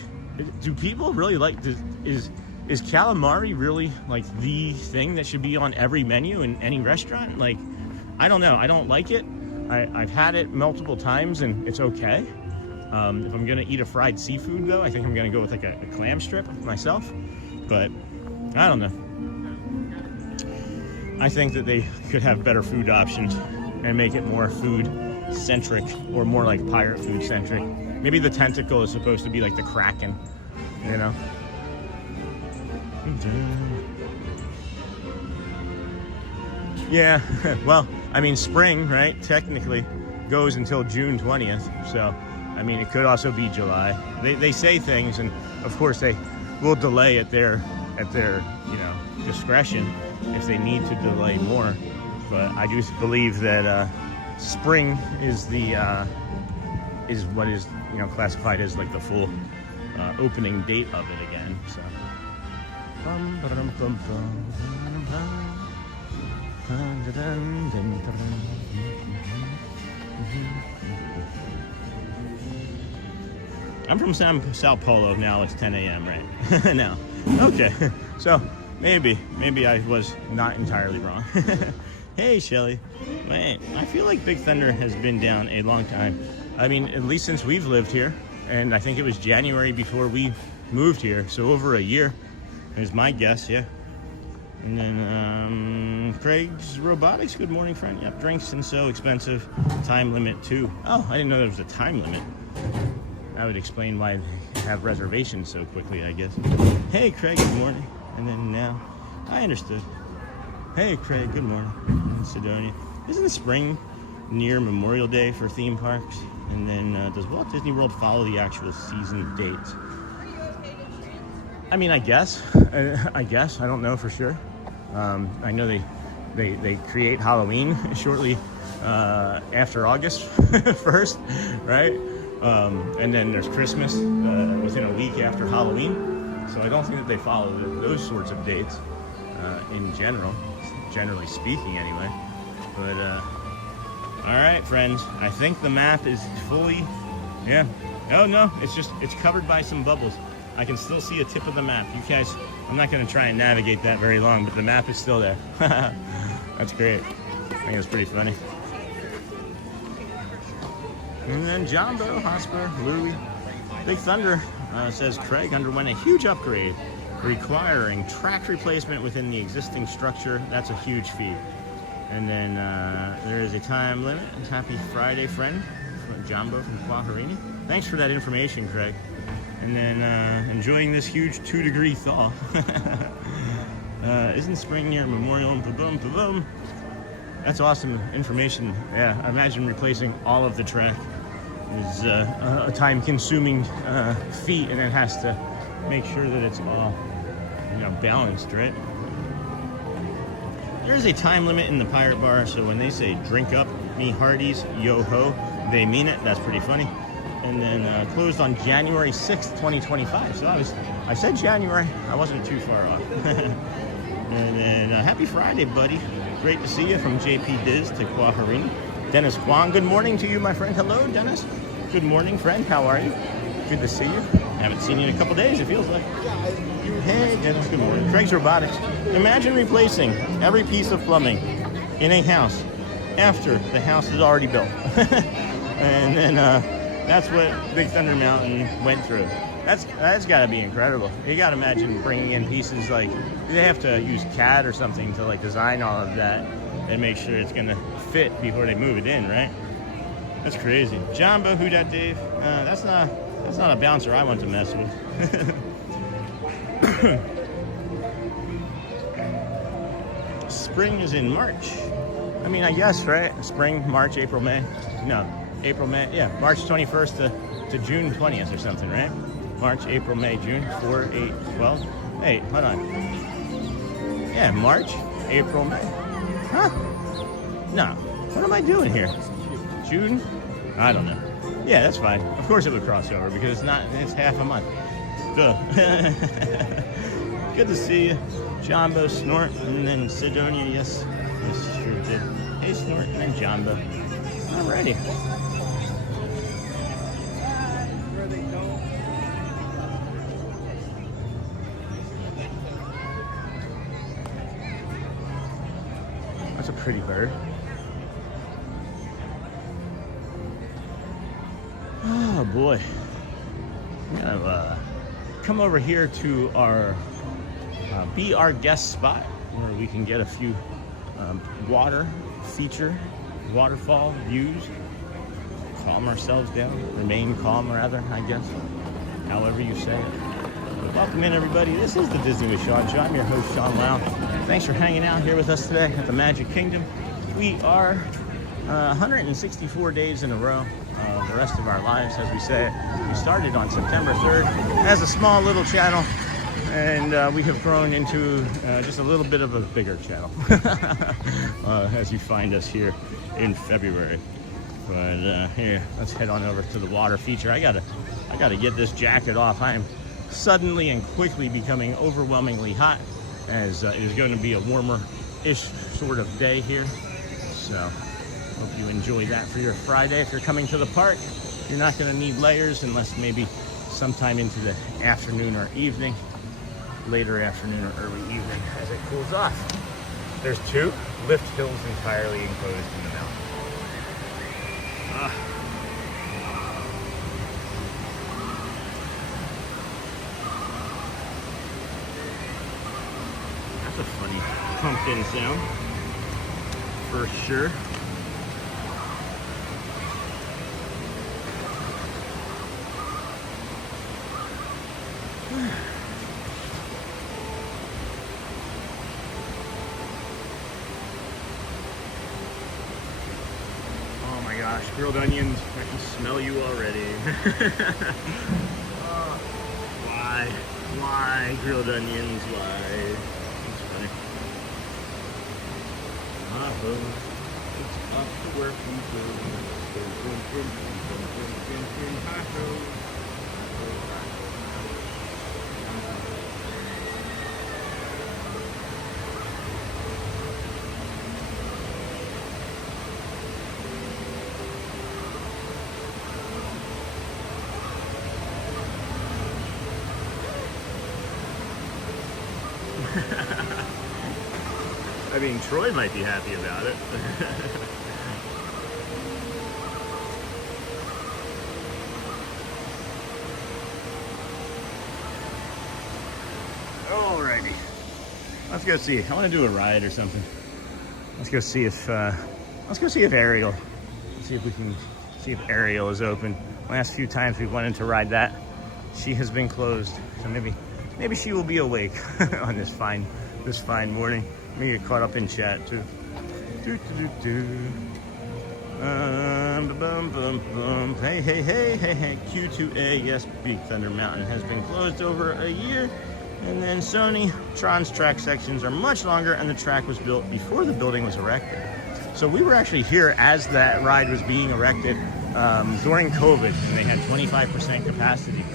do people really like, is calamari really like the thing that should be on every menu in any restaurant? Like, I don't know. I don't like it. I've had it multiple times and it's okay. If I'm gonna eat a fried seafood though, I think I'm gonna go with like a clam strip myself. But I don't know. I think that they could have better food options and make it more food centric, or more like pirate food centric. Maybe the tentacle is supposed to be like the Kraken, you know? Yeah, well, I mean, spring, right, technically goes until June 20th. So, I mean, it could also be July. They say things, and of course they will delay at their you know, discretion if they need to delay more. But I do believe that spring is what is, you know, classified as like the full opening date of it again. So. I'm from Sao Paulo now. It's 10 a.m. right now. Okay, so maybe I was not entirely wrong. Hey Shelly, man, I feel like Big Thunder has been down a long time. I mean, at least since we've lived here, and I think it was January before we moved here, so over a year is my guess. Yeah. And then Craig's Robotics, good morning friend. Yep, drinks and so expensive, time limit too. Oh, I didn't know there was a time limit. That would explain why they have reservations so quickly, I guess. Hey Craig, good morning. And then now, I understood. Hey Craig, good morning. In Sidonia. Isn't spring near Memorial Day for theme parks? And then does Walt Disney World follow the actual season dates? I mean, I guess. I don't know for sure. I know they create Halloween shortly after August 1st, right? And then there's Christmas within a week after Halloween. So I don't think that they follow those sorts of dates generally speaking anyway. But All right, friends. I think the map is fully, yeah. Oh no, it's covered by some bubbles. I can still see a tip of the map. You guys, I'm not gonna try and navigate that very long, but the map is still there. That's great. I think it's pretty funny. And then Jumbo, Hotspur, Louie. Big Thunder says Craig underwent a huge upgrade requiring track replacement within the existing structure. That's a huge feat. And then there is a time limit. Happy Friday, friend. Jumbo from Quaharini. Thanks for that information, Craig. And then enjoying this huge 2-degree thaw. Isn't spring near Memorial? Boom, boom. That's awesome information. Yeah, I imagine replacing all of the track is a time-consuming feat, and it has to make sure that it's all, balanced, right? There's a time limit in the Pirate Bar, so when they say drink up, me hearties, yo-ho, they mean it. That's pretty funny. And then closed on January 6th, 2025. So I said January. I wasn't too far off. And then happy Friday, buddy. Great to see you from JP Diz to Quaharini. Dennis Kwong, good morning to you, my friend. Hello, Dennis. Good morning, friend. How are you? Good to see you. Haven't seen you in a couple days, it feels like. Hey, Dennis, good morning. Craig's Robotics. Imagine replacing every piece of plumbing in a house after the house is already built. And then that's what Big Thunder Mountain went through. That's got to be incredible. You got to imagine bringing in pieces like, they have to use CAD or something to like design all of that and make sure it's going to fit before they move it in, right? That's crazy. Jumbo, who dat Dave? That's not a bouncer I want to mess with. Spring is in March. I mean, I guess, right? Spring, March, April, May. No, April, May. Yeah, March 21st to June 20th or something, right? March, April, May, June, 4, 8, 12. Hey, hold on. Yeah, March, April, May. Huh? No. What am I doing here? June? I don't know. Yeah, that's fine. Of course it would cross over because it's half a month. Duh. Good to see you. Jumbo, Snort, and then Sidonia, yes. Yes, sure did. Hey, Snort, and then Jumbo. Alrighty. That's a pretty bird. Oh boy. I'm gonna come over here to our be our guest spot where we can get a few waterfall views, calm ourselves down, remain calm rather, I guess, however you say it. Welcome in, everybody. This is the Disney with Sean Show. I'm your host, Sean Lau. Thanks for hanging out here with us today at the Magic Kingdom. We are 164 days in a row. The rest of our lives, as we say. We started on September 3rd as a small little channel, and we have grown into just a little bit of a bigger channel as you find us here in February. But here, let's head on over to the water feature. I gotta get this jacket off. I am suddenly and quickly becoming overwhelmingly hot, as it is going to be a warmer-ish sort of day here. So hope you enjoy that for your Friday. If you're coming to the park, you're not going to need layers unless maybe sometime into the afternoon or evening, later afternoon or early evening as it cools off. There's 2 lift hills entirely enclosed in the mountain. That's a funny pumpkin sound, for sure. Oh my gosh, grilled onions, I can smell you already. Why grilled onions, why? It's funny. It's up to work we go. mean, Troy might be happy about it. Alrighty. Let's go see. I want to do a ride or something. Let's go see if Ariel. Let's see if we can see if Ariel is open. Last few times we wanted to ride that, she has been closed. So maybe she will be awake on this fine morning. Maybe get caught up in chat too. Hey. Q2A, yes, Big Thunder Mountain has been closed over a year. And then Sony, Tron's track sections are much longer, and the track was built before the building was erected. So we were actually here as that ride was being erected during COVID, and they had 25% capacity.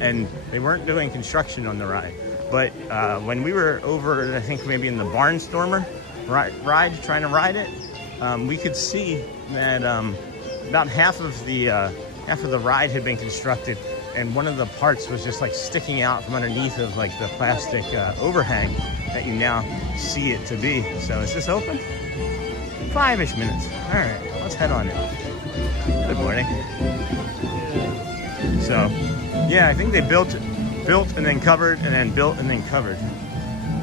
And they weren't doing construction on the ride. But when we were over, I think maybe in the Barnstormer ride, trying to ride it, we could see that about half of the ride had been constructed, and one of the parts was just like sticking out from underneath of like the plastic overhang that you now see it to be. So is this open? 5-ish minutes. All right, let's head on in. Good morning. So, yeah, I think they built and then covered, and then built and then covered.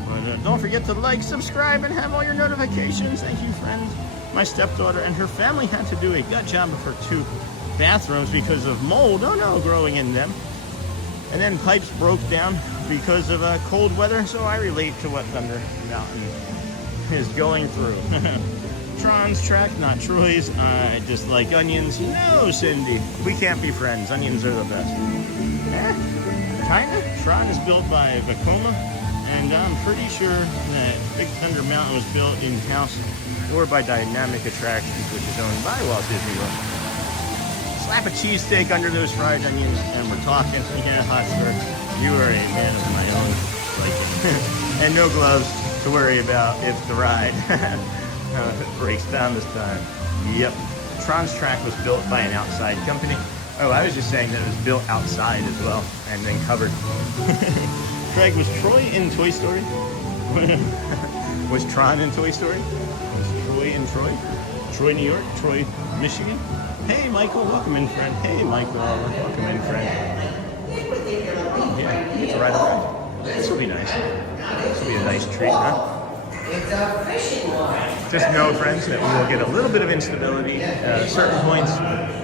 But don't forget to like, subscribe, and have all your notifications. Thank you, friends. My stepdaughter and her family had to do a gut job of her 2 bathrooms because of mold, growing in them. And then pipes broke down because of cold weather, so I relate to what Thunder Mountain is going through. Tron's track, not Troy's. I dislike onions. No, Cindy. We can't be friends. Onions are the best. Kinda. Tron is built by Vekoma, and I'm pretty sure that Big Thunder Mountain was built in-house or by Dynamic Attractions, which is owned by Walt Disney World. Slap a cheesesteak under those fried onions, and we're talking. Yeah, Hotspur, you are a man of my own liking. And no gloves to worry about if the ride breaks down this time. Yep. Tron's track was built by an outside company. Oh, I was just saying that it was built outside as well, and then covered. Craig, was Troy in Toy Story? Was Tron in Toy Story? Was Troy in Troy? Troy, New York? Troy, Michigan? Hey, Michael, welcome in, friend. Hey, Michael, welcome in, friend. Yeah, you get to ride a ride. This will be nice. This will be a nice treat, huh? Just know, friends, that we will get a little bit of instability at certain points,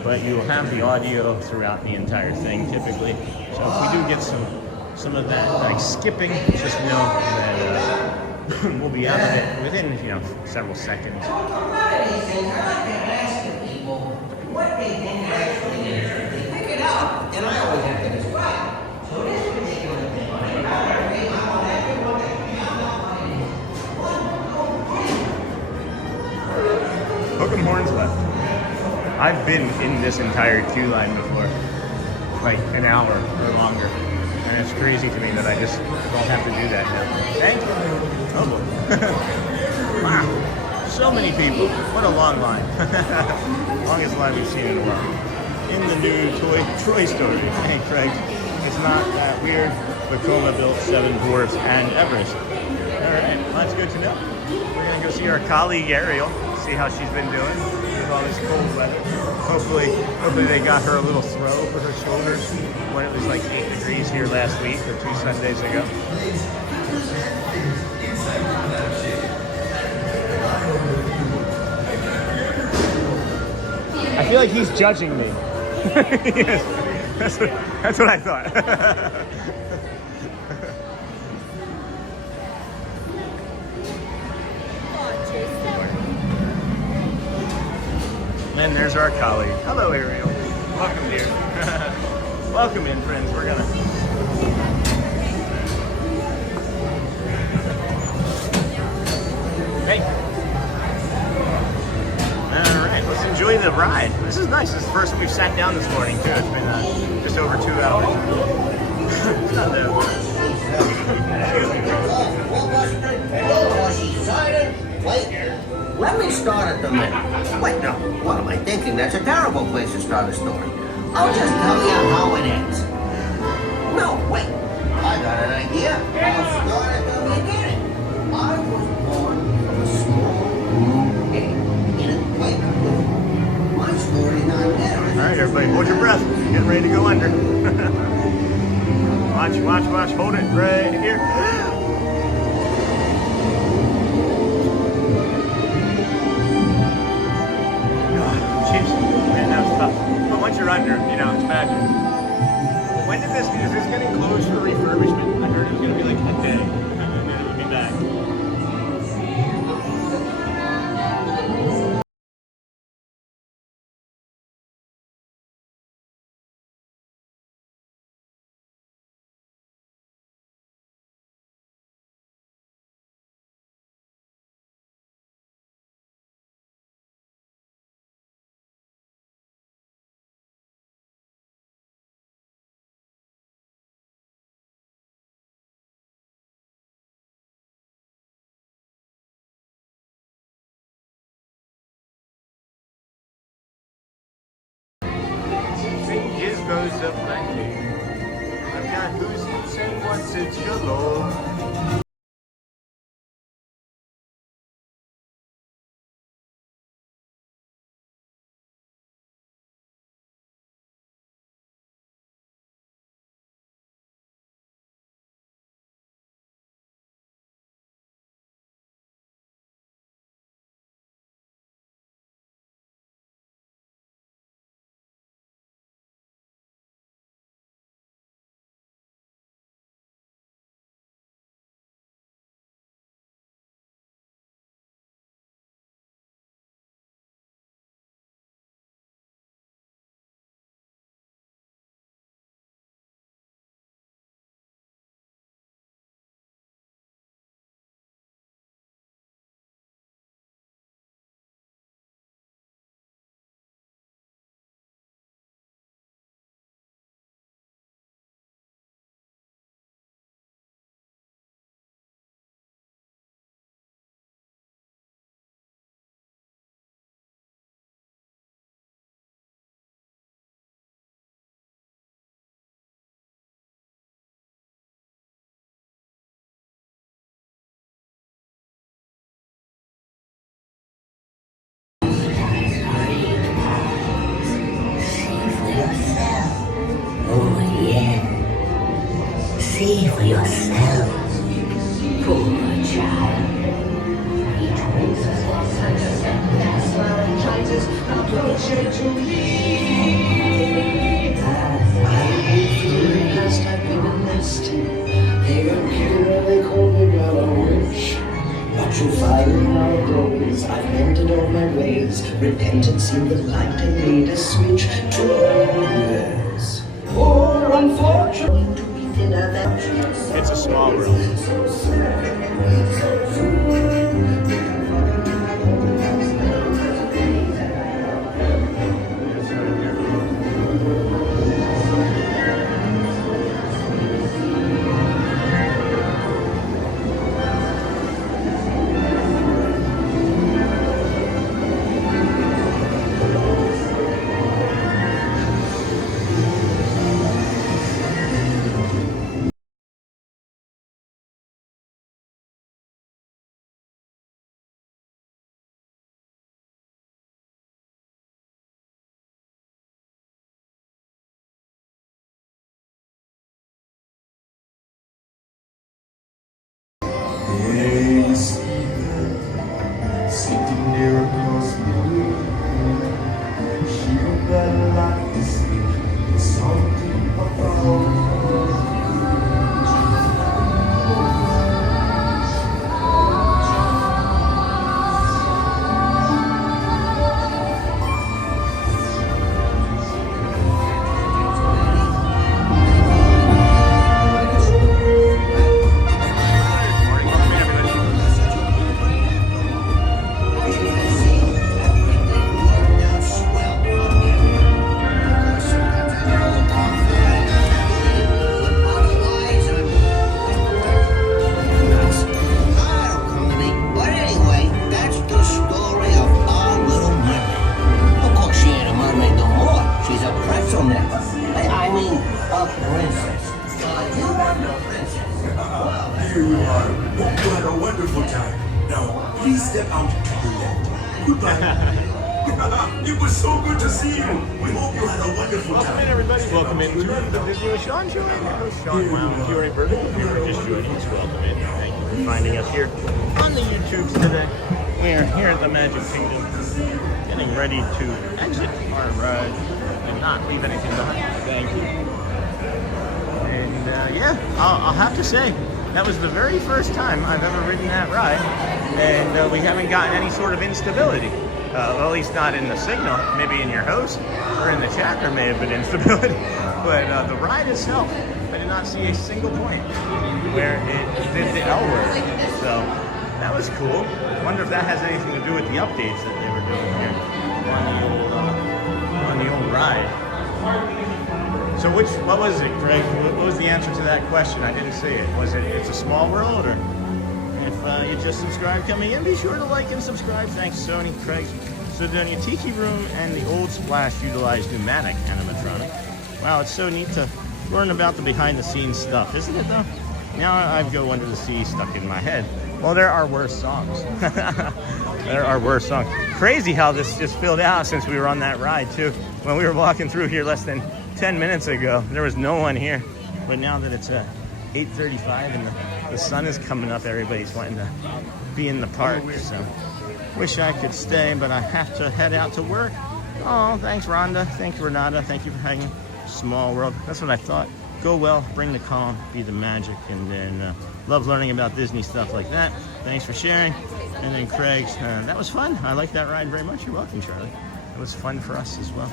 but you will have the audio throughout the entire thing, typically. So if we do get some of that like skipping, just know that we'll be out of it within several seconds. What they think actually is pick it up, and I always think that it's right. So this particular thing, I want everyone to Hook 'em horns left. I've been in this entire queue line before, like an hour or longer, and it's crazy to me that I just don't have to do that now. Thank you. Oh boy. Wow. So many people. What a long line. Longest line we've seen in a while. In the new Troy Story. Hey, Craig, it's not that weird. Vekoma built 7 dwarfs and Everest. All right, well, that's good to know. We're going to go see our colleague Ariel, see how she's been doing with all this cold weather. Hopefully they got her a little throw for her shoulders when it was like 8 degrees here last week or 2 Sundays ago. I feel like he's judging me. Yes, that's what I thought. And there's our colleague. Hello, Ariel. Welcome, dear. Welcome in, friends. We're gonna. Hey. Alright, let's enjoy the ride. This is nice. This is the first time we've sat down this morning, too. It's been just over 2 hours. It's not that Let me start at the middle. Wait, no, what am I thinking? That's a terrible place to start a story. I'll just tell you how it ends. No, wait. I got an idea. I'll start at the beginning. I was born everybody. Hold your breath. Getting ready to go under. Watch, watch, watch. Hold it right here. Jeez, man, that was tough. But once you're under, you know, it's magic. When is this getting closed for refurbishment? I heard it was going to be like a day, and then it would be back. Goes up like this. I've got who's saying once it's your Lord. See for yourself, poor child. He traces all such and smiling choices are closer to me. Last I've been enlisted, they call me God a witch. But you find my goals, I've mended all my ways. Repentance seemed the light and made a switch to yours. Or unfortunately, It's a small world. Sitting there across the way, she got a lot to say. There's something about Here you are. Hope you had a wonderful time. Now, please step out to the left. Goodbye. It was so good to see you. We hope you had a wonderful Welcome time. in, everybody. Welcome into the Disney with Sean show. I'm your host, Sean. Wow, if you already heard it, if you were just joining us, welcome in. Thank you for finding us here on the YouTubes today. We are here at the Magic Kingdom, getting ready to exit our ride and not leave anything behind. Thank you. And yeah, I'll have to say, that was the very first time I've ever ridden that ride, and we haven't gotten any sort of instability. Well, at least not in the signal. Maybe in your host or in the chat there may have been instability. But the ride itself, I did not see a single point where it did the L word. So that was cool. I wonder if that has anything to do with the updates that they were doing here on the old ride. So what was it, Greg? What was the answer to that question? I didn't see it. Was it it's a small world, or if you just subscribed coming in, be sure to like and subscribe. Thanks, Sony, Craig, Sidonia. Tiki Room and the Old Splash utilized pneumatic animatronic. Wow, it's so neat to learn about the behind-the-scenes stuff, isn't it, though? Now I go under the sea stuck in my head. Well, there are worse songs. There are worse songs. Crazy how this just filled out since we were on that ride, too. When we were walking through here less than 10 minutes ago, there was no one here. But now that it's 8:35 and the sun is coming up, everybody's wanting to be in the park. So, wish I could stay, but I have to head out to work. Oh, thanks, Rhonda. Thank you, Renata. Thank you for hanging. Small world. That's what I thought. Go well, bring the calm, be the magic, and then love learning about Disney stuff like that. Thanks for sharing. And then Craig's, that was fun. I like that ride very much. You're welcome, Charlie. It was fun for us as well.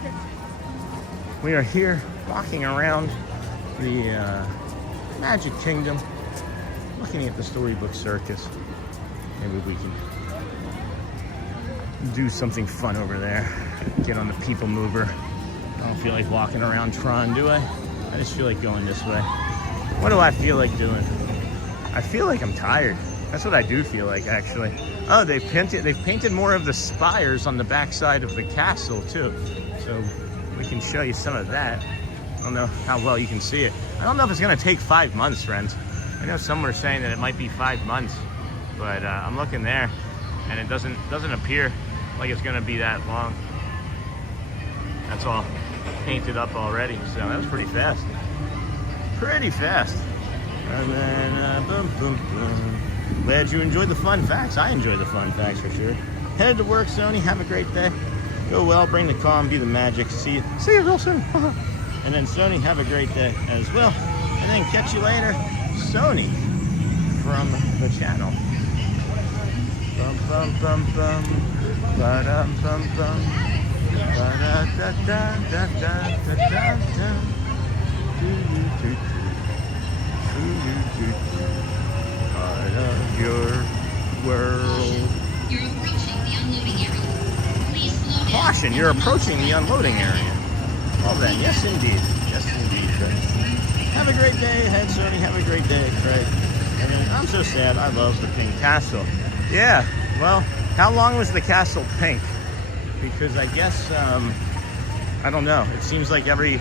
We are here walking around the Magic Kingdom, looking at the Storybook Circus. Maybe we can do something fun over there. Get on the PeopleMover. I don't feel like walking around Tron, do I? I just feel like going this way. What do I feel like doing? I feel like I'm tired. That's what I do feel like, actually. Oh, they've painted more of the spires on the backside of the castle too. So we can show you some of that. I don't know how well you can see it. I don't know if it's gonna take 5 months, friends. I know some were saying that it might be 5 months, but I'm looking there, and it doesn't appear like it's gonna be that long. That's all painted up already, so that was pretty fast. Pretty fast. And then, boom, boom, boom. Glad you enjoyed the fun facts. I enjoyed the fun facts for sure. Head to work, Sony. Have a great day. Go well, bring the calm, be the magic. See you real soon. And then Sony, have a great day as well. And then catch you later, Sony from the channel. Bum bum bum bum. Ba dum bum bum. Ba da da da da da da da da. Part of your world. You're approaching the unloading area. Please slow down. Caution, you're approaching the unloading area. Well then, yes indeed. Yes indeed, Craig. Have a great day ahead, Sony. Have a great day, Craig. And then, I'm so sad. I love the pink castle. Yeah, well, how long was the castle pink? Because I guess, I don't know. It seems like every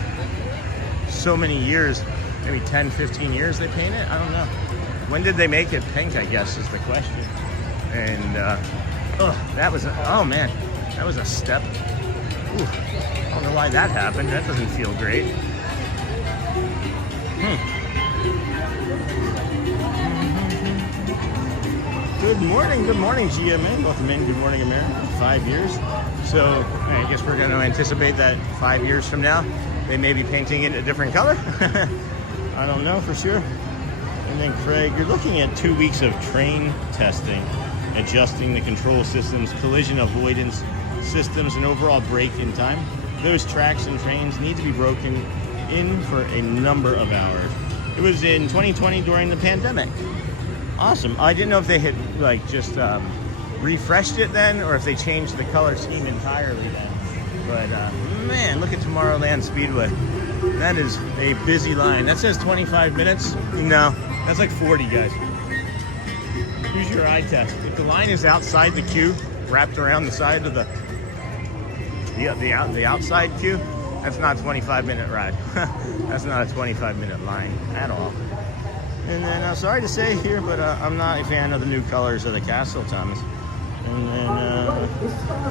so many years, maybe 10, 15 years they paint it. I don't know. When did they make it pink, I guess, is the question. And, that was, oh man, that was a step. Ooh, I don't know why that happened. That doesn't feel great. Good morning, GMA. Welcome in. Good morning, America. 5 years. So I guess we're going to anticipate that 5 years from now, they may be painting it a different color. I don't know for sure. And then Craig, you're looking at 2 weeks of train testing, adjusting the control systems, collision avoidance systems, and overall brake-in time. Those tracks and trains need to be broken in for a number of hours. It was in 2020 during the pandemic. Awesome. I didn't know if they had like just refreshed it then, or if they changed the color scheme entirely then. But man, look at Tomorrowland Speedway. That is a busy line. That says 25 minutes. No, that's like 40, guys. Use your eye test. If the line is outside the queue, wrapped around the side of the outside queue, that's not a 25-minute ride. That's not a 25-minute line at all. And then, sorry to say here, but I'm not a fan of the new colors of the castle, Thomas. And then,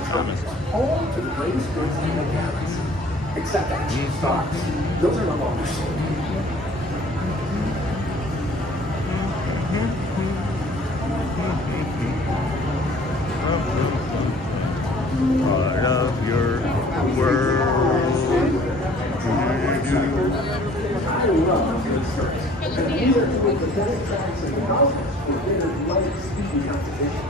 Thomas. home to the greatest goods in the galaxy. Except action stars. Those are no longer sold. Part of your world. I love research. And these are two of the best tracks in the house for winner light speed competition.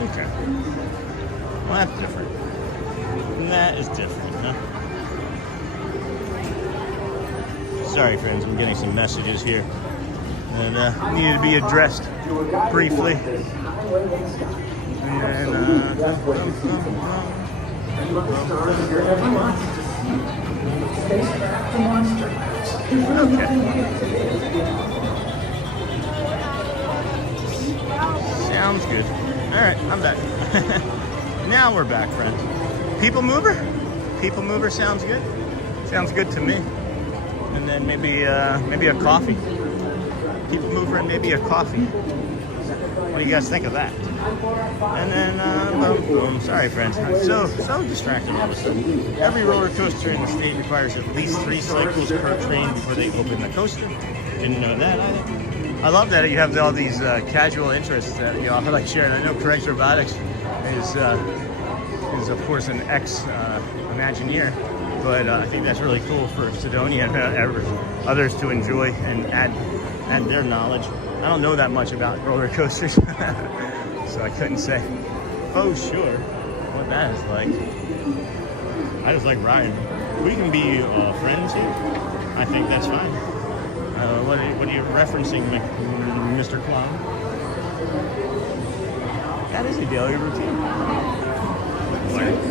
Okay. Well, that's different. That is different, huh? Sorry, friends, I'm getting some messages here that needed to be addressed briefly. And, okay. Sounds good. All right, I'm back. Now we're back, friends. PeopleMover? PeopleMover sounds good. Sounds good to me. And then maybe a coffee. PeopleMover and maybe a coffee. What do you guys think of that? And then, boom, boom. Sorry, friends. I'm so distracted all of a sudden. Every roller coaster in the state requires at least 3 cycles per train before they open the coaster. Didn't know that either. I love that you have all these casual interests that you all like sharing. I know Craig's Robotics is of course an ex-Imagineer, but I think that's really cool for Sidonia and others to enjoy and add their knowledge. I don't know that much about roller coasters, so I couldn't say for sure what that is like. I just like riding. We can be friends here. I think that's fine. What are you referencing, Mr. Clown? That is a daily routine.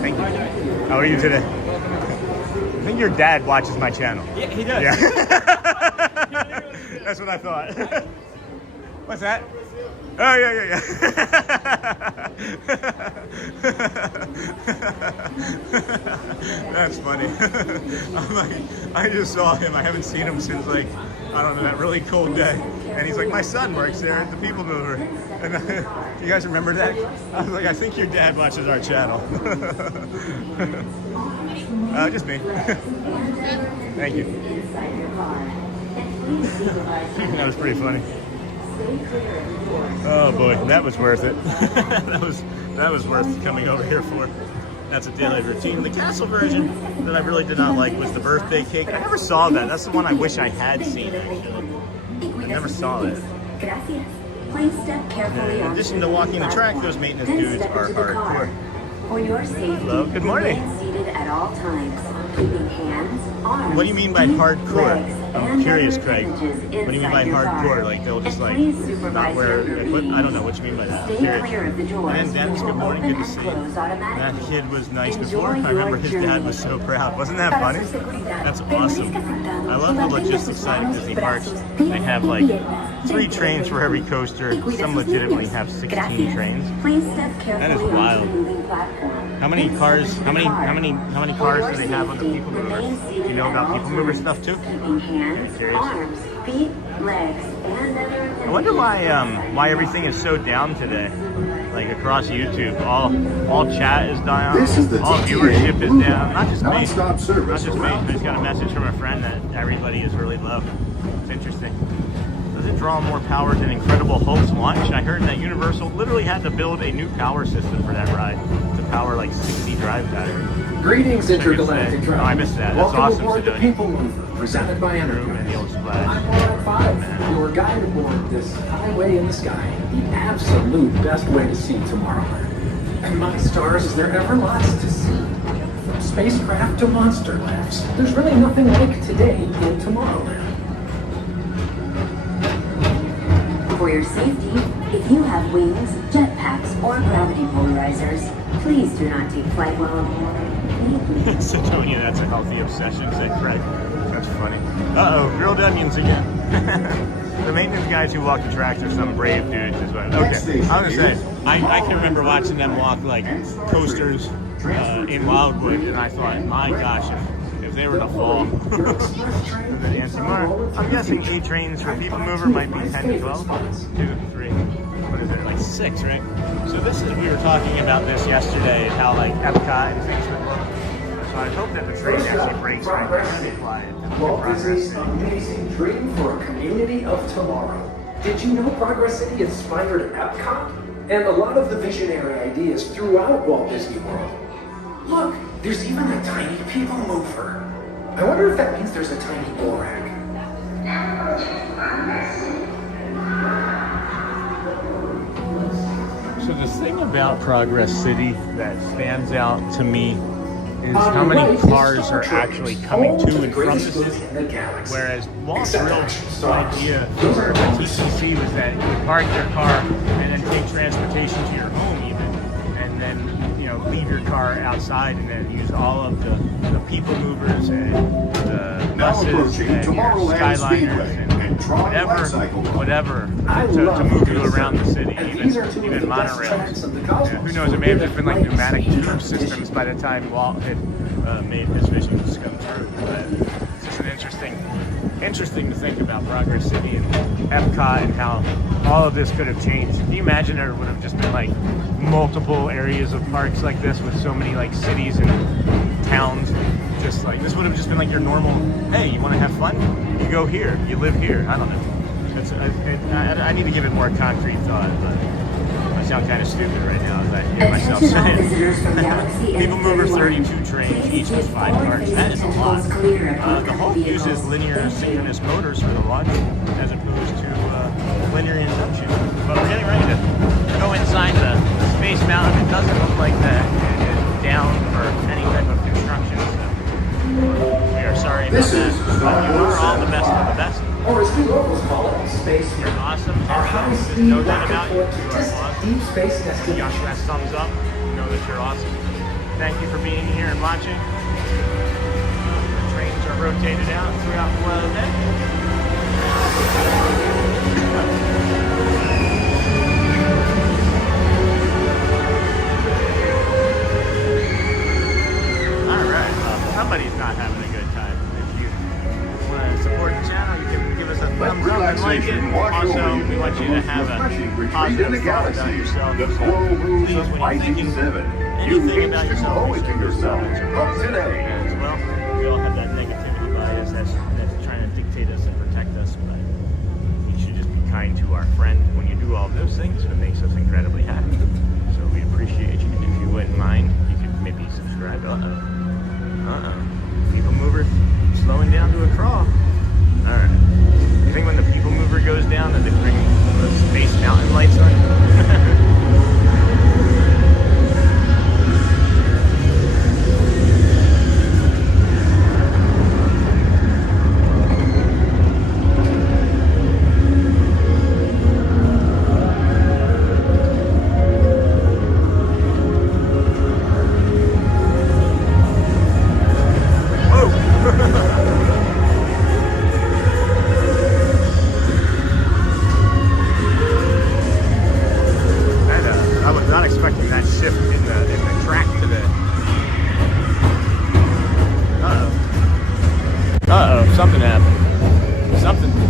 Thank you. How are you today? I think your dad watches my channel. Yeah, he does. Yeah. That's what I thought. What's that? Oh, yeah. That's funny. I'm like, I just saw him. I haven't seen him since, like, I don't know, that really cold day. And he's like, my son works there at the PeopleMover. And do you guys remember that? I was like, I think your dad watches our channel. Just me. Thank you. That was pretty funny. Oh boy, that was worth it. that was worth coming over here for. That's a daily routine. The castle version that I really did not like was the birthday cake. I never saw that. That's the one I wish I had seen, actually. I never saw that. In addition to walking the track, those maintenance dudes are hardcore. For your safety, hello, good morning. remain seated at all times, keeping hands, arms, What do you mean by hardcore? legs, I'm and curious, other Craig. appendages What do you mean inside by your hardcore? car. Like they'll just And like please not supervise wear. your Like, what? I don't know what you mean by that. Stay Curious. clear of the doors, And Dennis, which good will morning. open Good to and see close you. That automatically. kid was nice Enjoy before. I your remember his dad journey. was so proud. Wasn't that funny? That's awesome. I love the logistics side of Disney parks. They have like 3 trains for every coaster. Some legitimately have 16 trains. Please step That is carefully wild. onto the moving platform. How many cars? How many cars do they have on the PeopleMover? Do you know about PeopleMover stuff too? Keeping hands, Curious. arms, feet, legs, and other I wonder why everything is so down today. Like across YouTube, all chat is down, This is the all TTA viewership is down. Not just me. Non-stop service Not just me. around I just got a message from a friend that everybody is really low. It's interesting. Does it draw more power than Incredible Hulk's launch? I heard that Universal literally had to build a new power system for that ride to power like 60 drive batteries. Greetings, intergalactic Oh, I travelers. missed that. That's Welcome awesome, aboard the Sidonia. PeopleMover, presented by Room and the old Enterprise. splash. I'm Monarch 5, your guide aboard this highway in the sky, the absolute best way to see Tomorrowland. And my stars, is there ever lots to see? From spacecraft to monster labs, there's really nothing like today in Tomorrowland. For your safety, if you have wings, jetpacks, or gravity polarizers, please do not take flight while aboard. Sidonia, that's a healthy obsession, said Craig. That's funny. Uh-oh, grilled onions again. The maintenance guys who walk the tracks are some brave dudes as well. Okay, I was gonna say, I can remember watching them walk like coasters in Wildwood, and I thought, my gosh, if they were to fall. I'm guessing 8 trains for PeopleMover might be 10 to 12. 2, 3. What is it? Like 6, right? So this is, we were talking about this yesterday, how like Epcot and things would look. So I hope that the train actually breaks right when they fly it. Walt Disney's amazing dream for a community of tomorrow. Did you know Progress City inspired Epcot? And a lot of the visionary ideas throughout Walt Disney World. Look, there's even a tiny PeopleMover. I wonder if that means there's a tiny Borak. So the thing about Progress City that stands out to me is how many cars are actually coming to and from the city. Whereas Walt's real idea for the TCC was that you would park your car and then take transportation to your home even, and then leave your car outside and then use all of the people movers and the buses and Skyliners and whatever to move you around the city, even monorail. Who knows, it may have just been like pneumatic tube systems by the time Walt had made his visions come true. But it's just an interesting to think about Progress City and Epcot and how all of this could have changed. Can you imagine there would have just been like multiple areas of parks like this with so many like cities and towns? Just like this would have just been like your normal, hey, you want to have fun? You go here, you live here. I don't know. I need to give it more concrete thought, but I sound kind of stupid right now as I hear myself say it. PeopleMover 32 trains, each with 5 cars. That is a lot. The Hulk uses linear synchronous motors for the launch as opposed to linear induction. But we're getting ready to go inside the Space Mountain. It doesn't look like that it's down for any type of construction. So we are sorry about that. But you are all the best of the best. Or as we locals call it, space. You're awesome. Our There's high-speed no doubt about you. You rocket are test awesome. deep space Josh destination. has thumbs up. Know that you're awesome. Thank you for being here and watching. The trains are rotated out throughout the day. All right. Somebody's not having a good time. If you want to support the channel, you can give us a thumbs up and like it. Also, we want you to have a positive thought about yourself. So please, when you're thinking anything about yourself, restrict yourself as well. We all have that negativity bias that's trying to dictate us and protect us, but we should just be kind to our friend. When you do all of those things, it makes us incredibly happy. So we appreciate you. And if you wouldn't mind, you could maybe subscribe. PeopleMover slowing down to a crawl. Alright. You think when the PeopleMover goes down that they bring the Space Mountain lights on? Something happened.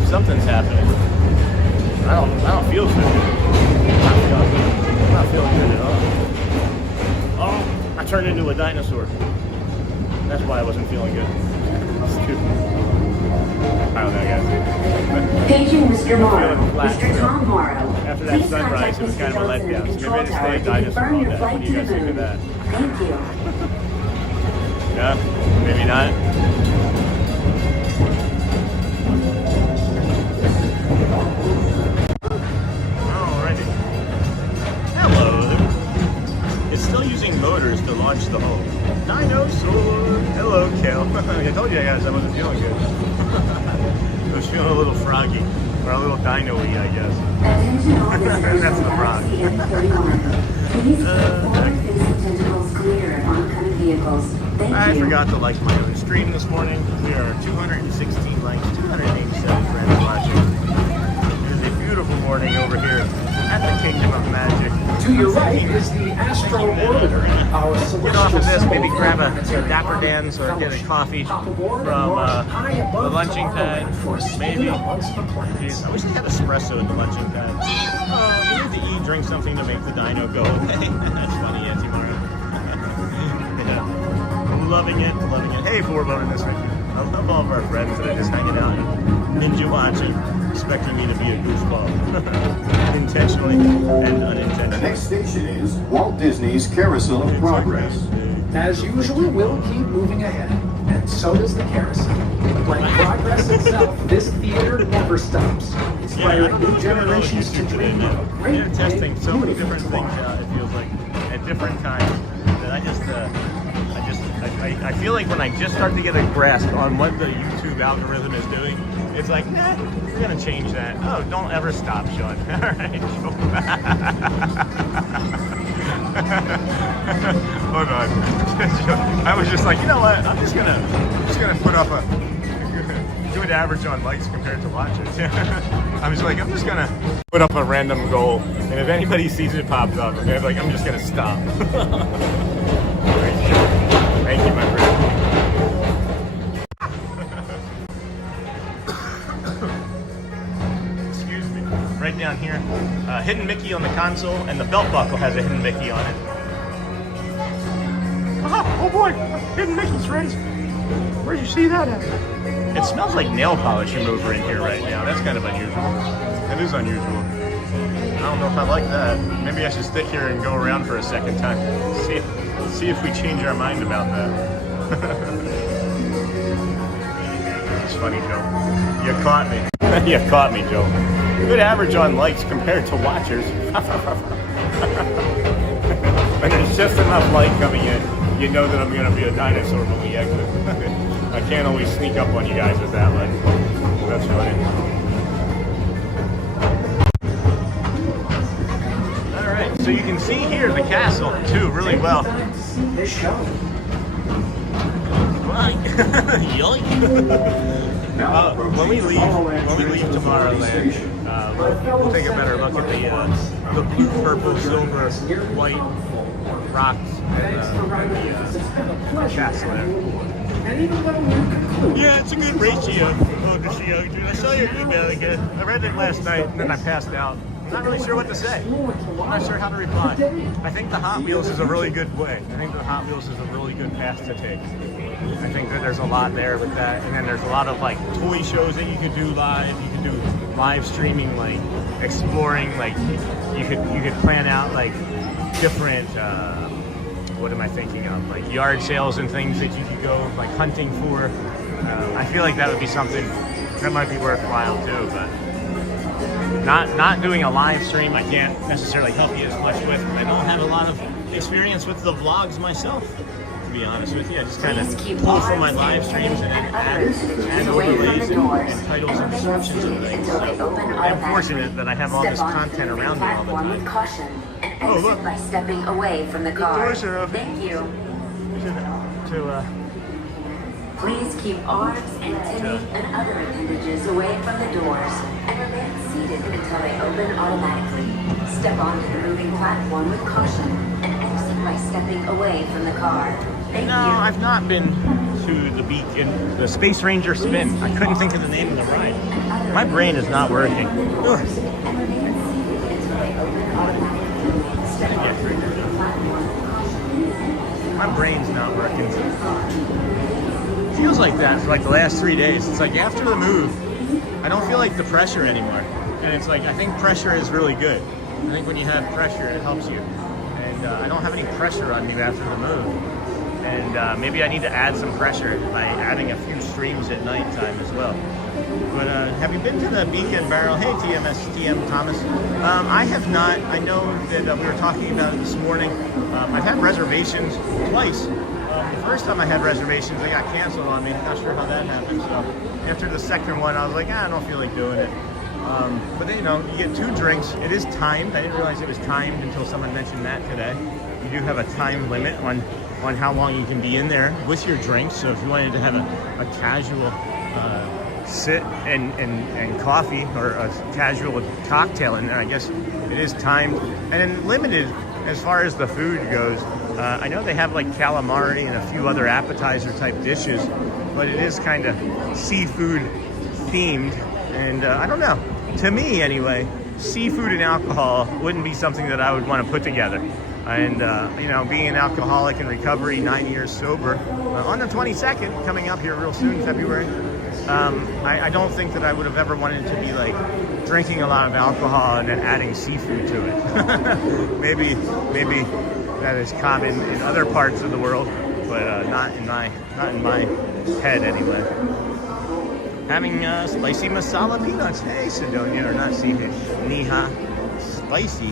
Something's happening. I don't feel so good. I'm not feeling good at all. Oh, I turned into a dinosaur. That's why I wasn't feeling good. Stupid. I don't know, guys. Paging Mr. Morrow. Flat, Mr. Tom Morrow. After that sunrise, it was kind of a letdown. So maybe I just stay a dinosaur all day. What do you guys think of that? Thank you. Yeah, maybe not. Alrighty. Hello. It's still using motors to launch the whole dinosaur. Hello, Kale. I told you guys I wasn't feeling good. I was feeling a little froggy. Or a little dino-y, I guess. That's the frog. I forgot to like my own stream this morning. We are 216 likes, 287 friends watching. It is a beautiful morning over here at the Kingdom of Magic. To your right is the Astro Orbiter, our Get off of this, celestial maybe symbol grab a planetary Dapper Dans or get a coffee from the lunching pad, maybe. Jeez, I wish they had espresso in the lunching pad. Oh, you need to eat, drink something to make the dino go away. That's funny, yeah, tomorrow. Yeah. Loving it, loving it. Hey, Forbo in this right here. I love all of our friends that are just hanging out and ninja watching, expecting me to be a goofball. Intentionally and unintentionally. The next station is Walt Disney's Carousel of Progress. As usual, we'll keep moving ahead, and so does the carousel. Like progress itself, this theater never stops, inspiring new generations to dream of a great They're testing big, so many beautiful different things tomorrow. out, it feels like, at different times, that I feel like when I just start to get a grasp on what the YouTube algorithm is doing, it's like, nah, we're gonna change that. Oh, don't ever stop, Sean. All right. Hold on. I was just like, you know what? I'm just gonna put up a good average on likes compared to watchers. I was like, I'm just gonna put up a random goal, and if anybody sees it pops up, they're like, I'm just gonna stop. Thank you, my friend. Excuse me. Right down here, hidden Mickey on the console, and the belt buckle has a hidden Mickey on it. Oh boy, hidden Mickey's ready. Where'd you see that at? It smells like nail polish remover in here right now. That's kind of unusual. That is unusual. I don't know if I like that. Maybe I should stick here and go around for a second time. See if we change our mind about that. It's funny, Joe. You caught me. You caught me, Joe. Good average on likes compared to watchers. When there's just enough light coming in, you know that I'm going to be a dinosaur when we exit. I can't always sneak up on you guys with that light. That's funny. Alright, so you can see here the castle too really well. When we leave Tomorrowland, we'll take a better look at the blue, purple, silver, white rocks and the castle there. Yeah, it's a good ratio. I saw your email again. I read it last night and then I passed out. I'm not really sure what to say. I'm not sure how to reply. I think the Hot Wheels is a really good way. I think the Hot Wheels is a really good path to take. I think that there's a lot there with that. And then there's a lot of like toy shows that you could do live. You could do live streaming, like exploring, like you could plan out like different what am I thinking of? Like yard sales and things that you could go like hunting for. I feel like that would be something that might be worthwhile too, but not doing a live stream I can't necessarily help you as much with. I don't have a lot of experience with the vlogs myself, to be honest with you. I just kind of pull from my live streams and add overlays and titles and descriptions and things. So I'm fortunate that I have all this content around me all the time. Oh, look. By stepping away from the car. Doors are open. Thank you. Please keep arms, antennae, and other appendages away from the doors and remain seated until they open automatically. Step onto the moving platform with caution and exit by stepping away from the car. Thank you. I've not been to the Beacon, the Space Ranger spin. I couldn't think of the name of the ride. My brain is not working. My brain's not working. Feels like that for like the last 3 days. It's like after the move, I don't feel like the pressure anymore. And it's like, I think pressure is really good. I think when you have pressure, it helps you. And I don't have any pressure on me after the move. And maybe I need to add some pressure by adding a few streams at nighttime as well. But have you been to the Beacon Barrel? Hey, TM Thomas. I have not. I know that we were talking about it this morning. I've had reservations twice. The first time I had reservations, they got canceled on me. Not sure how that happened. So after the second one, I was like, I don't feel like doing it. But then, you get 2 drinks. It is timed. I didn't realize it was timed until someone mentioned that today. You do have a time limit on how long you can be in there with your drinks. So if you wanted to have a casual sit and coffee or a casual cocktail, and I guess it is timed and then limited as far as the food goes. I know they have like calamari and a few other appetizer type dishes, but it is kind of seafood themed, and I don't know. To me, anyway, seafood and alcohol wouldn't be something that I would want to put together. And, you know, being an alcoholic in recovery, 9 years sober, on the 22nd, coming up here real soon, February, I don't think that I would have ever wanted to be, like, drinking a lot of alcohol and then adding seafood to it. maybe that is common in other parts of the world, but not in my head, anyway. Having spicy masala peanuts. Hey, Sidonia, or not Niha. Spicy.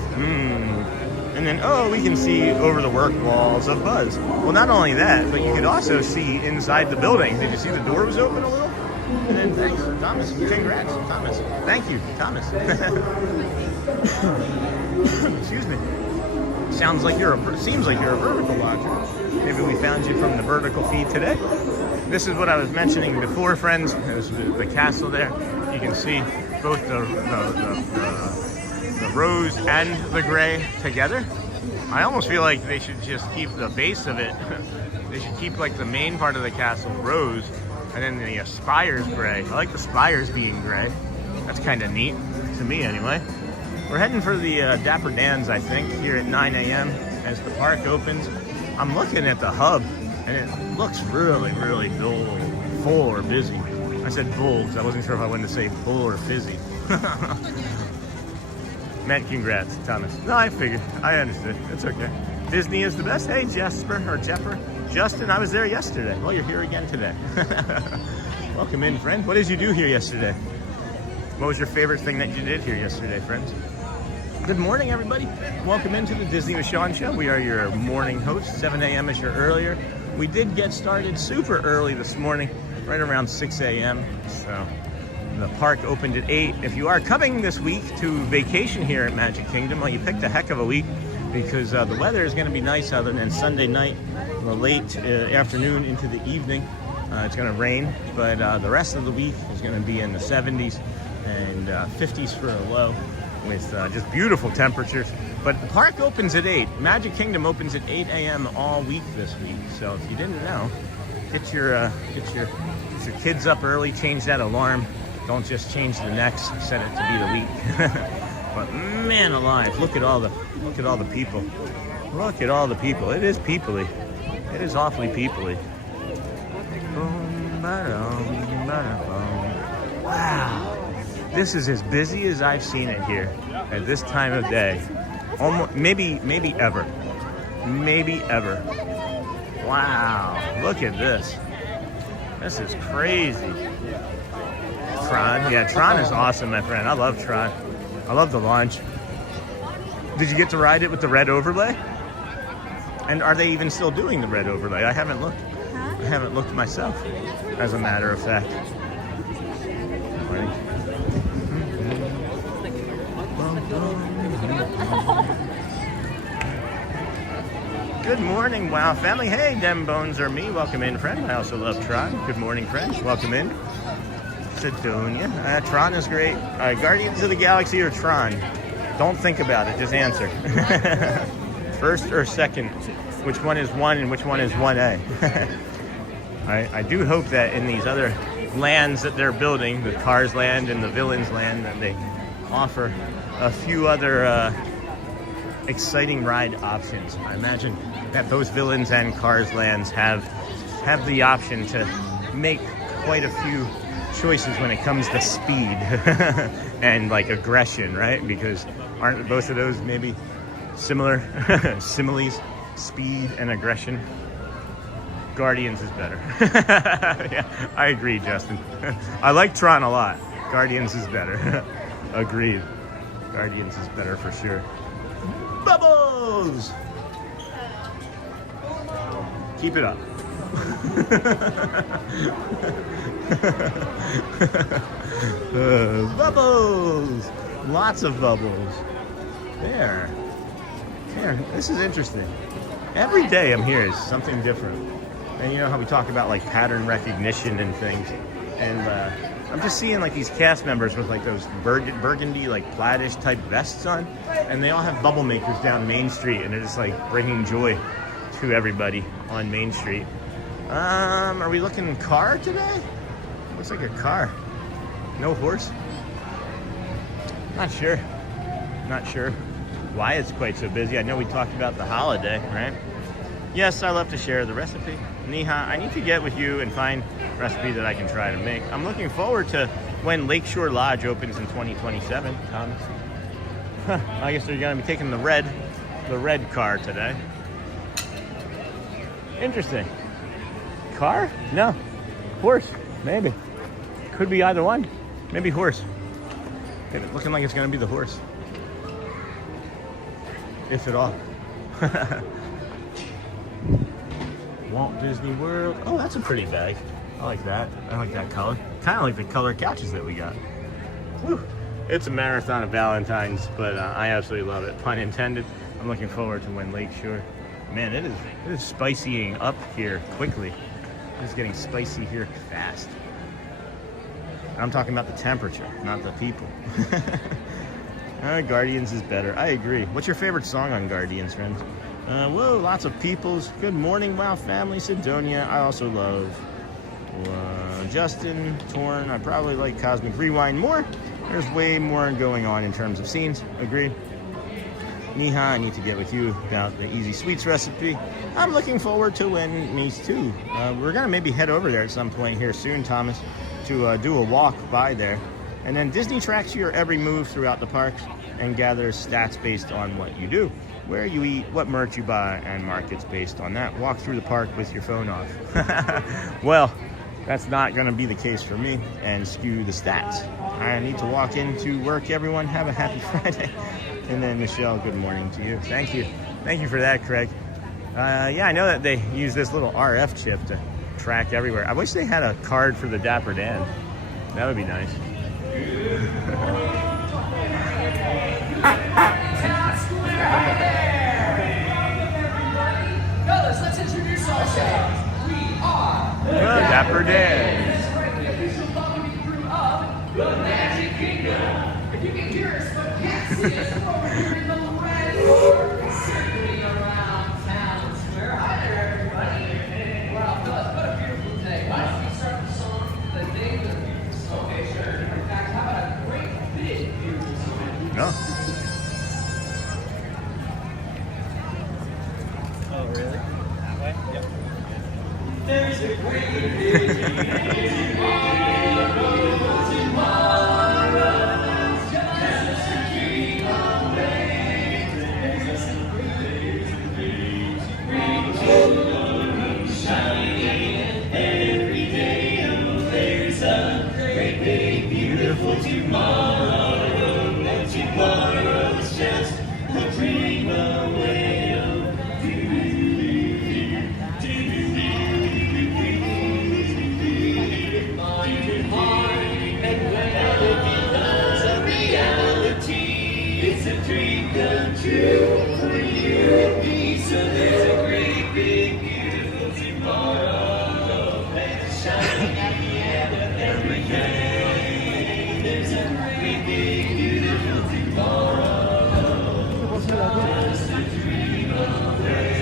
And then, oh, we can see over the work walls of Buzz. Well, not only that, but you could also see inside the building. Did you see the door was open a little? And then, thanks, Thomas. Congrats, Thomas. Thank you, Thomas. Excuse me. Seems like you're a vertical watcher. Maybe we found you from the vertical feed today. This is what I was mentioning before, friends. There's the castle there. You can see both the rose and the gray together. I almost feel like they should just keep the base of it. They should keep like the main part of the castle rose, and then the spires gray. I like the spires being gray. That's kind of neat, to me anyway. We're heading for the Dapper Dans, I think, here at 9 a.m. as the park opens. I'm looking at the hub, and it looks really, really full or busy. I said full because I wasn't sure if I wanted to say full or fizzy. Matt, congrats, Thomas. No, I figured. I understood. It's okay. Disney is the best. Hey, Jesper or Jepper. Justin, I was there yesterday. Well, you're here again today. Welcome in, friend. What did you do here yesterday? What was your favorite thing that you did here yesterday, friends? Good morning, everybody. Welcome into the Disney with Sean show. We are your morning hosts. 7 a.m. is your earlier. We did get started super early this morning, right around 6 a.m. So the park opened at 8. If you are coming this week to vacation here at Magic Kingdom, well, you picked a heck of a week because the weather is going to be nice other than Sunday night, the late afternoon into the evening. It's going to rain, but the rest of the week is going to be in the 70s and 50s for a low with just beautiful temperatures. But the park opens at 8. Magic Kingdom opens at 8 a.m. all week this week. So if you didn't know, get your kids up early, change that alarm. Don't just change the next, set it to be the week. But man alive, look at all the people. Look at all the people. It is peoply. It is awfully peoply. Wow. This is as busy as I've seen it here at this time of day. Almost, maybe ever. Maybe ever. Wow. Look at this. This is crazy. Tron. Yeah, Tron is awesome, my friend. I love Tron. I love the launch. Did you get to ride it with the red overlay? And are they even still doing the red overlay? I haven't looked. I haven't looked myself, as a matter of fact. Good morning, Wow family. Hey, them bones are me. Welcome in, friend. I also love Tron. Good morning, friends. Welcome in. Sidonia. Tron is great. Guardians of the Galaxy or Tron? Don't think about it. Just answer. First or second? Which one is 1 and which one is 1A? I do hope that in these other lands that they're building, the Cars Land and the Villains Land, that they offer a few other exciting ride options. I imagine that those Villains and Cars Lands have the option to make quite a few choices when it comes to speed and like aggression, right? Because aren't both of those maybe similar similes, speed and aggression? Guardians is better. Yeah, I agree, Justin. I like Tron a lot. Guardians is better. Agreed. Guardians is better for sure. Bubbles! Keep it up. Bubbles! Lots of bubbles. There. This is interesting. Every day I'm here is something different. And you know how we talk about like pattern recognition and things. And I'm just seeing like these cast members with like those burgundy, like plaid-ish type vests on, and they all have bubble makers down Main Street, and they're just like bringing joy to everybody on Main Street. Are we looking car today? Looks like a car. No horse? Not sure. Not sure why it's quite so busy. I know we talked about the holiday, right? Yes, I love to share the recipe. Niha, I need to get with you and find a recipe that I can try to make. I'm looking forward to when Lakeshore Lodge opens in 2027, Thomas. I guess they're going to be taking the red car today. Interesting. Car? No. Horse, maybe. Could be either one. Maybe horse. It's looking like it's going to be the horse. If at all. Walt Disney World. Oh, that's a pretty bag. I like that. I like that color. Kind of like the color couches that we got. Whew. It's a marathon of Valentine's, but I absolutely love it. Pun intended. I'm looking forward to when Lakeshore. Man, it is spicying up here quickly. It's getting spicy here fast. I'm talking about the temperature, not the people. Guardians is better. I agree. What's your favorite song on Guardians, friends? Whoa, lots of peoples. Good morning, wow family, Sidonia. I also love Justin, Torn. I probably like Cosmic Rewind more. There's way more going on in terms of scenes. Agree. Niha, I need to get with you about the Easy Sweets recipe. I'm looking forward to when Nice too. We're gonna maybe head over there at some point here soon, Thomas, to do a walk by there. And then Disney tracks your every move throughout the parks and gathers stats based on what you do, where you eat, what merch you buy, and markets based on that. Walk through the park with your phone off. Well, that's not going to be the case for me and skew the stats. I need to walk into work, everyone. Have a happy Friday. And then Michelle, good morning to you. Thank you. Thank you for that, Craig. Yeah, I know that they use this little RF chip to track everywhere. I wish they had a card for the Dapper Dan. That would be nice. Fellas, let's introduce ourselves. We are the Dapper Dans. The Magic Kingdom. If you can hear us but can't see us, we're over here in the red circling around town square. Hi there, everybody. Well, fellas, what a beautiful day. Why don't we start the song the day of the beautiful song? Okay, sure. In fact, how about a great big beautiful song? No. Oh, really? That way? Yep. There's a great big tomorrow, just a dream away. There's a great shining every day. Oh, there's a great big beautiful tomorrow, and tomorrow's just a dream away. True for you and me, so there's a great big beautiful tomorrow that's shining at the end of every day. There's a great big beautiful tomorrow, just a dream away.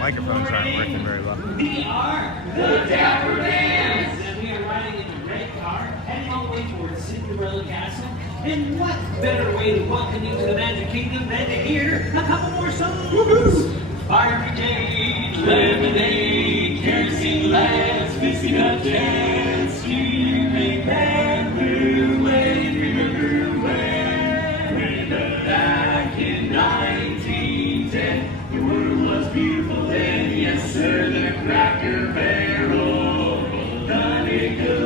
Microphones aren't working very well. We are the Dapper Dans, and we are riding in the red car, heading all the way towards Cinderella Castle. And what better way to welcome you to the Magic Kingdom than to hear a couple more songs? Woohoo! Fiery Jade, lemonade, kerosene lamps, missing up chance. You make that blue wave, remember when back in 1910. The world was beautiful then, yes sir, the Cracker Barrel, the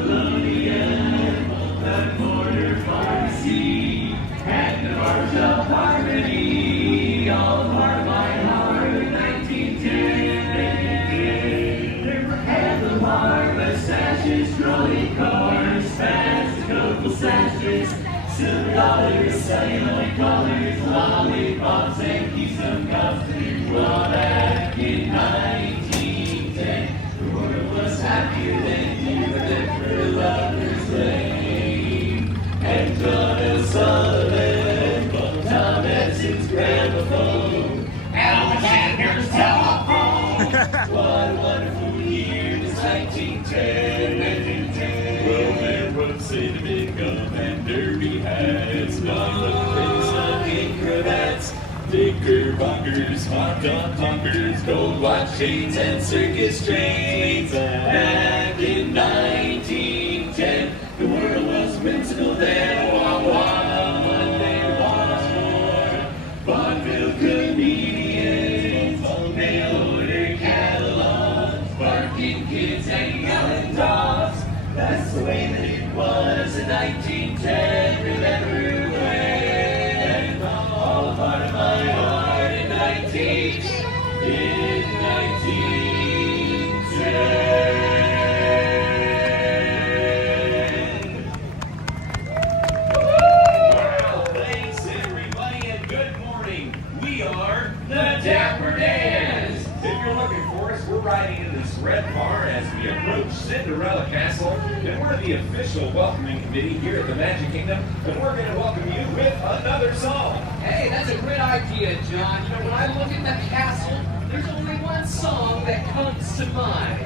celluloid colors, lollipops, and Keystone Cups. Well, back in 1910, the world was happier than you than for Lover's Lane. And John L. Sullivan, Tom Edson's gramophone, Alexander's telephone. What a wonderful year this 1910. Well, there was cinnamon and derby hats, stocking cravats, knickerbockers, hot dog toppers, gold watch chains, and circus trains. Back in 1910, the world was whimsical then. Monday was for vaudeville comedians, mail order catalogs, barking kids and yelling dogs. That's the way that it was in 1910. Remember when all a part of my heart in 1910. Well, thanks everybody and good morning. We are the Dapper Dans. If you're looking for us, we're riding in this red car as we approach Cinderella Castle, and we're the official welcoming committee here at the Magic Kingdom, and we're going to welcome you with another song. Hey, that's a great idea, John. You know, when I look at the castle, there's only one song that comes to mind.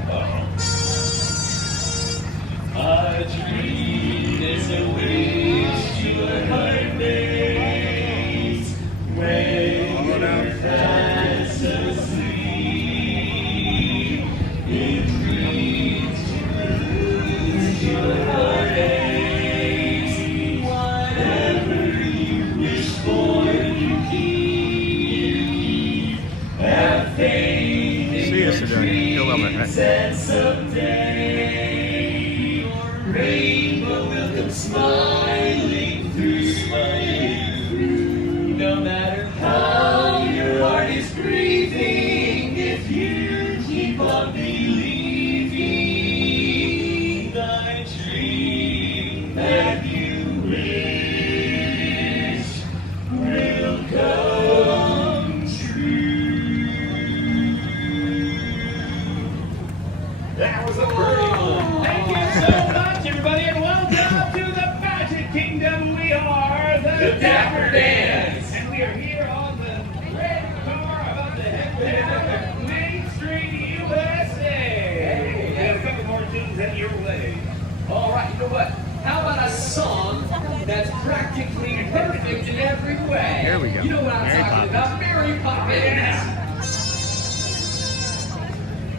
A dream is a wish your heart makes when you're fast asleep. It dreams to lose your heartaches. Whatever you wish for, you keep. Have faith in your dreams and someday rainbow will come smiling through. No matter how your heart is grieving, if you keep on believing, the dream that you wish will come true. That was a pretty one. Thank you so much, everybody, and welcome to the Magic Kingdom. We are the Dapper Dans, and we are here on the red car about to head down Main Street, USA. Hey, we have a couple more things heading your way. All right, you know what? How about a song that's practically perfect in every way? Here we go. You know what I'm Mary talking Poppins. about? Mary Poppins.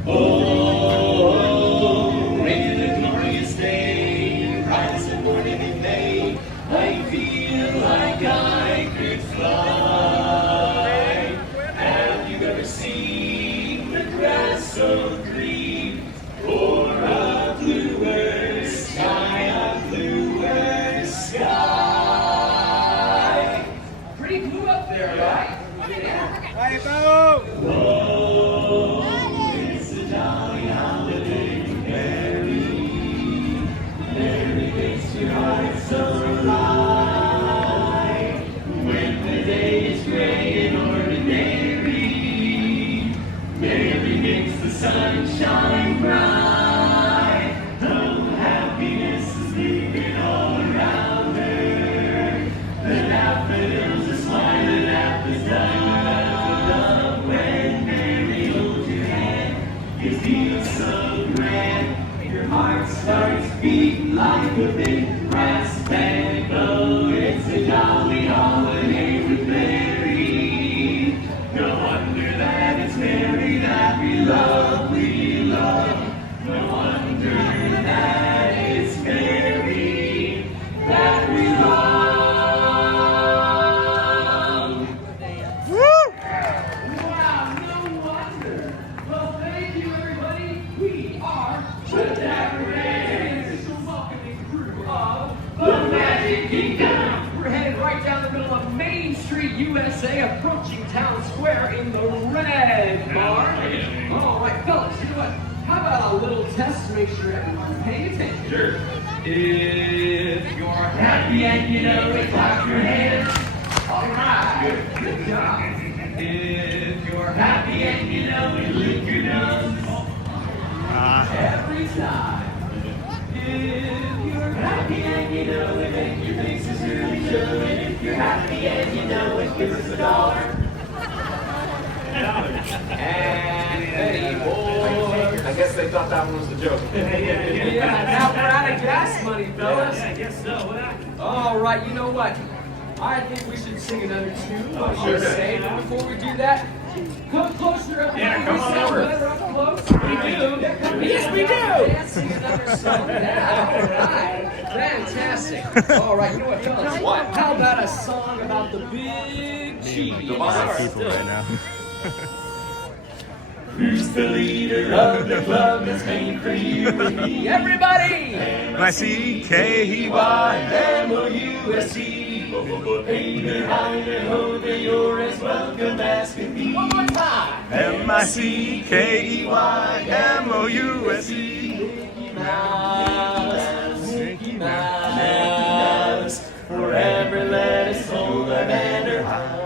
Oh, in a glorious day, rise and morning in May, I feel like I could fly. Have you ever seen the grass so green, or a bluer sky, a bluer sky? Pretty blue up there, right? Hey, Bo! Oh, it's a jolly holiday to Mary. Mary makes your heart so light. When the day is gray and ordinary, Mary makes the sun shine bright. Oh, happiness is leaping all around her. The daffodils are smiling at the diamond as a dove. When Mary holds your hand, it feels so grand. Your heart starts beating like a big brass band. Oh, it's a jolly holiday with Mary. No wonder that it's Mary that we love, we love. No wonder that it's Mary that we love. Wow, no wonder. Well, thank you, everybody. We are the Dapper Dans, the welcoming crew of the Magic Kingdom. We're headed right down the middle of Main Street, USA, approaching Town Square in the red car. All right, fellas, you know what? How about a little test to make sure everyone's paying attention? Sure. If you're happy and you know it, clap your hands. All right, good job. If you're happy and you know it, lick your nose. Every time. If you're happy and you know it, make your faces really show it. If you're happy and you know it, give us $1. And anymore. I guess they thought that one was a joke. Yeah, now we're out of gas money, fellas. Yeah, I guess so. What happened? All right, you know what? I think we should sing another tune. What do Sure. you say? But before we do that, come closer. Yeah, come on over. Up close. We do. Yes, we do. Let's sing another song. Yeah, all right. Fantastic. All right, you know what, fellas? What? How about a song about the big cheese? A lot of people right now. Who's the leader of the club that's made for you and me? Everybody! M-I-C-K-E-Y-M-O-U-S-E. Hey there, hi there, ho there, you're as welcome as can be. One more time! M-I-C-K-E-Y-M-O-U-S-E. Mickey Mouse, Mickey Mouse, forever let us hold our banner high.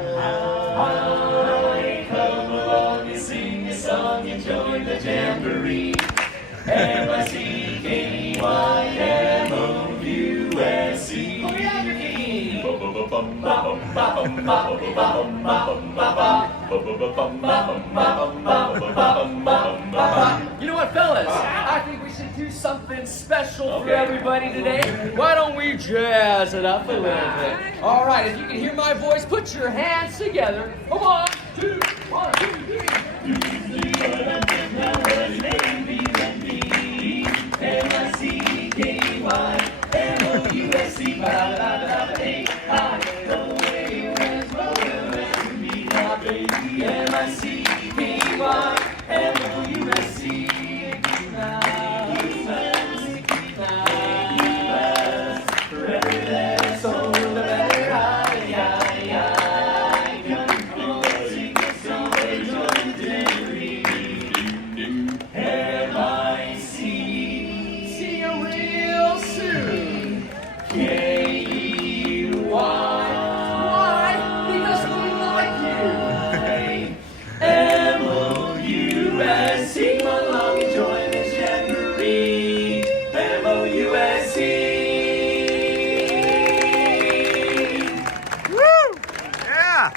Come along and sing a song and join the jamboree. M-I-C-K-E-Y-M-O-U-S-E. You know what, fellas? I think we should do something special for everybody today. Why don't we jazz it up a little bit? All right, if you can hear my voice, put your hands together. Come on, 2, 1, 2, 3. See you real soon. K-E-Y. Why? Because we like you. M-O-U-S-E. Come along and join this jamboree. M-O-U-S-E. Woo! Yeah!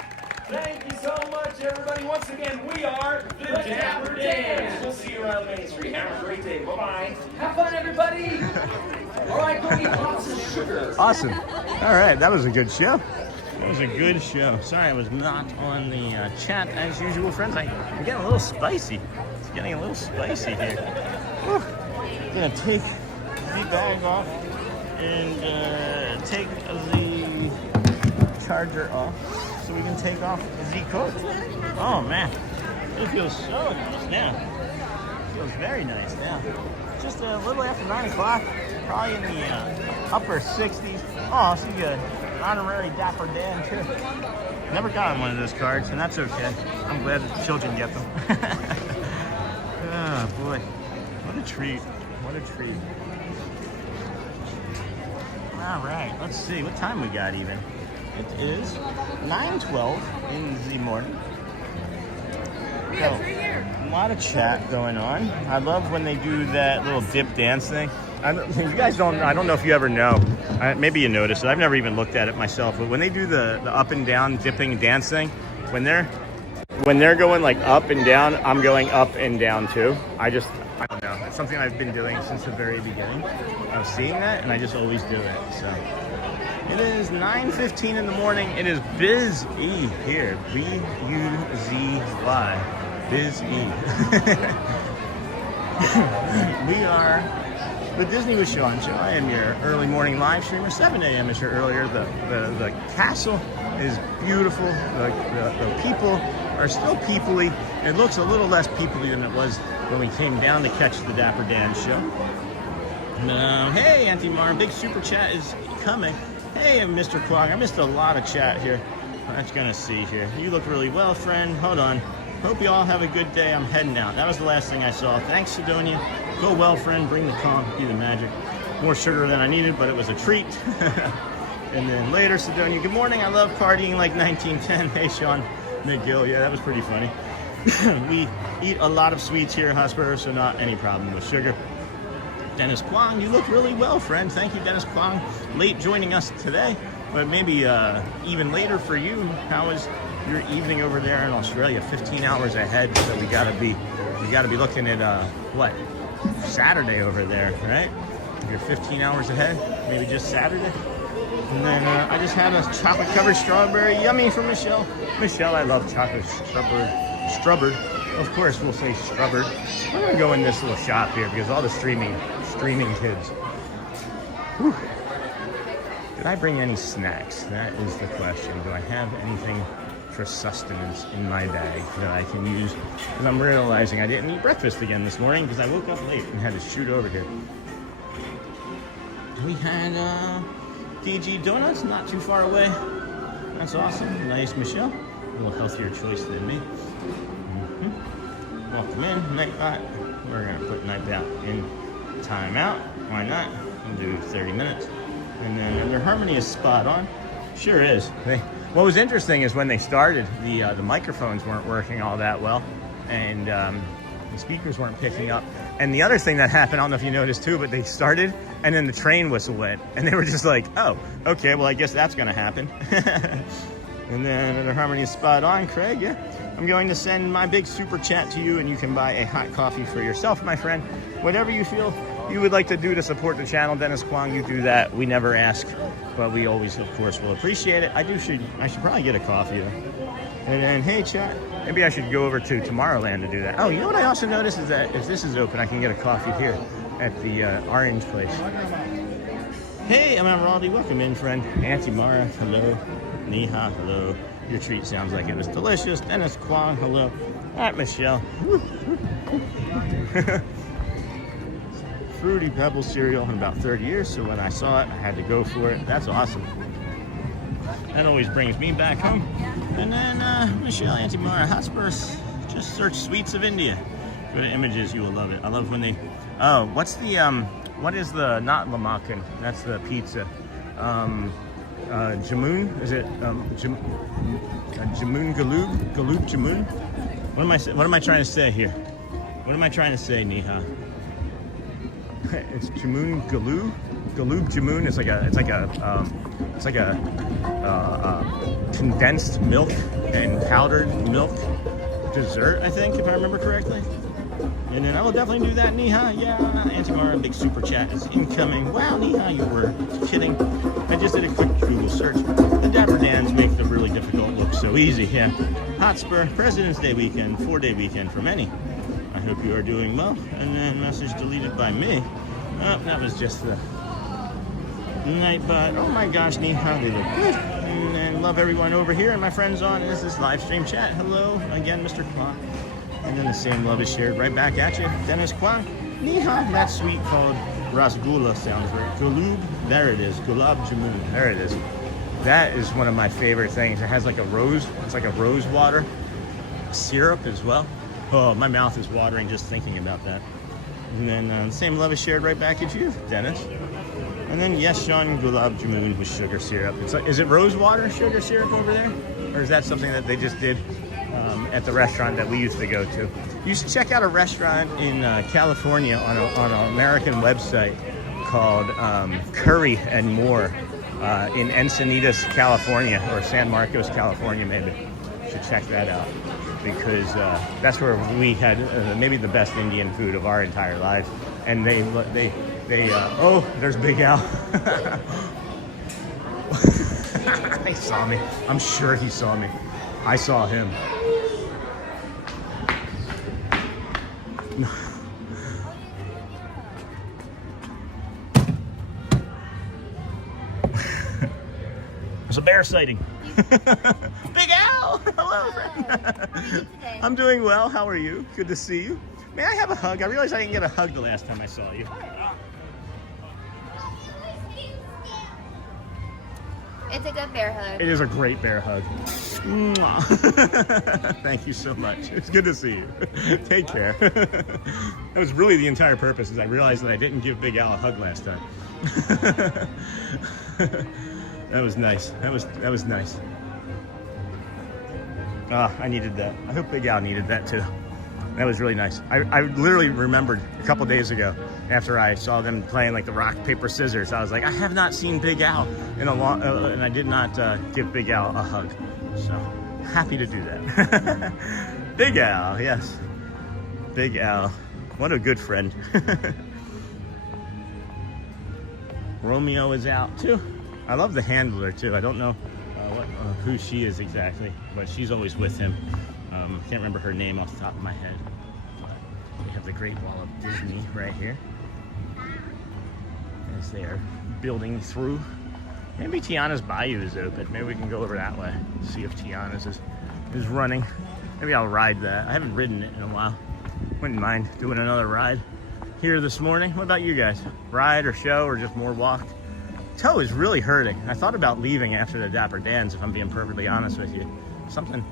Thank you so much, everybody. Once again, we are the Dapper Dans. We'll see you around Main Street. Have a great day. Bye-bye. Have fun, everybody. All right, go eat lots of sugar. Awesome. All right, that was a good show. That was a good show. Sorry I was not on the chat as usual, friends. I'm getting a little spicy. It's getting a little spicy here. Whew. I'm gonna take the bag off and take the charger off so we can take off the coat. Oh man, it feels so nice now. It feels very nice now. Just a little after 9 o'clock, probably in the upper 60s. Oh, so good. Honorary Dapper Dan too. Never gotten one of those cards, and that's okay. I'm glad the children get them. Oh boy, what a treat. What a treat. All right, let's see what time we got even. It is 9:12 in the morning. So, a lot of chat going on. I love when they do that little dip dance thing. You guys don't, I don't know if you ever know. Maybe you noticed it. I've never even looked at it myself. But when they do the up and down dipping dance thing, when they're going like up and down, I'm going up and down too. I don't know. It's something I've been doing since the very beginning of seeing that, and I just always do it. So it is 9:15 in the morning. It is Biz E here. B-U-Z-Y. Biz E. We are the Disney with Sean Show. I am your early morning live streamer. 7 a.m. is your earlier. The castle is beautiful. The people are still peoply. It looks a little less peoply than it was when we came down to catch the Dapper Dan show. Hey, Auntie Mar, big super chat is coming. Hey, Mr. Quag, I missed a lot of chat here. I'm just gonna see here. You look really well, friend. Hold on. Hope you all have a good day. I'm heading out. That was the last thing I saw. Thanks, Sidonia. Go well, friend. Bring the calm. Do the magic. more sugar than I needed, but it was a treat. And then later, Sidonia, good morning. I love partying like 1910. Hey, Sean McGill. Yeah, that was pretty funny. We eat a lot of sweets here at Hotspur, so not any problem with sugar. Dennis Kwong, you look really well, friend. Thank you, Dennis Kwong. Late joining us today, but maybe even later for you. How is your evening over there in Australia? 15 hours ahead, so we gotta be looking at what? Saturday over there, right? You're 15 hours ahead, maybe just Saturday. And then I just had a chocolate covered strawberry, yummy from Michelle. Michelle, I love chocolate strawberry. Of course, we'll say strawberry. I'm gonna go in this little shop here because all the streaming kids. Whew. Did I bring any snacks? That is the question. Do I have anything for sustenance in my bag that I can use? Because I'm realizing I didn't eat breakfast again this morning because I woke up late and had to shoot over here. We had DG Donuts not too far away. That's awesome. Nice, Michelle. A little healthier choice than me. Welcome in, Nightbot. We're gonna put Nightbot in timeout. Why not? We'll do 30 minutes. And then their harmony is spot on. Sure is. What was interesting is when they started, the microphones weren't working all that well, and the speakers weren't picking up. And the other thing that happened, I don't know if you noticed too, but they started, and then the train whistle went, and they were just like, oh, okay, well, I guess that's gonna happen. And then their harmony is spot on, Craig, yeah. I'm going to send my big super chat to you, and you can buy a hot coffee for yourself, my friend. Whatever you feel you would like to do to support the channel, Dennis Kwong, you do that. We never ask, but we always, of course, will appreciate it. I should probably get a coffee, though. And then, hey, chat, maybe I should go over to Tomorrowland to do that. Oh, you know what I also noticed is that if this is open, I can get a coffee here at the Orange place. Hey, I'm Raldi. Welcome in, friend. Auntie Mara, hello. Neha, hello. Your treat sounds like it was delicious. Dennis Kwong, hello. All right, Michelle. Fruity Pebble cereal in about 30 years, so when I saw it, I had to go for it. That's awesome. That always brings me back home. And then Michelle, Auntie Mara, Hotspurs, just search Sweets of India. Go to images, you will love it. I love when they, oh, what is the, not Lamakan, that's the pizza. Jamoon, is it Jamoon Galoob Jamoon? What am I trying to say here? What am I trying to say, Neha? It's Jamoon Galoob Jamoon. It's like a condensed milk and powdered milk dessert, I think, if I remember correctly. And then I will definitely do that, Neha. Yeah, Auntie Mara, big super chat is incoming. Wow, Neha, you were kidding. I just did a quick Google search. The Dapper Dans make the really difficult look so easy. Yeah. Hotspur, President's Day weekend, 4-day weekend for many. I hope you are doing well. And then message deleted by me. Oh, that was just the Nightbot. Oh my gosh, Neha, they look good. And then love everyone over here and my friends on this live stream chat. Hello again, Mr. Kwong. And then the same love is shared right back at you. Dennis Kwong. Neha, that sweet called Rasgulla sounds right. Galoob, there it is. Gulab Jamoon, there it is. That is one of my favorite things. It has like a rose, it's like a rose water syrup as well. Oh, my mouth is watering just thinking about that. And then the same love is shared right back at you, Dennis. And then yes, Sean, Gulab Jamoon with sugar syrup. It's like, is it rose water sugar syrup over there? Or is that something that they just did at the restaurant that we used to go to? You should check out a restaurant in California on an American website called Curry and More in Encinitas, California, or San Marcos, California, maybe. You should check that out because that's where we had maybe the best Indian food of our entire lives. And they oh, there's Big Al. He saw me. I'm sure he saw me. I saw him. There's a bear sighting. Big Al! Hello, friend. I'm doing well. How are you? Good to see you. May I have a hug? I realized I didn't get a hug the last time I saw you. It's a good bear hug. It is a great bear hug. Mwah. Thank you so much. It's good to see you. Take care. That was really the entire purpose, is I realized that I didn't give Big Al a hug last time. That was nice. That was nice. Ah, I needed that. I hope Big Al needed that too. That was really nice. I literally remembered a couple days ago, after I saw them playing like the rock, paper, scissors, I was like, I have not seen Big Al in a long, and I did not give Big Al a hug. So happy to do that. Big Al, yes. Big Al. What a good friend. Romeo is out too. I love the handler too. I don't know who she is exactly, but she's always with him. Can't remember her name off the top of my head. We have the Great Wall of Disney right here, as they are building through. Maybe Tiana's Bayou is open. Maybe we can go over that way, see if Tiana's is running. Maybe I'll ride that. I haven't ridden it in a while. Wouldn't mind doing another ride here this morning. What about you guys? Ride or show or just more walk? Toe is really hurting. I thought about leaving after the Dapper Dans, if I'm being perfectly honest with you. Something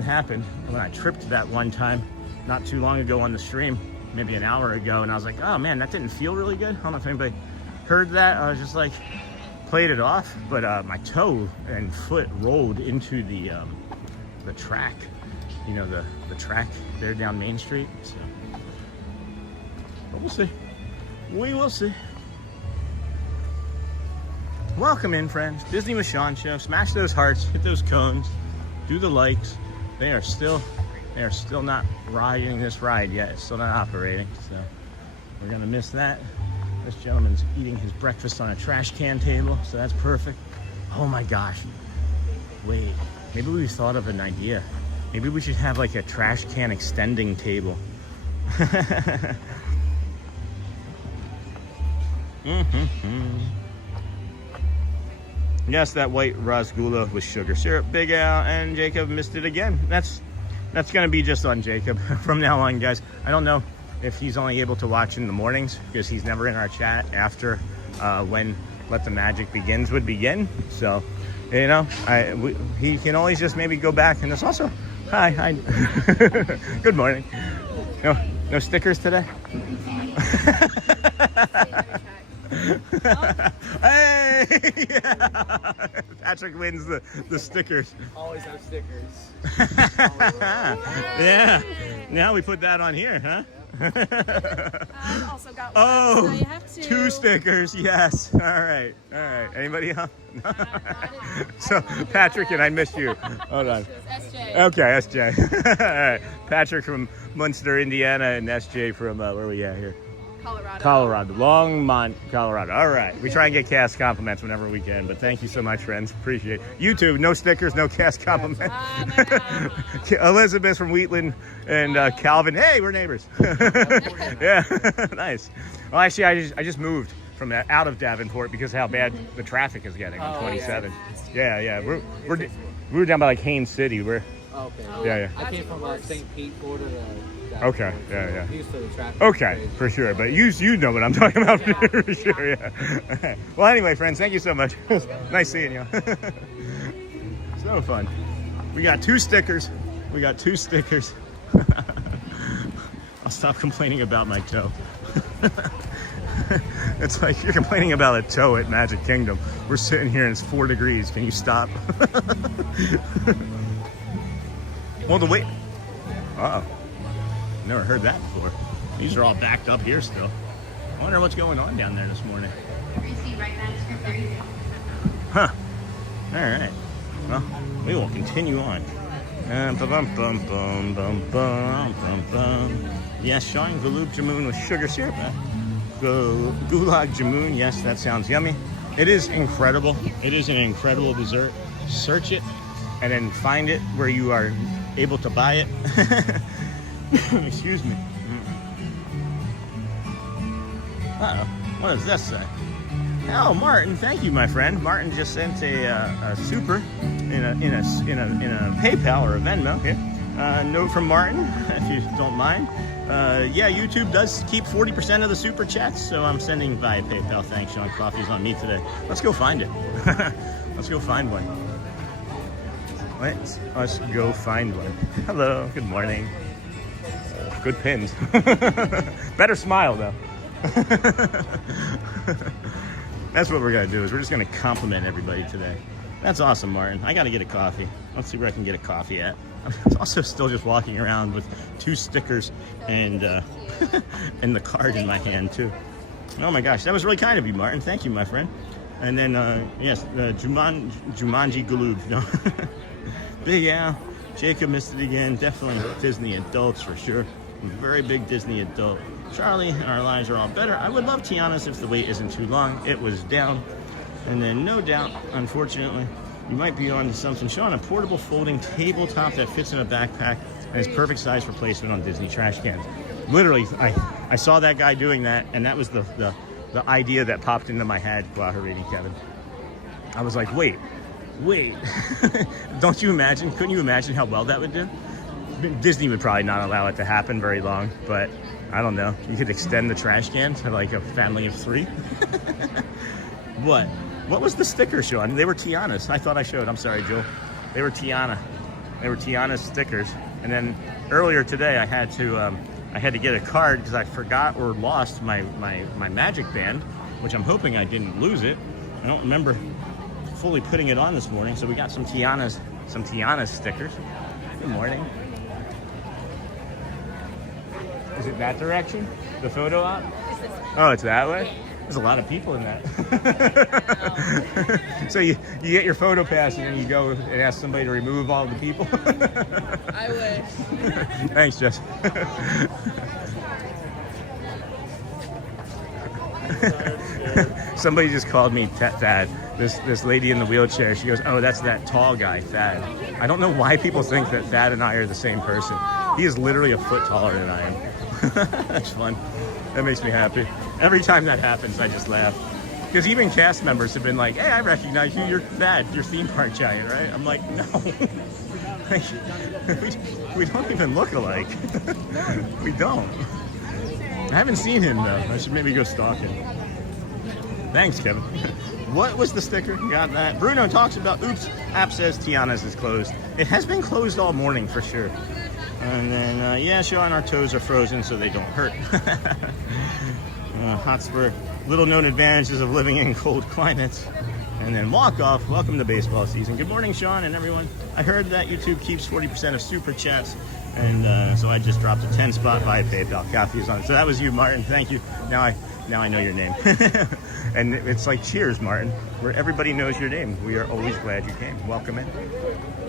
happened when I tripped that one time not too long ago on the stream, maybe an hour ago, and I was like, oh man, that didn't feel really good. I don't know if anybody heard that. I was just like, played it off, but my toe and foot rolled into the track, you know, the track there down Main Street. So, but we'll see. We will see. Welcome in, friends. Disney with Sean Show. Smash those hearts, hit those cones, do the likes. They are still not riding this ride yet. It's still not operating, so we're gonna miss that. This gentleman's eating his breakfast on a trash can table, so that's perfect. Oh my gosh. Wait, maybe we thought of an idea. Maybe we should have like a trash can extending table. Yes, that white rasgulla with sugar syrup. Big Al and Jacob missed it again. That's gonna be just on Jacob from now on, guys. I don't know if he's only able to watch in the mornings, because he's never in our chat after when Let the Magic Begins would begin. So, you know, he can always just maybe go back. And there's also, hi. Good morning. No stickers today? Hey! Yeah. Patrick wins the stickers. Always have stickers. Yeah. Now we put that on here, huh? I've also got one. Oh, so you have to... 2 stickers. Yes. All right. Anybody else? So Patrick and I missed you. Hold on. SJ. Okay, SJ. All right. Patrick from Munster, Indiana, and SJ from where are we at here? Colorado. Longmont, Colorado. All right. We try and get cast compliments whenever we can, but thank you so much, friends. Appreciate it. You too. No stickers, no cast compliments. Elizabeth from Wheatland and Calvin. Hey, we're neighbors. Yeah. Nice. Well, actually, I just moved from out of Davenport because of how bad the traffic is getting on 27. Yeah. We're down by like Haines City. Okay. Yeah. I came from St. Pete, Florida to Okay, yeah. Used to the traffic. Okay, for sure. But you know what I'm talking about for sure, yeah. Well, anyway, friends, thank you so much. Nice seeing you. So fun. We got 2 stickers. I'll stop complaining about my toe. It's like you're complaining about a toe at Magic Kingdom. We're sitting here and it's 4 degrees. Can you stop? Well, the wait. Uh-oh. Never heard that before. These are all backed up here still. I wonder what's going on down there this morning. Huh. All right. Well, we will continue on. Yes, Sean Gulab Jamun with sugar syrup. Gulag Jamun. Yes, that sounds yummy. It is incredible. It is an incredible dessert. Search it and then find it where you are able to buy it. Excuse me. Uh-oh. What does this say? Oh, Martin, thank you, my friend. Martin just sent a super in a PayPal or a Venmo here. Note from Martin, if you don't mind. Yeah, YouTube does keep 40% of the super chats, so I'm sending via PayPal. Thanks, Sean. Coffee's on me today. Let's go find it. Let's go find one. Let's us go find one. Hello, good morning. Oh, good pins. Better smile though. That's what we're gonna do, is we're just gonna compliment everybody today. That's awesome, Martin. I gotta get a coffee. Let's see where I can get a coffee at. I'm also still just walking around with 2 stickers and and the card in my hand too. Oh my gosh, that was really kind of you, Martin. Thank you, my friend. And then yes, Jumanji Galoob. No. Big Al, Jacob missed it again. Definitely Disney adults for sure. I'm a very big Disney adult. Charlie, our lives are all better. I would love Tiana's if the wait isn't too long. It was down. And then no doubt, unfortunately, you might be on to something. Sean, a portable folding tabletop that fits in a backpack and is perfect size for placement on Disney trash cans. Literally, I saw that guy doing that, and that was the idea that popped into my head while her reading, Kevin. I was like, wait. Don't you imagine? Couldn't you imagine how well that would do? Disney would probably not allow it to happen very long, but I don't know. You could extend the trash can to like a family of 3. What was the sticker, Sean? They were Tiana's. I thought I showed. I'm sorry, Joel. They were Tiana. They were Tiana's stickers. And then earlier today, I had to get a card because I forgot or lost my magic band, which I'm hoping I didn't lose it. I don't remember fully putting it on this morning, so we got some Tiana's stickers. Good morning. Is it that direction? The photo op? Oh, it's that way? There's a lot of people in that. So you get your photo pass and then you go and ask somebody to remove all the people? I wish. Thanks, Jess. Somebody just called me Thad. This lady in the wheelchair, she goes, oh, that's that tall guy, Thad. I don't know why people think that Thad and I are the same person. He is literally a foot taller than I am. That's fun. That makes me happy. Every time that happens, I just laugh. Because even cast members have been like, hey, I recognize you, you're Thad, you're theme park giant, right? I'm like, no. we don't even look alike. We don't. I haven't seen him though. I should maybe go stalk him. Thanks, Kevin. What was the sticker? Got that. Bruno talks about, oops, app says Tiana's is closed. It has been closed all morning for sure. And then, yeah, Sean, our toes are frozen so they don't hurt. Hotspur, little known advantages of living in cold climates. And then walk off, welcome to baseball season. Good morning, Sean and everyone. I heard that YouTube keeps 40% of super chats. And so I just dropped a 10 spot via PayPal. Coffee is on. So that was you, Martin. Thank you. Now I know your name. And it's like cheers, Martin, where everybody knows your name. We are always glad you came. Welcome in.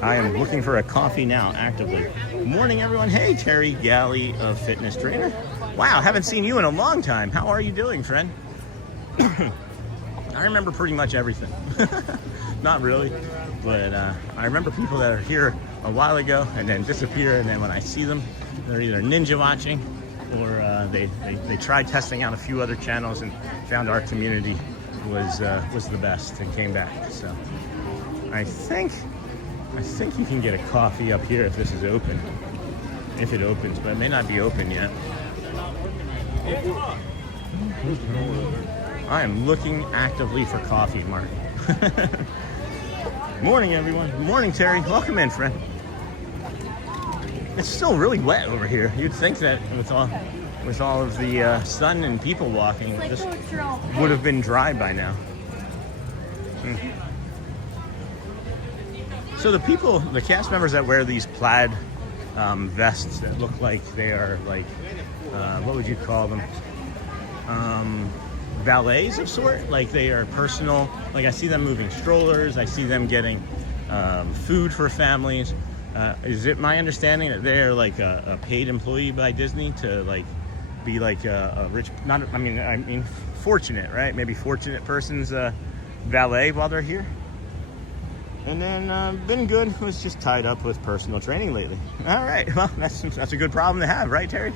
I am looking for a coffee now, actively. Morning, everyone. Hey, Terry Galley of Fitness Trainer. Wow, haven't seen you in a long time. How are you doing, friend? I remember pretty much everything. Not really, but I remember people that are here a while ago and then disappear, and then when I see them, they're either ninja watching or they tried testing out a few other channels and found our community was the best and came back. So I think you can get a coffee up here if this is open. If it opens, but it may not be open yet. I am looking actively for coffee, Mark. Morning, everyone. Morning, Terry. Welcome in, friend. It's still really wet over here. You'd think that with all of the sun and people walking, this would have been dry by now. So the cast members that wear these plaid vests that look like they are like, what would you call them? Valets of sort, like they are personal. Like I see them moving strollers. I see them getting food for families. Is it my understanding that they're like a paid employee by Disney to like be like a rich, not, I mean fortunate, right? Maybe fortunate person's valet while they're here. And then been good, was just tied up with personal training lately. All right, well, that's a good problem to have, right, Terry?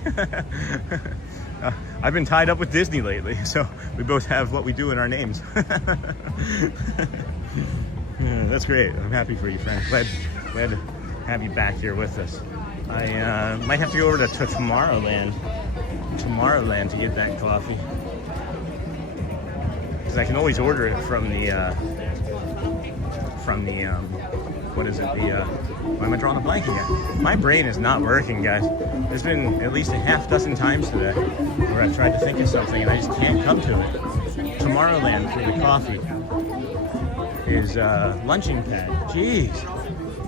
I've been tied up with Disney lately, so we both have what we do in our names. Yeah, that's great. I'm happy for you, friend. Glad to have you back here with us. I might have to go over to Tomorrowland to get that coffee. Because I can always order it from the what is it? Why am I drawing a blank again? My brain is not working, guys. There's been at least a half dozen times today where I've tried to think of something and I just can't come to it. Tomorrowland for the coffee is lunching pad. Jeez.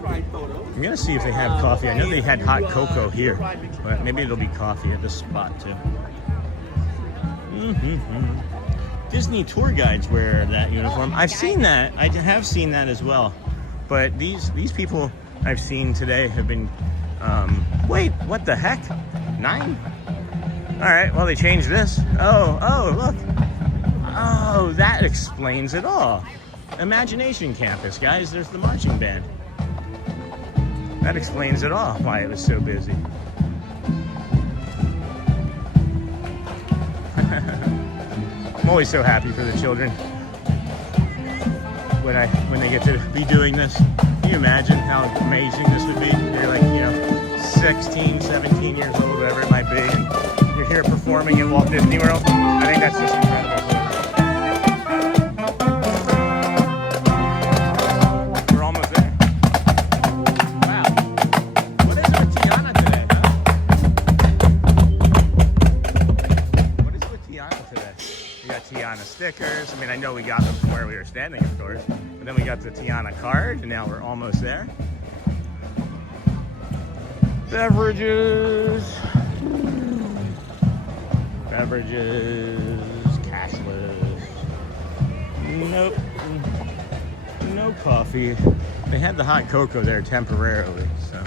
I'm gonna see if they have coffee. I know they had hot cocoa here, but maybe it'll be coffee at this spot too. Disney tour guides wear that uniform. I've seen that. I have seen that as well. But these people I've seen today have been, wait, what the heck? 9? All right, well, they changed this. Oh, look. Oh, that explains it all. Imagination Campus, guys. There's the marching band. That explains it all, why it was so busy. I'm always so happy for the children when they get to be doing this. Can you imagine how amazing this would be? They're like, 16, 17 years old, whatever it might be, and you're here performing at Walt Disney World. I think that's just incredible. We're almost there. Wow. What is it with Tiana today, huh? What is it with Tiana today? We got Tiana stickers. I mean, I know we got them from where we were standing, of course. But then we got the Tiana card, and now we're almost there. Beverages. Cashless. Nope. No coffee. They had the hot cocoa there temporarily, so.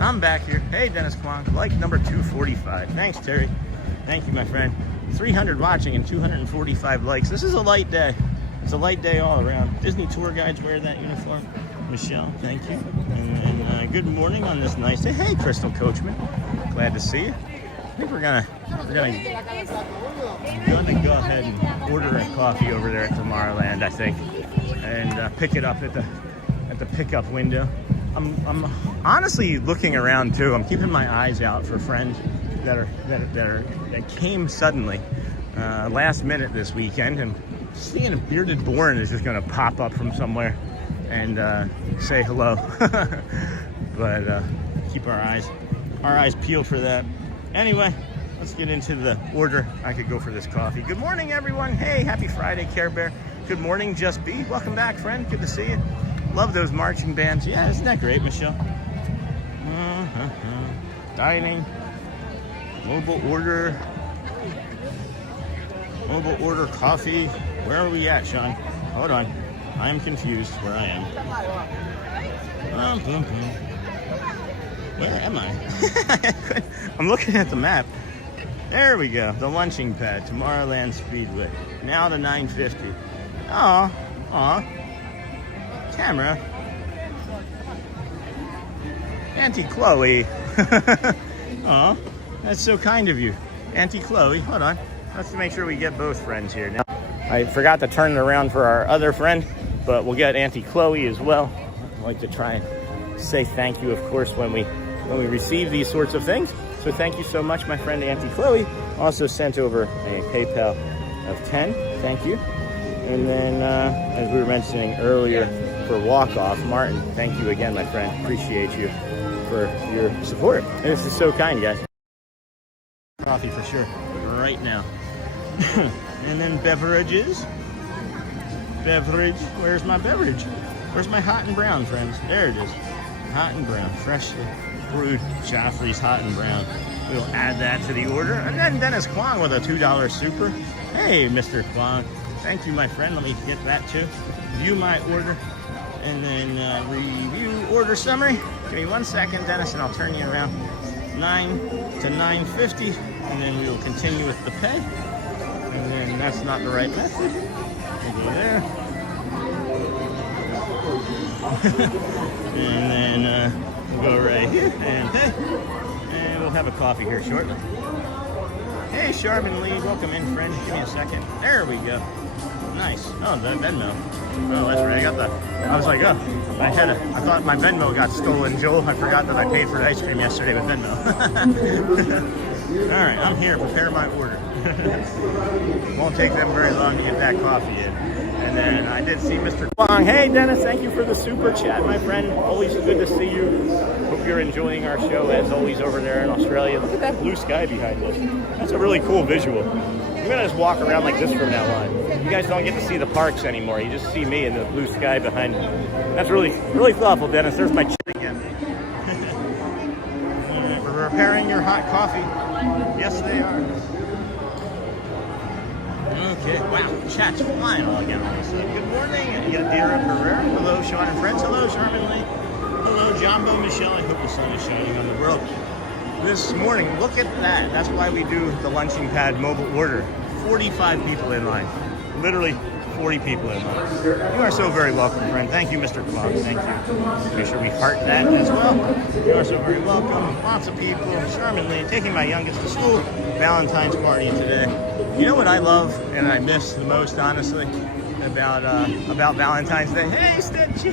I'm back here. Hey, Dennis Kwong. Like number 245. Thanks, Terry. Thank you, my friend. 300 watching and 245 likes. This is a light day. It's a light day all around. Disney tour guides wear that uniform. Michelle, thank you. And good morning on this nice day. Hey, Crystal Coachman. Glad to see you. I think we're gonna go ahead and order a coffee over there at Tomorrowland, I think, and pick it up at the pickup window. I'm honestly looking around too. I'm keeping my eyes out for friends that came suddenly last minute this weekend, and seeing a bearded Bourne is just going to pop up from somewhere and say hello. But keep our eyes peeled for that. Anyway, let's get into the order. I could go for this coffee. Good morning, everyone. Hey, happy Friday, Care Bear. Good morning, Just Be. Welcome back, friend. Good to see you. Love those marching bands. Yeah, isn't that great, Michelle? Dining. Mobile order coffee. Where are we at, Sean? Hold on. I'm confused where I am. Where am I? I'm looking at the map. There we go. The lunching pad. Tomorrowland Speedway. Now to 9:50. Aw. Camera. Auntie Chloe. Aw. That's so kind of you. Auntie Chloe. Hold on. Let's make sure we get both friends here. Now, I forgot to turn it around for our other friend, but we'll get Auntie Chloe as well. I like to try and say thank you, of course, when we receive these sorts of things. So thank you so much, my friend Auntie Chloe. Also sent over a PayPal of 10. Thank you. And then, as we were mentioning earlier, for walk-off, Martin, thank you again, my friend. Appreciate you for your support. And this is so kind, guys. Coffee for sure, right now. And then beverages. Beverage. Where's my beverage? Where's my hot and brown, friends? There it is. Hot and brown. Freshly brewed Joffrey's hot and brown. We'll add that to the order. And then Dennis Kwong with a $2 super. Hey, Mr. Kwong. Thank you, my friend. Let me get that too. View my order. And then review order summary. Give me 1 second, Dennis, and I'll turn you around. 9 to 9:50. And then we will continue with the pay. And then that's not the right method. We'll go there. And then we'll go right here and pay. And we'll have a coffee here shortly. Hey, Sharman Lee, welcome in, friend. Give me a second. There we go. Nice. Oh, the Venmo. Oh, that's right. I got the. I was like, oh, I thought my Venmo got stolen, Joel. I forgot that I paid for the ice cream yesterday with Venmo. All right, I'm here. Prepare my order. Won't take them very long to get that coffee in. And then I did see Mr. Kwong. Hey, Dennis, thank you for the super chat, my friend. Always good to see you. Hope you're enjoying our show, as always, over there in Australia. Look at that blue sky behind us. That's a really cool visual. I'm going to just walk around like this from now on. You guys don't get to see the parks anymore. You just see me and the blue sky behind me. That's really, really thoughtful, Dennis. There's my chin again. We're preparing your hot coffee. Yes, they are. Okay, wow, chat's flying all again all of a sudden. Good morning, Yadira Pereira. Hello, Sean and friends. Hello, Charmin Lee. Hello, Jumbo Michelle. I hope the sun is shining on the world this morning. Look at that. That's why we do the lunching pad mobile order. 45 people in line. Literally 40 people in line. You are so very welcome, friend. Thank you, Mr. Clark. Thank you. Make sure we heart that as well. You are so very welcome. Lots of people. Charmin Lee, taking my youngest to school. Valentine's party today. You know what I love and I miss the most, honestly, about Valentine's Day? Hey, Stitch!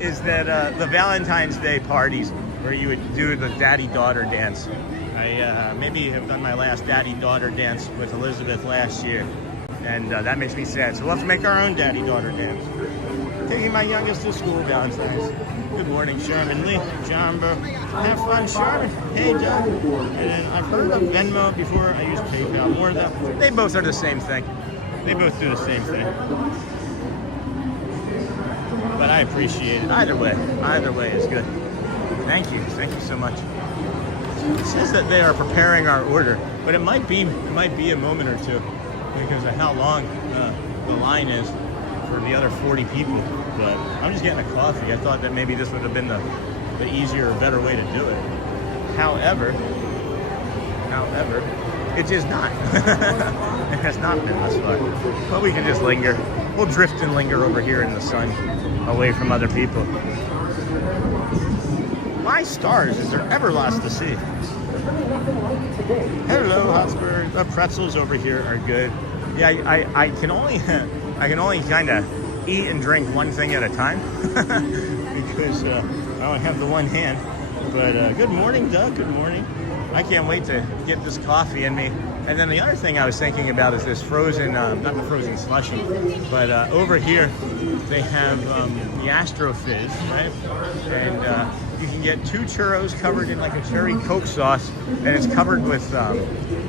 Is that the Valentine's Day parties where you would do the daddy-daughter dance. I maybe have done my last daddy-daughter dance with Elizabeth last year, and that makes me sad. So let's make our own daddy-daughter dance. Taking my youngest to school, Valentine's. Good morning, Sherman Lee, Jumbo. Have fun, Sherman. Hey, Doug. And I've heard of Venmo before. I use PayPal more though. They both are the same thing. They both do the same thing. But I appreciate it. Either way is good. Thank you so much. It says that they are preparing our order, but it might be a moment or two because of how long the line is for the other 40 people. But I'm just getting a coffee. I thought that maybe this would have been the easier or better way to do it. However, it is not. It has not been thus far. But we can just linger. We'll drift and linger over here in the sun, away from other people. My stars, is there ever lots to see? Hello, Hotspur. The pretzels over here are good. Yeah, I can only kind of eat and drink one thing at a time because I only have the one hand. But good morning, Doug. Good morning. I can't wait to get this coffee in me. And then the other thing I was thinking about is this frozen, not the frozen slushy, but over here they have the Astro Fizz, right? And you can get 2 churros covered in like a cherry Coke sauce, and it's covered with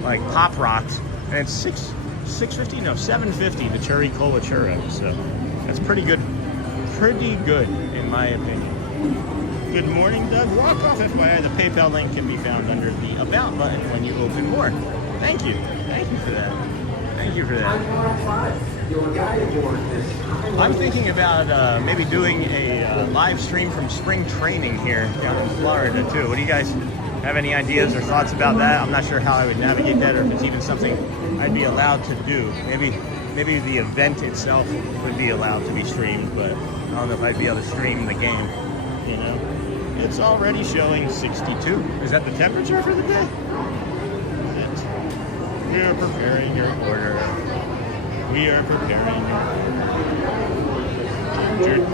like Pop Rocks, and it's $6.50, no, $7.50 the cherry cola churro. So that's pretty good in my opinion. Good morning, Doug. Walk off FYI. The PayPal link can be found under the About button when you open more. Thank you for that. I'm thinking about maybe doing a live stream from spring training here down in Florida too. What do you guys have any ideas or thoughts about that? I'm not sure how I would navigate that, or if it's even something I'd be allowed to do. Maybe the event itself would be allowed to be streamed, but I don't know if I'd be able to stream the game, you know? It's already showing 62. Is that the temperature for the day? We are preparing your order. We are preparing your order.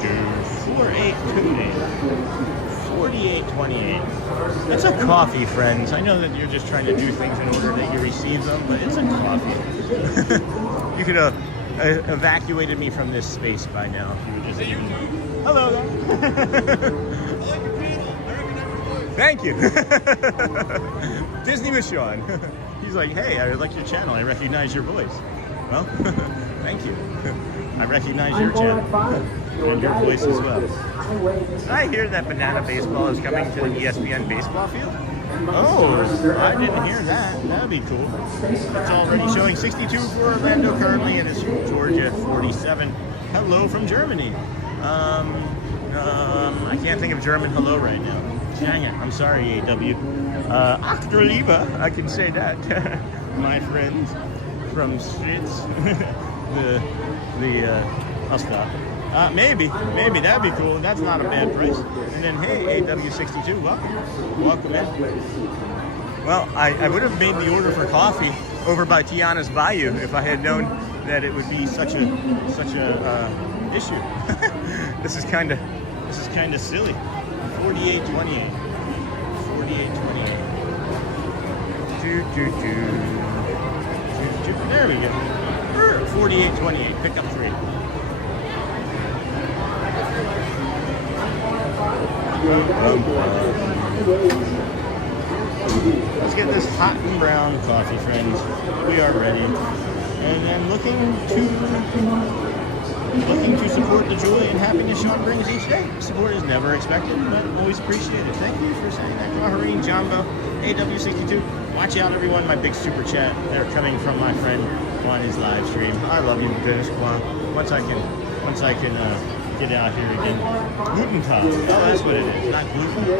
4828. 4828. It's a coffee, friends. I know that you're just trying to do things in order that you receive them, but it's a coffee. You could have evacuated me from this space by now if you would just... Hello there. Thank you. Disney with Sean. He's like, hey, I like your channel. I recognize your voice. Well, thank you. I recognize your channel and your voice as well. Did I hear that Banana Baseball is coming to the ESPN baseball field? Oh, I didn't hear that. That'd be cool. It's already showing 62 for Orlando currently, and it's from Georgia, 47. Hello from Germany. I can't think of German hello right now. Dang it. I'm sorry, AW. Achterliebe, I can say that. My friends from Schwitz. I'll stop. Maybe that'd be cool. That's not a bad price. And then, hey, AW62, welcome in. Well, I would have made the order for coffee over by Tiana's Bayou if I had known that it would be such a issue. This is kind of silly. 48.28. 48.28. There we go. 48.28. Pick up 3. Let's get this hot and brown coffee, friends. We are ready. And then looking to support the joy and happiness Sean brings each day. Support is never expected, but always appreciated. Thank you for saying that. Claharine, Jumbo, AW62. Watch out, everyone. My big super chat. They're coming from my friend on his live stream. I love you, Dennis Kwan. Once I can get out here again. Gluten Top. Oh, that's what it is. Not gluten.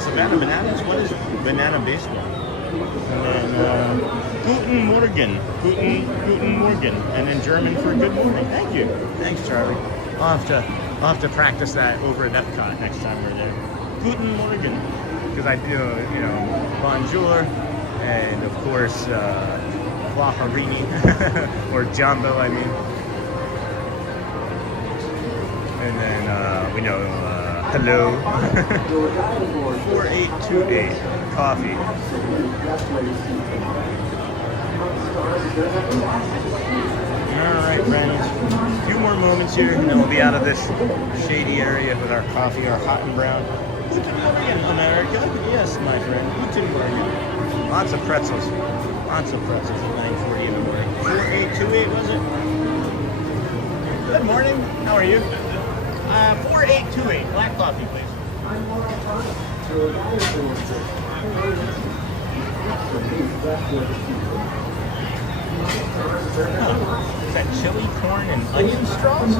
Savannah Bananas. What is banana baseball? And then Guten Morgen. Guten Morgen. And then German for good morning. Thank you. Thanks, Charlie. I'll have to practice that over at Epcot next time we're there. Guten Morgen. Because I do, bonjour, and of course, Claharini, or Jumbo, I mean. And then we know hello. 4828 coffee. Alright, friends. A few more moments here, and then we'll be out of this shady area with our coffee, our hot and brown. Guten Morgen, America. Yes, my friend. Guten Morgen. Lots of pretzels. Lots of pretzels at 9:40 in the morning. 4828, was it? Good morning. How are you? 4828. Black coffee, please. Is that chili, corn, and onion straws?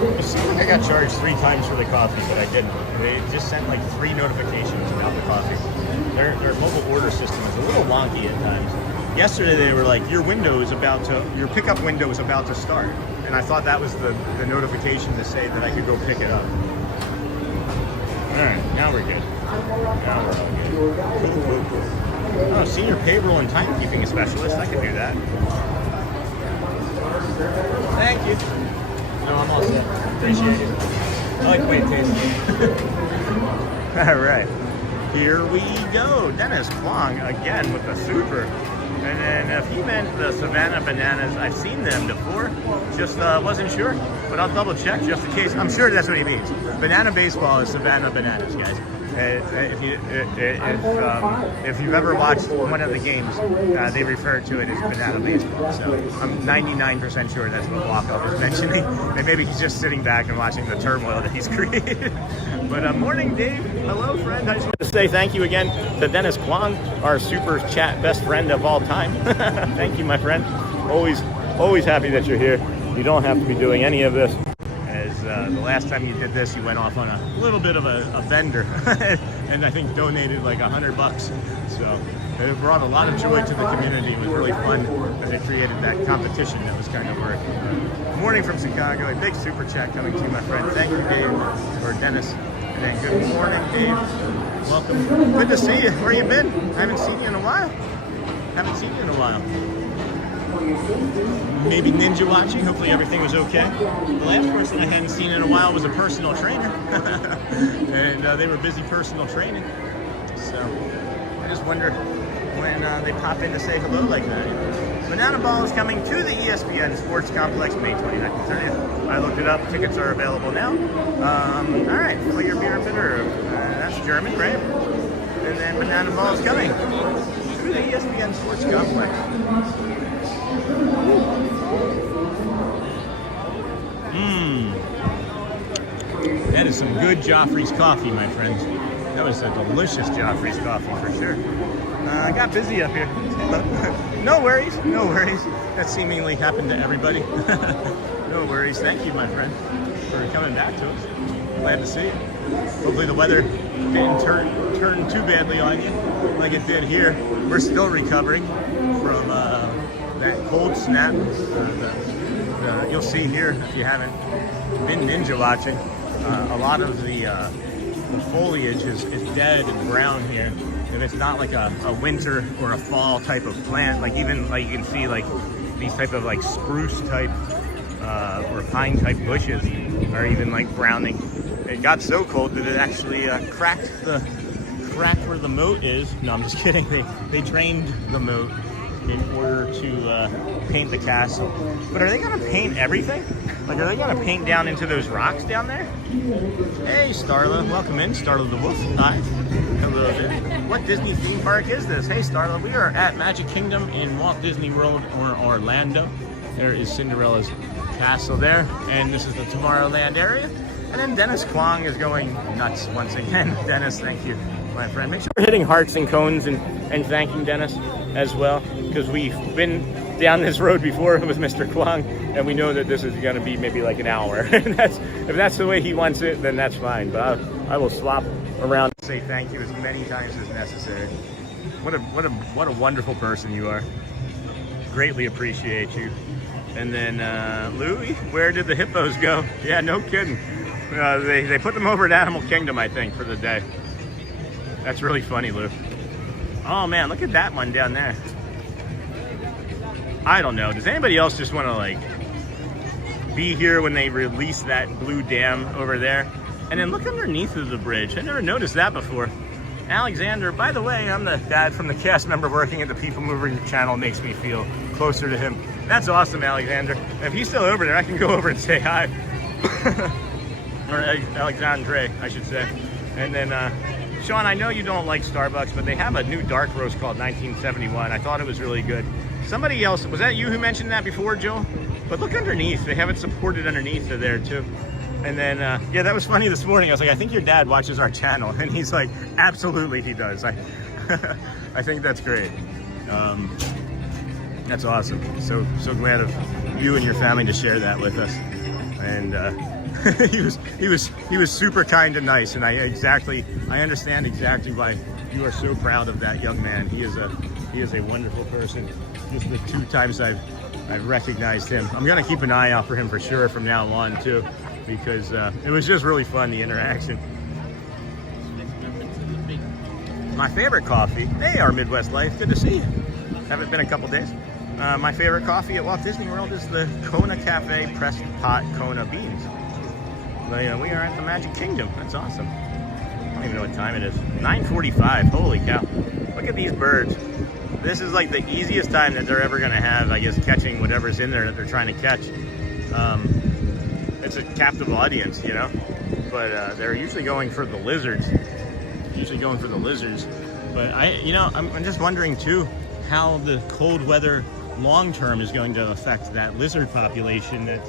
It seems like I got charged 3 times for the coffee, but I didn't. They just sent like 3 notifications about the coffee. Their mobile order system is a little wonky at times. Yesterday they were like, your pickup window is about to start. And I thought that was the notification to say that I could go pick it up. Alright, now we're good. Now we're all good. Oh, senior payroll and timekeeping specialist. I can do that. Thank you. No, I'm all set. Appreciate it. I like the way it tastes. All right. Here we go. Dennis Kwong again with the super. And then if he meant the Savannah Bananas, I've seen them before. Just wasn't sure, but I'll double check just in case. I'm sure that's what he means. Banana baseball is Savannah Bananas, guys. If you've ever watched one of the games, they refer to it as banana baseball. So I'm 99% sure that's what Walkup is mentioning. And maybe he's just sitting back and watching the turmoil that he's created. But morning, Dave. Hello, friend. I just want to say thank you again to Dennis Kwong, our super chat best friend of all time. Thank you, my friend. Always happy that you're here. You don't have to be doing any of this. The last time you did this, you went off on a little bit of a bender, and I think donated like $100. So it brought a lot of joy to the community. It was really fun as it created that competition that was kind of working. Morning from Chicago, a big super chat coming to you, my friend. Thank you, Dave, or Dennis. And then good morning, Dave. Welcome. Good to see you. Where you been? I haven't seen you in a while. Maybe ninja watching. Hopefully everything was okay. The last person I hadn't seen in a while was a personal trainer. And they were busy personal training. So I just wonder when they pop in to say hello like that. Banana Ball is coming to the ESPN Sports Complex May 29th and 30th. I looked it up. Tickets are available now. All right. Fill your beer bitter. That's German, right? And then Banana Ball is coming to the ESPN Sports Complex. That is some good Joffrey's coffee, my friends. That was a delicious Joffrey's coffee for sure. I got busy up here. No worries. That seemingly happened to everybody. No worries. Thank you, my friend, for coming back to us. Glad to see you. Hopefully the weather didn't turn too badly on you like it did here. We're still recovering from that cold snap. You'll see here, if you haven't been ninja watching, a lot of the foliage is dead and brown here. if it's not like a winter or a fall type of plant, like even like you can see like these type of like spruce type or pine type bushes are even like browning. It got so cold that it actually cracked where the moat is. No, I'm just kidding. They drained the moat in order to paint the castle. But are they gonna paint everything? Like, are they gonna paint down into those rocks down there? Hey, Starla, welcome in, Starla the Wolf. Hi. Hello there. What Disney theme park is this? Hey, Starla, we are at Magic Kingdom in Walt Disney World or Orlando. There is Cinderella's castle there, and this is the Tomorrowland area. And then Dennis Kwong is going nuts once again. Dennis, thank you, my friend. Make sure we're hitting hearts and cones and thanking Dennis as well, because we've been down this road before with Mr. Kwong, and we know that this is going to be maybe like an hour. And if that's the way he wants it, then that's fine. But I will swap around and say thank you as many times as necessary. What a wonderful person you are. Greatly appreciate you. And then Louie, where did the hippos go? Yeah, no kidding. They put them over at Animal Kingdom, I think, for the day. That's really funny, Lou. Oh man, look at that one down there. I don't know. Does anybody else just want to like be here when they release that blue dam over there? And then look underneath of the bridge. I never noticed that before. Alexander, by the way, I'm the dad from the cast member working at the PeopleMover channel. Makes me feel closer to him. That's awesome, Alexander. If he's still over there, I can go over and say hi. Or Alexandre, I should say. And then, Sean, I know you don't like Starbucks, but they have a new dark roast called 1971. I thought it was really good. Somebody else, was that you who mentioned that before, Joel? But look underneath. They have it supported underneath there, too. And then, yeah, that was funny this morning. I was like, I think your dad watches our channel. And he's like, absolutely he does. I think that's great. That's awesome. So glad of you and your family to share that with us. And he was super kind and nice, and I understand exactly why you are so proud of that young man. He is a wonderful person. Just the 2 times I've recognized him. I'm gonna keep an eye out for him for sure from now on too, because it was just really fun, the interaction. My favorite coffee. Hey, our Midwest Life. Good to see you. Haven't been a couple days. My favorite coffee at Walt Disney World is the Kona Cafe pressed pot Kona beans. We are at the Magic Kingdom. That's awesome. I don't even know what time it is. 9:45. Holy cow. Look at these birds. This is like the easiest time that they're ever going to have, I guess, catching whatever's in there that they're trying to catch. It's a captive audience, you know. But they're usually going for the lizards. But I'm just wondering too how the cold weather long term is going to affect that lizard population that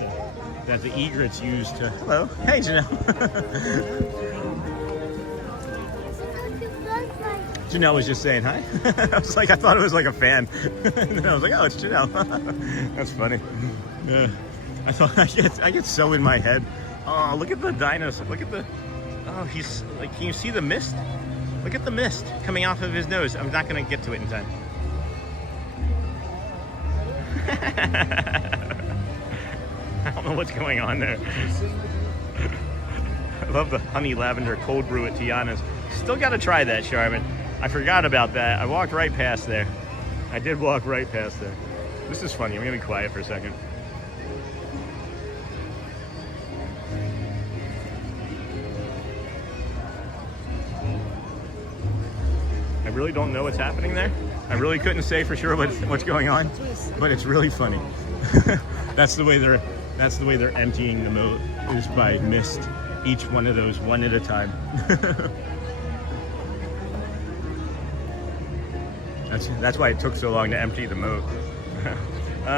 the egrets use to... Hello. Hey, Janelle. Janelle was just saying hi. I was like, I thought it was like a fan. And then I was like, oh, it's Janelle. That's funny. I thought I get so in my head. Oh, look at the dinosaur. Look at the... Oh, he's like, can you see the mist? Look at the mist coming off of his nose. I'm not going to get to it in time. I don't know what's going on there. I love the honey lavender cold brew at Tiana's. Still got to try that, Charmin. I forgot about that. I walked right past there. I did walk right past there. This is funny. I'm going to be quiet for a second. I really don't know what's happening there. I really couldn't say for sure what's going on, but it's really funny. That's the way they're emptying the moat, is by mist. Each one of those, one at a time. That's why it took so long to empty the moat.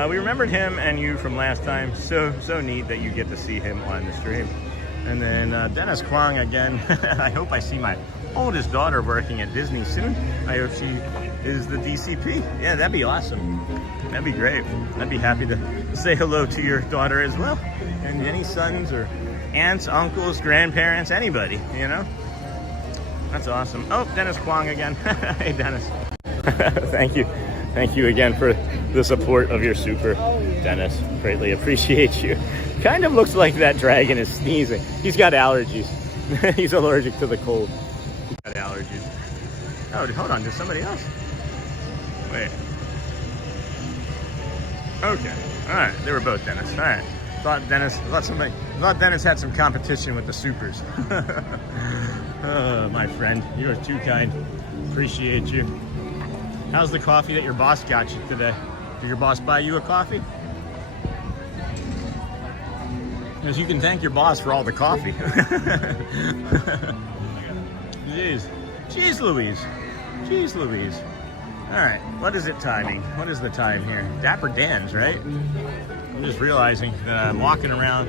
We remembered him and you from last time. So neat that you get to see him on the stream. And then Dennis Kwong again. I hope I see my oldest daughter working at Disney soon. I hope she is the DCP. Yeah, that'd be awesome. That'd be great. I'd be happy to say hello to your daughter as well. And any sons or aunts, uncles, grandparents, anybody, you know? That's awesome. Oh, Dennis Kwong again. Hey, Dennis. Thank you. Thank you again for the support of your super, Dennis. Greatly appreciate you. Kind of looks like that dragon is sneezing. He's got allergies. He's allergic to the cold. He's got allergies. Oh, hold on, there's somebody else. Wait. Okay. All right, they were both Dennis. All right. Thought Dennis had some competition with the supers. Oh, my friend, you are too kind. Appreciate you. How's the coffee that your boss got you today? Did your boss buy you a coffee? Because you can thank your boss for all the coffee. Jeez. Jeez Louise. Jeez Louise. All right, what is it timing? What is the time here? Dapper Dans, right? I'm just realizing that I'm walking around,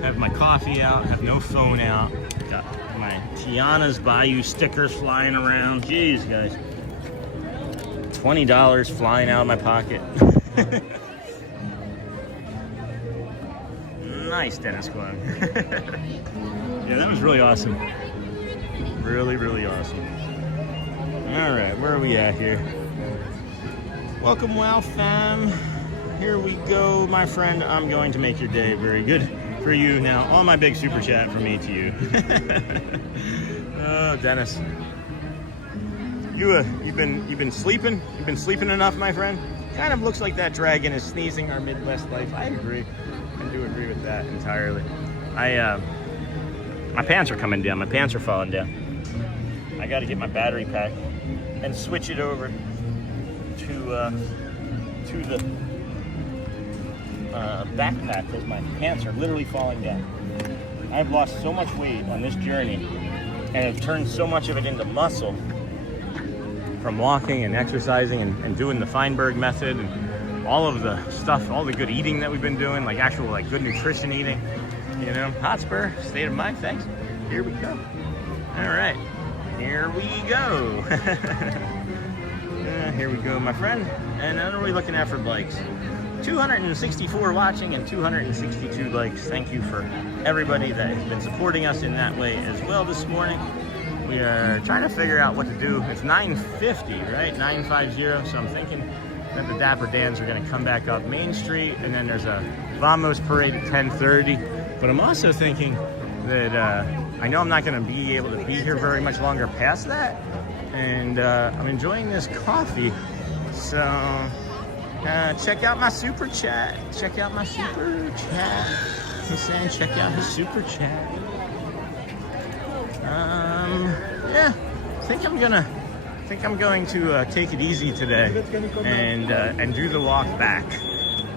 have my coffee out, have no phone out, got my Tiana's Bayou stickers flying around. Jeez, guys. $20 flying out of my pocket. Nice tennis club. Yeah, that was really awesome. Really, really awesome. All right, where are we at here? Welcome, Wow Fam. Here we go, my friend. I'm going to make your day very good for you now. All my big super chat from me to you. Oh, Dennis. You've been sleeping? You've been sleeping enough, my friend? Kind of looks like that dragon is sneezing our Midwest life. I agree. I do agree with that entirely. My pants are coming down. My pants are falling down. I got to get my battery pack and switch it over to the backpack because my pants are literally falling down. I've lost so much weight on this journey and have turned so much of it into muscle from walking and exercising and doing the Feinberg method and all of the stuff, all the good eating that we've been doing, like actual like good nutrition eating, you know. Hotspur, state of mind, thanks. Here we go. All right, here we go. Here we go, my friend. And what are we looking at for likes? 264 watching and 262 likes. Thank you for everybody that has been supporting us in that way as well this morning. We are trying to figure out what to do. It's 9:50, right? 9:50. So I'm thinking that the Dapper Dans are going to come back up Main Street, and then there's a Vamos parade at 10:30. But I'm also thinking that I know I'm not going to be able to be here very much longer past that, and I'm enjoying this coffee. So check out my super chat. Check out my super chat. I'm saying check out his super chat. Yeah, I think I'm going to take it easy today and do the walk back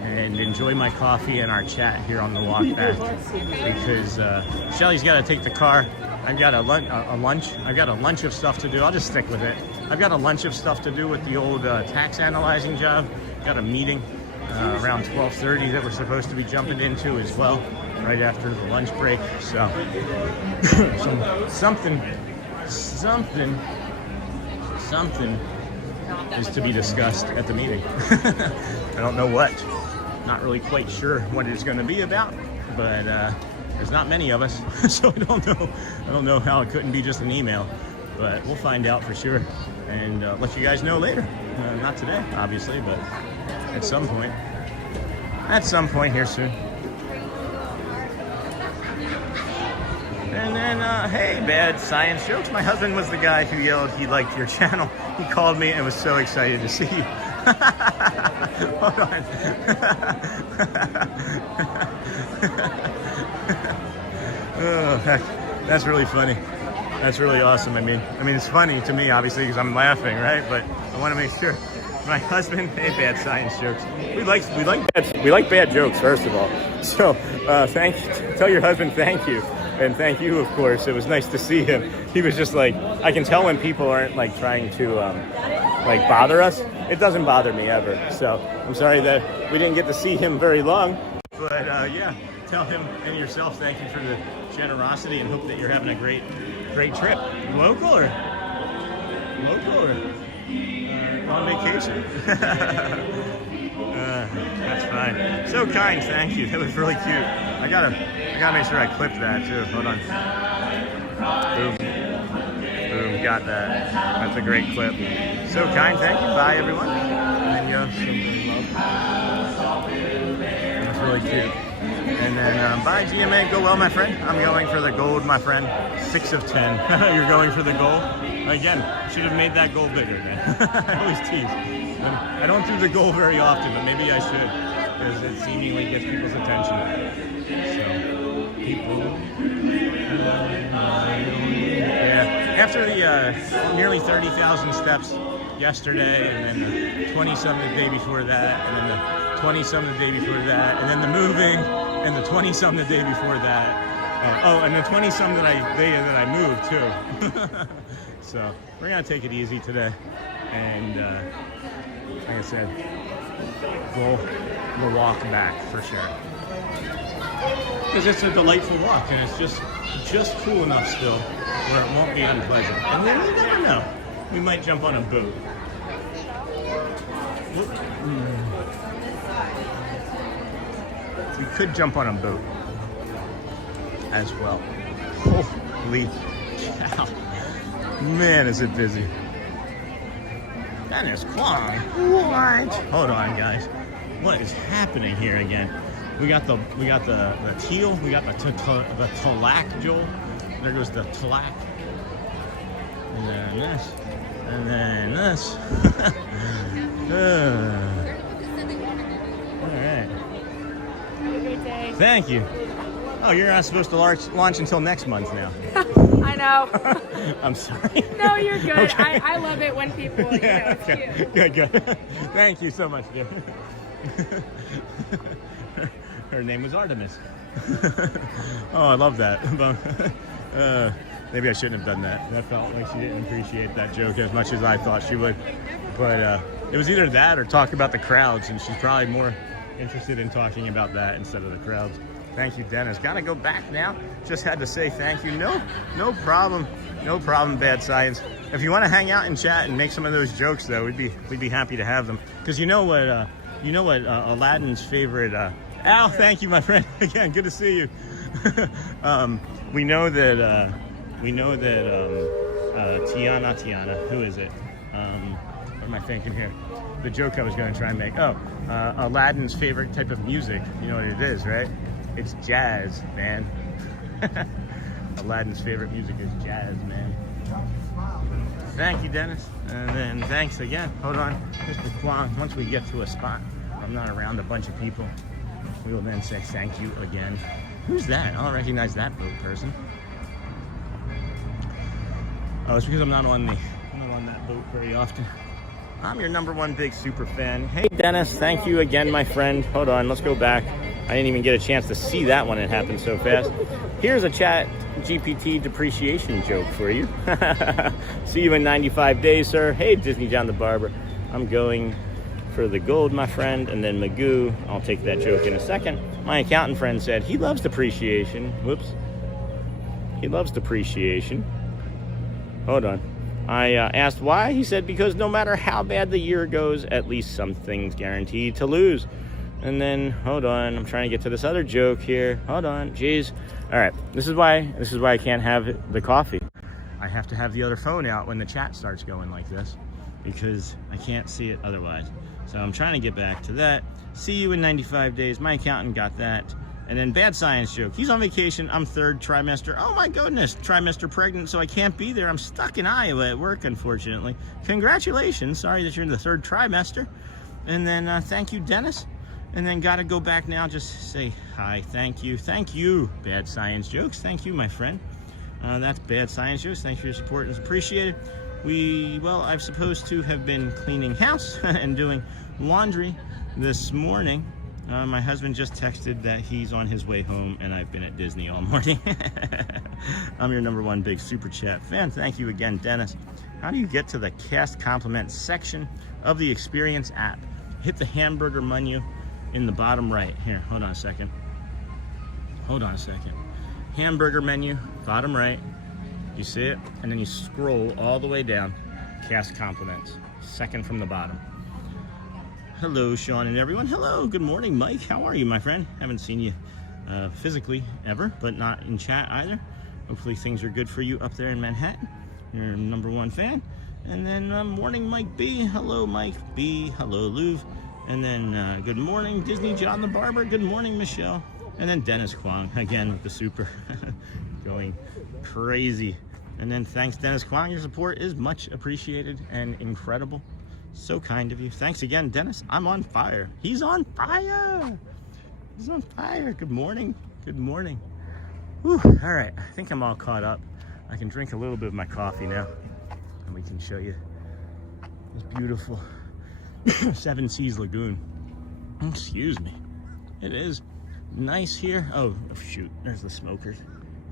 and enjoy my coffee and our chat here on the walk back because Shelly's got to take the car. I've got a lunch. I've got a lunch of stuff to do. I'll just stick with it. I've got a lunch of stuff to do with the old tax analyzing job. Got a meeting around 12:30 that we're supposed to be jumping into as well, right after the lunch break. So something is to be discussed at the meeting. I don't know what. Not really quite sure what it's going to be about, but there's not many of us, so I don't know how it couldn't be just an email, but we'll find out for sure and let you guys know later. Not today, obviously, but at some point here soon. And then, hey, bad science jokes. My husband was the guy who yelled he liked your channel. He called me and was so excited to see you. Hold on. Oh, that's really funny. That's really awesome. I mean, it's funny to me, obviously, because I'm laughing, right? But I want to make sure. My husband, hey, bad science jokes. We like bad jokes, first of all. So, tell your husband thank you. And thank you, of course. It was nice to see him. He was just like, I can tell when people aren't like trying to like bother us. It doesn't bother me ever. So I'm sorry that we didn't get to see him very long. But yeah, tell him and yourself thank you for the generosity and hope that you're having a great trip. Local or on vacation? That's fine. So kind, thank you. That was really cute. I gotta make sure I clip that too. Hold on. Boom, got that. That's a great clip. So kind, thank you. Bye, everyone. And that's really cute. And then bye GMA, go well my friend. I'm going for the gold my friend. 6 of 10. You're going for the goal? Again, should have made that goal bigger, man. I always tease. I don't do the goal very often, but maybe I should, because it seemingly gets people's attention. So, people... yeah. After the nearly 30,000 steps yesterday, and then the 20-some the day before that, and then the 20-some the day before that, and then the moving, and the 20-some the day before that. Oh, and the 20-some that I moved too. So we're gonna take it easy today, and like I said, we'll walk back for sure, because it's a delightful walk, and it's just cool enough still where it won't be unpleasant. And then you never know, we might jump on a boat. We could jump on a boat as well. Holy cow. Man, is it busy. That is Kwong. What? Hold on, guys. What is happening here again? We got the teal, we got the talac, Joel. There goes the talac. And then this. And then this. All right. Have a great day. Thank you. Oh, you're not supposed to launch until next month now. I know. I'm sorry. No, you're good. Okay. I love it when people, Yeah, it's okay. cute. Good. Thank you so much, dear. Her name was Artemis. Oh, I love that. Maybe I shouldn't have done that. That felt like she didn't appreciate that joke as much as I thought she would. But it was either that or talk about the crowds, and she's probably more interested in talking about that instead of the crowds. Thank you, Dennis. Gotta go back now. Just had to say thank you. No problem. No problem, Bad Science. If you want to hang out and chat and make some of those jokes, though, we'd be happy to have them. Because you know what Aladdin's favorite. Al, thank you, my friend. Again, good to see you. We know that Tiana. Who is it? What am I thinking here? The joke I was going to try and make. Oh, Aladdin's favorite type of music. You know what it is, right? It's jazz, man. Aladdin's favorite music is jazz, man. Thank you, Dennis. And then thanks again. Hold on, Mr. Kwong. Once we get to a spot, I'm not around a bunch of people, we will then say thank you again. Who's that? I don't recognize that boat person. Oh, it's because I'm not on that boat very often. I'm your #1 big super fan. Hey, Dennis, thank you again, my friend. Hold on, let's go back. I didn't even get a chance to see that one. It happened so fast. Here's a chat GPT depreciation joke for you. See you in 95 days, sir. Hey, Disney John the Barber. I'm going for the gold, my friend, and then Magoo. I'll take that joke in a second. My accountant friend said he loves depreciation. Whoops. He loves depreciation. Hold on. I asked why. He said because no matter how bad the year goes, at least something's guaranteed to lose. And then, hold on, I'm trying to get to this other joke here. Hold on, jeez. All right, this is why I can't have the coffee. I have to have the other phone out when the chat starts going like this, because I can't see it otherwise. So I'm trying to get back to that. See you in 95 days. My accountant got that. And then Bad Science joke. He's on vacation. I'm 3rd trimester. Oh my goodness, trimester pregnant, so I can't be there. I'm stuck in Iowa at work, unfortunately. Congratulations. Sorry that you're in the 3rd trimester. And then thank you, Dennis. And then gotta go back now. Just say hi. Thank you. Thank you, Bad Science jokes. Thank you, my friend. That's Bad Science jokes. Thanks for your support. It's appreciated. I'm supposed to have been cleaning house and doing laundry this morning. My husband just texted that he's on his way home, and I've been at Disney all morning. I'm your #1 big super chat fan. Thank you again, Dennis. How do you get to the cast compliments section of the Experience app? Hit the hamburger menu in the bottom right. Here, hold on a second. Hamburger menu, bottom right. You see it? And then you scroll all the way down. Cast compliments, second from the bottom. Hello, Sean and everyone. Hello, good morning, Mike. How are you, my friend? Haven't seen you physically ever, but not in chat either. Hopefully things are good for you up there in Manhattan. You're a #1 fan. And then morning, Mike B. Hello, Mike B. Hello, Louv. And then good morning, Disney John the Barber. Good morning, Michelle. And then Dennis Kwong, again with the super, going crazy. And then thanks, Dennis Kwong. Your support is much appreciated and incredible. So kind of you. Thanks again, Dennis. I'm on fire. He's on fire. He's on fire. Good morning. Good morning. Whew. All right. I think I'm all caught up. I can drink a little bit of my coffee now. And we can show you this beautiful Seven Seas Lagoon. Excuse me. It is nice here. Oh, shoot. There's the smokers.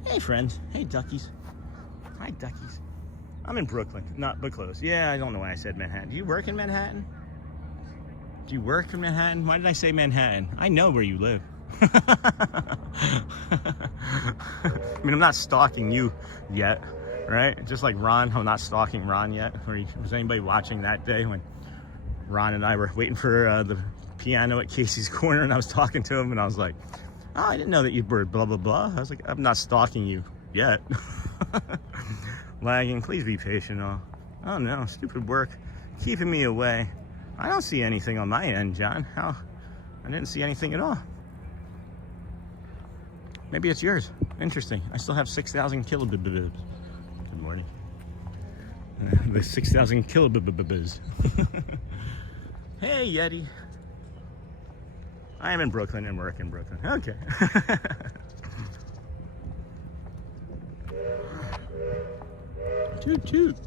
Hey, friends. Hey, duckies. Hi, duckies. I'm in Brooklyn, not but close. Yeah, I don't know why I said Manhattan. Do you work in Manhattan? Do you work in Manhattan? Why did I say Manhattan? I know where you live. I mean, I'm not stalking you yet, right? Just like Ron, I'm not stalking Ron yet. Or was anybody watching that day when Ron and I were waiting for the piano at Casey's Corner, and I was talking to him, and I was like, oh, I didn't know that you were blah, blah, blah. I was like, I'm not stalking you yet. Lagging, please be patient. Oh no, stupid work keeping me away. I don't see anything on my end, John. How? I didn't see anything at all. Maybe it's yours. Interesting. I still have 6,000 kilobits. Good morning. The 6,000 kilobits. Hey, Yeti. I am in Brooklyn and work in Brooklyn. Okay. Toot toot.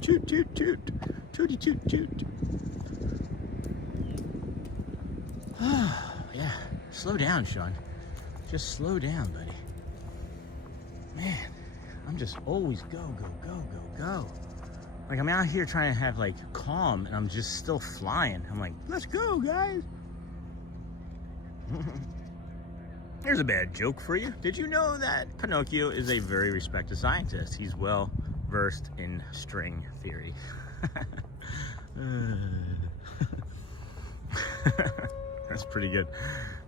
Toot toot toot. Tooty toot toot. Yeah, slow down, Sean. Just slow down, buddy. Man, I'm just always go, go, go, go, go. Like, I'm out here trying to have like calm, and I'm just still flying. I'm like, let's go, guys. Here's a bad joke for you. Did you know that Pinocchio is a very respected scientist? He's well versed in string theory. That's pretty good.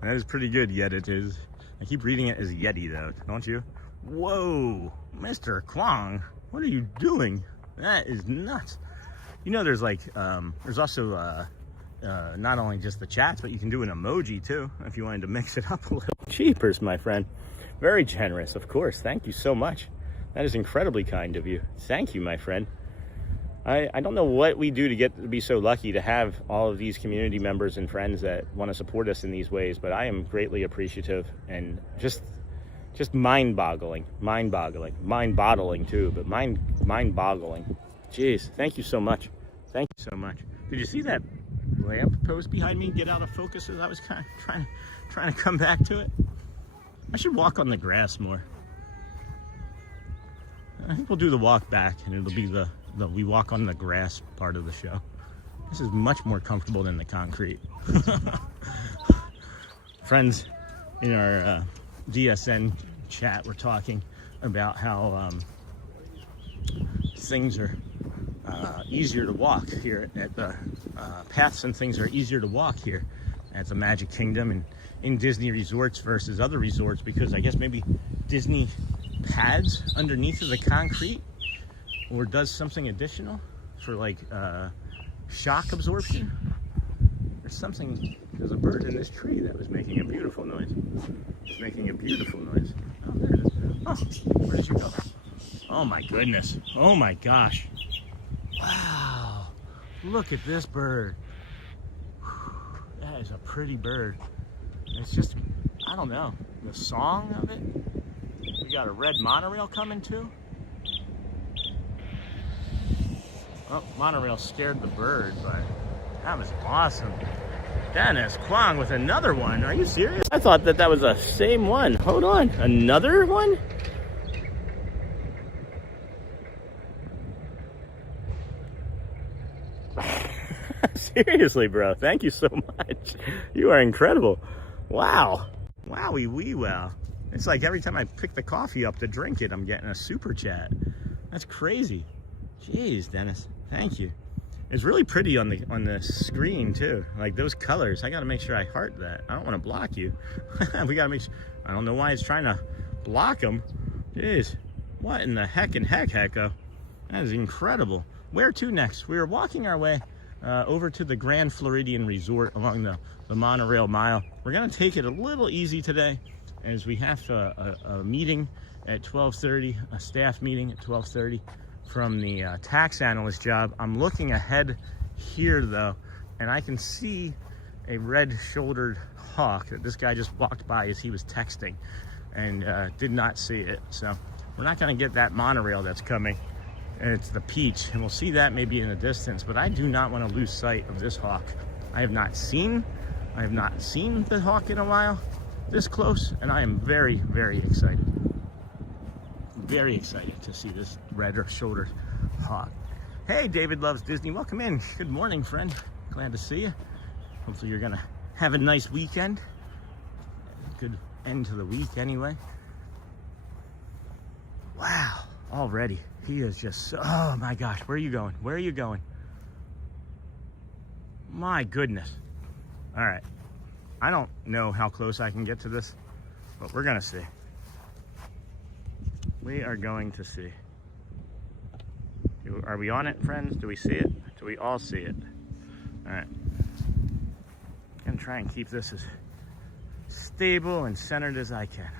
That is pretty good, yet it is. I keep reading it as Yeti, though, don't you? Whoa, Mr. Kwong, what are you doing? That is nuts. You know, there's like, there's also not only just the chats, but you can do an emoji too, if you wanted to mix it up a little. Cheapers, my friend. Very generous, of course. Thank you so much. That is incredibly kind of you. Thank you, my friend. I don't know what we do to get to be so lucky to have all of these community members and friends that want to support us in these ways, but I am greatly appreciative and just mind-boggling, mind-boggling too, but mind-boggling. Jeez, thank you so much. Thank you so much. Did you see that lamp post behind me get out of focus as I was kind of trying to come back to it? I should walk on the grass more. I think we'll do the walk back, and it'll be the we walk on the grass part of the show. This is much more comfortable than the concrete. Friends in our DSN chat were talking about how things are easier to walk here at the paths, and things are easier to walk here at the Magic Kingdom and in Disney resorts versus other resorts, because I guess maybe Disney pads underneath of the concrete or does something additional for like shock absorption. There's something, there's a bird in this tree that was making a beautiful noise. It's making a beautiful noise. Oh, there it is. Oh, where did you go? Oh my goodness. Oh my gosh. Wow. Look at this bird. That is a pretty bird. It's just, I don't know, the song of it. We got a red monorail coming too. Oh, monorail scared the bird, but that was awesome. Dennis Kwong with another one. Are you serious? I thought that was the same one. Hold on, another one? Seriously, bro, thank you so much. You are incredible. Wow. Wowie wee wow. It's like every time I pick the coffee up to drink it, I'm getting a super chat. That's crazy. Jeez, Dennis, thank you. It's really pretty on the screen too. Like those colors, I gotta make sure I heart that. I don't wanna block you. We gotta make sure, I don't know why it's trying to block them. Jeez, what in the heck, Hecko? That is incredible. Where to next? We were walking our way over to the Grand Floridian Resort along the Monorail Mile. We're gonna take it a little easy today as we have a meeting at 12:30, a staff meeting at 12:30 from the tax analyst job. I'm looking ahead here though, and I can see a red-shouldered hawk that this guy just walked by as he was texting and did not see it. So we're not gonna get that monorail that's coming. And it's the Peach, and we'll see that maybe in the distance, but I do not want to lose sight of this hawk. I have not seen the hawk in a while this close, and I am very, very excited. Very excited to see this red-shouldered hawk. Hey, David Loves Disney, welcome in. Good morning, friend. Glad to see you. Hopefully you're gonna have a nice weekend. Good end to the week anyway. Wow, already. He is just so, oh my gosh, where are you going? Where are you going? My goodness. All right, I don't know how close I can get to this, but we're gonna see. We are going to see. Are we on it, friends? Do we see it? Do we all see it? All right. I'm gonna try and keep this as stable and centered as I can.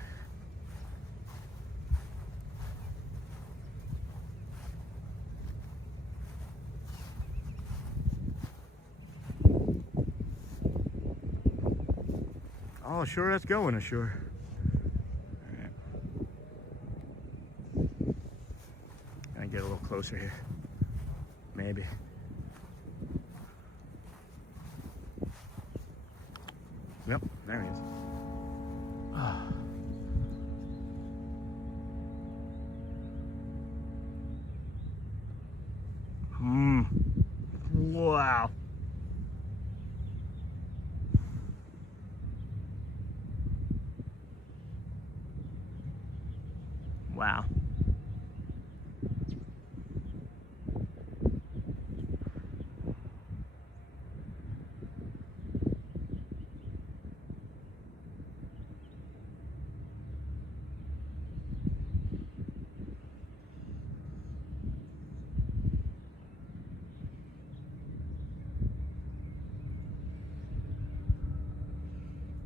Oh, sure, that's going ashore. All right. Gonna get a little closer here. Maybe. Yep, there he is. Oh. Wow. Wow.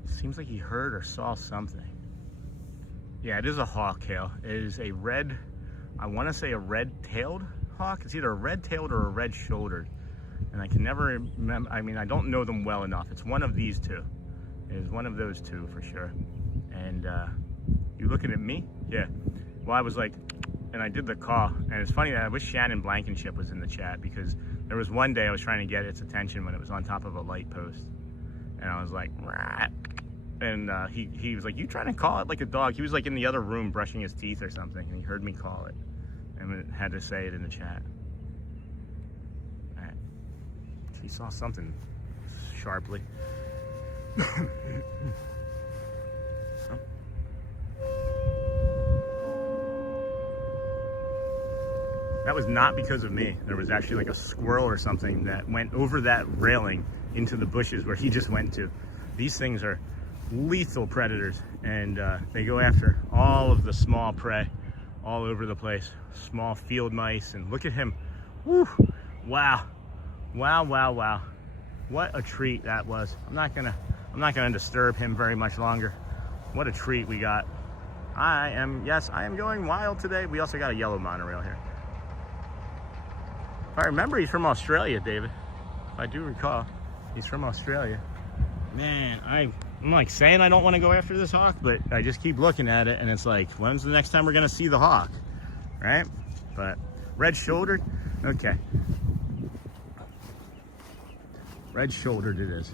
Seems like he heard or saw something. Yeah, it is a hawk, Hale. It is a red, I want to say a red-tailed hawk. It's either a red-tailed or a red-shouldered. And I can never remember, I mean, I don't know them well enough. It's one of these two. It is one of those two for sure. And you looking at me? Yeah. Well, I was like, and I did the call. And it's funny that I wish Shannon Blankenship was in the chat, because there was one day I was trying to get its attention when it was on top of a light post. And I was like, rah. And he was like, you trying to call it like a dog? He was like in the other room brushing his teeth or something, and he heard me call it and had to say it in the chat. All right. He saw something sharply. Oh. That was not because of me. There was actually like a squirrel or something that went over that railing into the bushes where he just went to. These things are lethal predators, and they go after all of the small prey all over the place. Small field mice, and look at him. Woo! Wow. Wow, wow, wow. What a treat that was. I'm not gonna disturb him very much longer. What a treat we got. I am going wild today. We also got a yellow monorail here. If I remember, he's from Australia, David. If I do recall, he's from Australia. Man, I'm like saying I don't want to go after this hawk, but I just keep looking at it, and it's like, when's the next time we're gonna see the hawk, right? But red-shouldered, okay. Red-shouldered it is,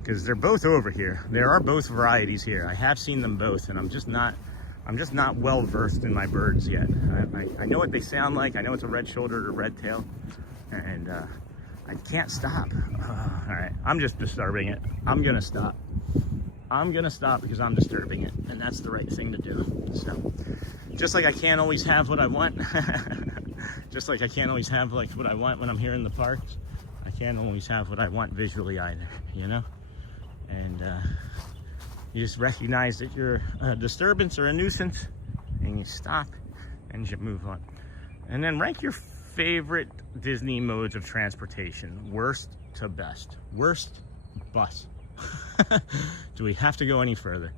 because they're both over here. There are both varieties here. I have seen them both, and I'm just not well versed in my birds yet. I know what they sound like. I know it's a red-shouldered or red-tailed, and I can't stop. All right, I'm just disturbing it. I'm gonna stop. I'm gonna stop because I'm disturbing it, and that's the right thing to do. So, just like I can't always have what I want, just like I can't always have like what I want when I'm here in the parks, I can't always have what I want visually either, you know? And you just recognize that you're a disturbance or a nuisance, and you stop, and you move on. And then rank your favorite Disney modes of transportation, worst to best. Worst, bus. Do we have to go any further?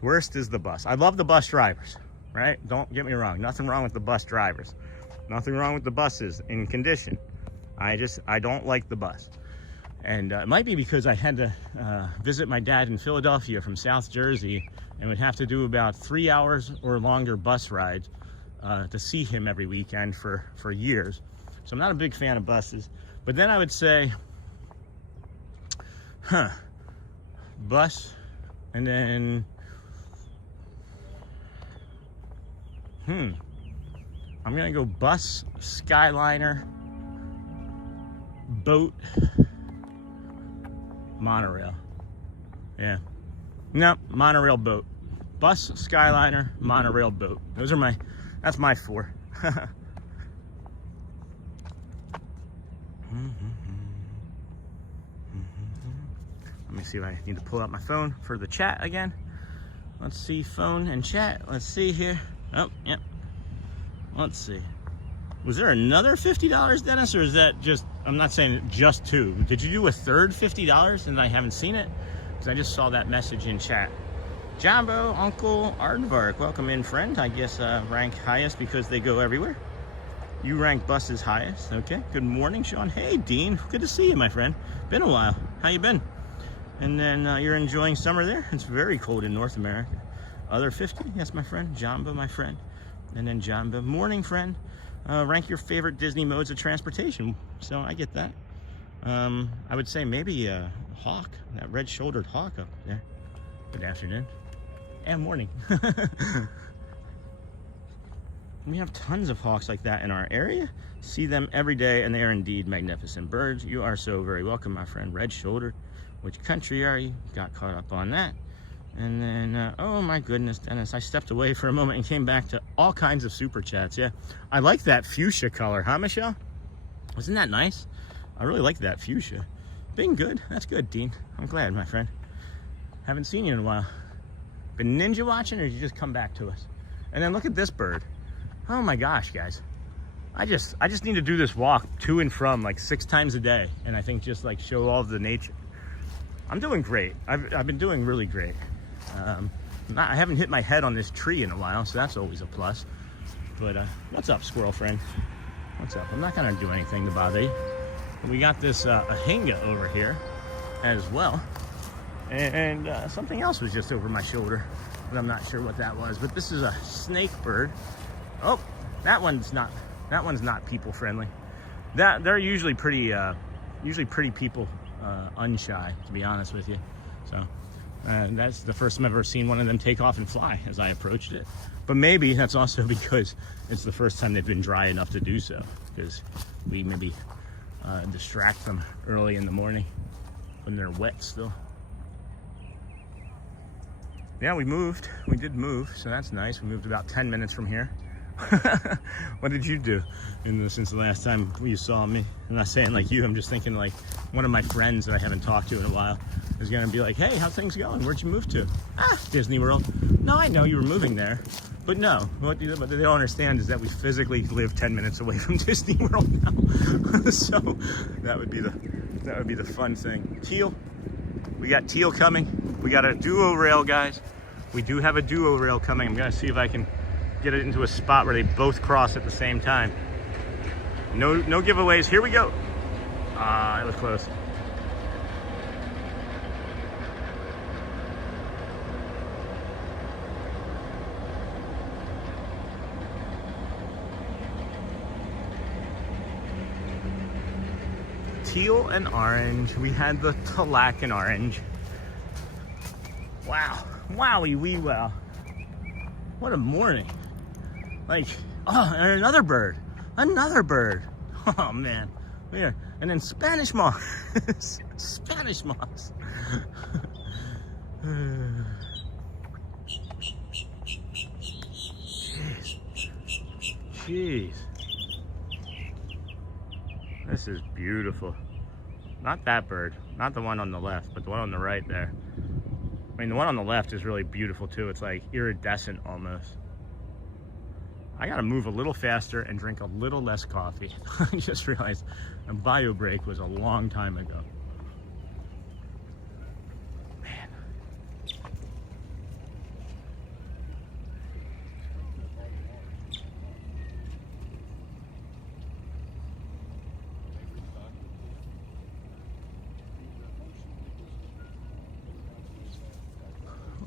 Worst is the bus. I love the bus drivers, right? Don't get me wrong. Nothing wrong with the bus drivers. Nothing wrong with the buses in condition. I don't like the bus. And it might be because I had to visit my dad in Philadelphia from South Jersey and would have to do about 3 hours or longer bus rides to see him every weekend for years. So I'm not a big fan of buses. But then I would say, bus, and then, I'm gonna go bus, Skyliner, boat, monorail. Yeah. No, monorail, boat. Bus, Skyliner, monorail, boat. Those are that's my 4. Let me see if I need to pull out my phone for the chat again. Let's see, phone and chat. Let's see here. Oh, yep. Let's see. Was there another $50, Dennis, or is that just, I'm not saying just 2. Did you do a third $50 and I haven't seen it? Because I just saw that message in chat. Jumbo, Uncle Aardvark, welcome in, friend. I guess rank highest because they go everywhere. You rank buses highest. Okay, good morning, Sean. Hey, Dean, good to see you, my friend. Been a while. How you been? And then you're enjoying summer there? It's very cold in North America. Other 50, yes, my friend. Jamba, my friend. And then Jamba, morning, friend. Rank your favorite Disney modes of transportation. So I get that. I would say maybe a hawk, that red-shouldered hawk up there. Good afternoon. And morning. We have tons of hawks like that in our area. See them every day, and they are indeed magnificent birds. You are so very welcome, my friend. Red-shouldered. Which country are you? Got caught up on that. And then, oh my goodness, Dennis, I stepped away for a moment and came back to all kinds of super chats. Yeah, I like that fuchsia color, huh, Michelle? Wasn't that nice? I really like that fuchsia. Being good. That's good, Dean. I'm glad, my friend. Haven't seen you in a while. Been ninja watching, or did you just come back to us? And then look at this bird. Oh my gosh, guys. I just need to do this walk to and from like 6 times a day, and I think just like show all of the nature. I'm doing great. I've been doing really great. I haven't hit my head on this tree in a while, so that's always a plus. But what's up, squirrel friend? What's up? I'm not gonna do anything to bother you. We got this ahinga over here as well. And something else was just over my shoulder, but I'm not sure what that was. But this is a snake bird. Oh, that one's not people friendly. They're usually pretty people unshy, to be honest with you. So that's the first time I've ever seen one of them take off and fly as I approached it. But maybe that's also because it's the first time they've been dry enough to do so, because we maybe distract them early in the morning when they're wet still. Yeah, we did move, so that's nice. We moved about 10 minutes from here. What did you do since the last time you saw me? I'm not saying like you, I'm just thinking like one of my friends that I haven't talked to in a while is gonna be like, hey, how's things going? Where'd you move to? Disney World. No, I know you were moving there, but no, what they don't understand is that we physically live 10 minutes away from Disney World now. So that would be the fun thing. Teal, we got Teal coming. We got a duo rail, guys. We do have a duo rail coming. I'm gonna see if I can get it into a spot where they both cross at the same time. No giveaways. Here we go. It was close. Teal and orange. We had the Talac and orange. Wow. Wowie wee wow. What a morning. Like, oh, and another bird. Another bird. Oh, man. Yeah. And then Spanish moss. Spanish moss. Jeez. This is beautiful. Not that bird. Not the one on the left, but the one on the right there. I mean, the one on the left is really beautiful, too. It's like iridescent almost. I gotta move a little faster and drink a little less coffee. I just realized a bio break was a long time ago. Man.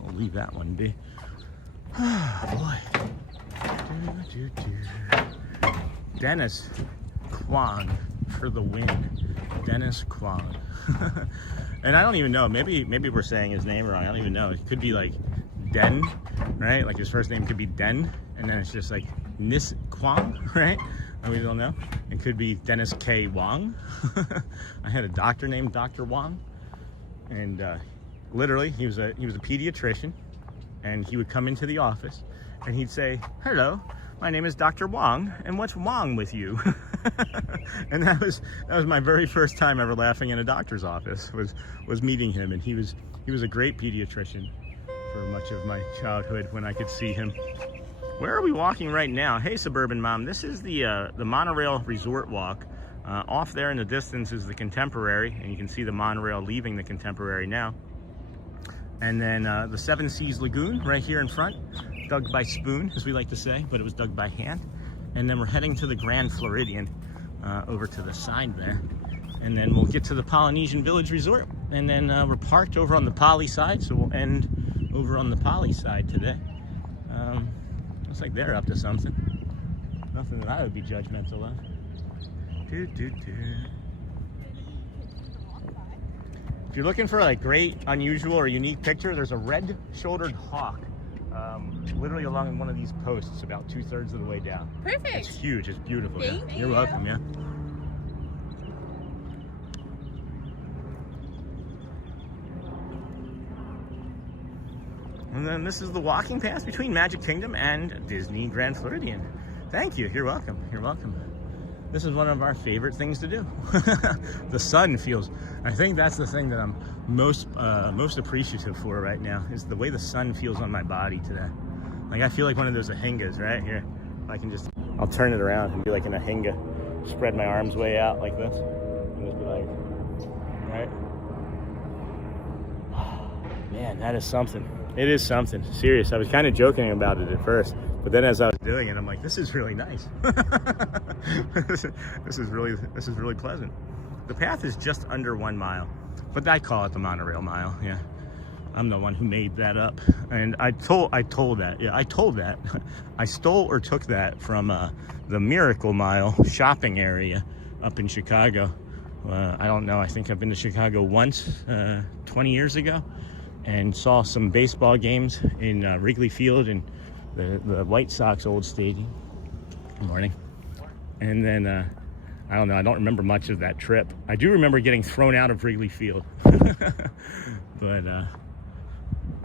I'll leave that one be. Oh boy. Dennis Kwong for the win. Dennis Kwong. And I don't even know, maybe we're saying his name wrong. I don't even know. It could be like Den, right? Like his first name could be Den, and then it's just like Nis Kwong, right? We don't know. It could be Dennis K. Wong. I had a doctor named Dr. Wong, and literally he was a pediatrician, and he would come into the office and he'd say, "Hello, my name is Dr. Wong, and what's wrong with you?" And that was my very first time ever laughing in a doctor's office, was meeting him. And he was a great pediatrician for much of my childhood when I could see him. Where are we walking right now? Hey, Suburban Mom, this is the Monorail Resort Walk. Off there in the distance is the Contemporary, and you can see the monorail leaving the Contemporary now. And then the Seven Seas Lagoon right here in front, dug by spoon, as we like to say, but it was dug by hand. And then we're heading to the Grand Floridian over to the side there. And then we'll get to the Polynesian Village Resort. And then we're parked over on the Poly side, so we'll end over on the Poly side today. Looks like they're up to something. Nothing that I would be judgmental of. If you're looking for like great, unusual, or unique picture, there's a red-shouldered hawk literally along one of these posts about 2/3 of the way down. Perfect. It's huge. It's beautiful. Thank you. You're welcome. Yeah. And then this is the walking path between Magic Kingdom and Disney Grand Floridian. Thank you. You're welcome. You're welcome. This is one of our favorite things to do. The sun feels, I think that's the thing that I'm most appreciative for right now, is the way the sun feels on my body today. Like I feel like one of those ahingas right here. I can just, I'll turn it around and be like an ahinga. Spread my arms way out like this. And just be like, right? Man, that is something. It is something. Serious. I was kind of joking about it at first, but then as I was doing it, I'm like, this is really nice. This is really pleasant. The path is just under 1 mile, but I call it the Monorail Mile. Yeah, I'm the one who made that up, and I told that. Yeah, I told that. I stole or took that from the Miracle Mile shopping area up in Chicago. I don't know. I think I've been to Chicago once, 20 years ago, and saw some baseball games in Wrigley Field and the White Sox old stadium. Good morning. And then, I don't know, I don't remember much of that trip. I do remember getting thrown out of Wrigley Field. But the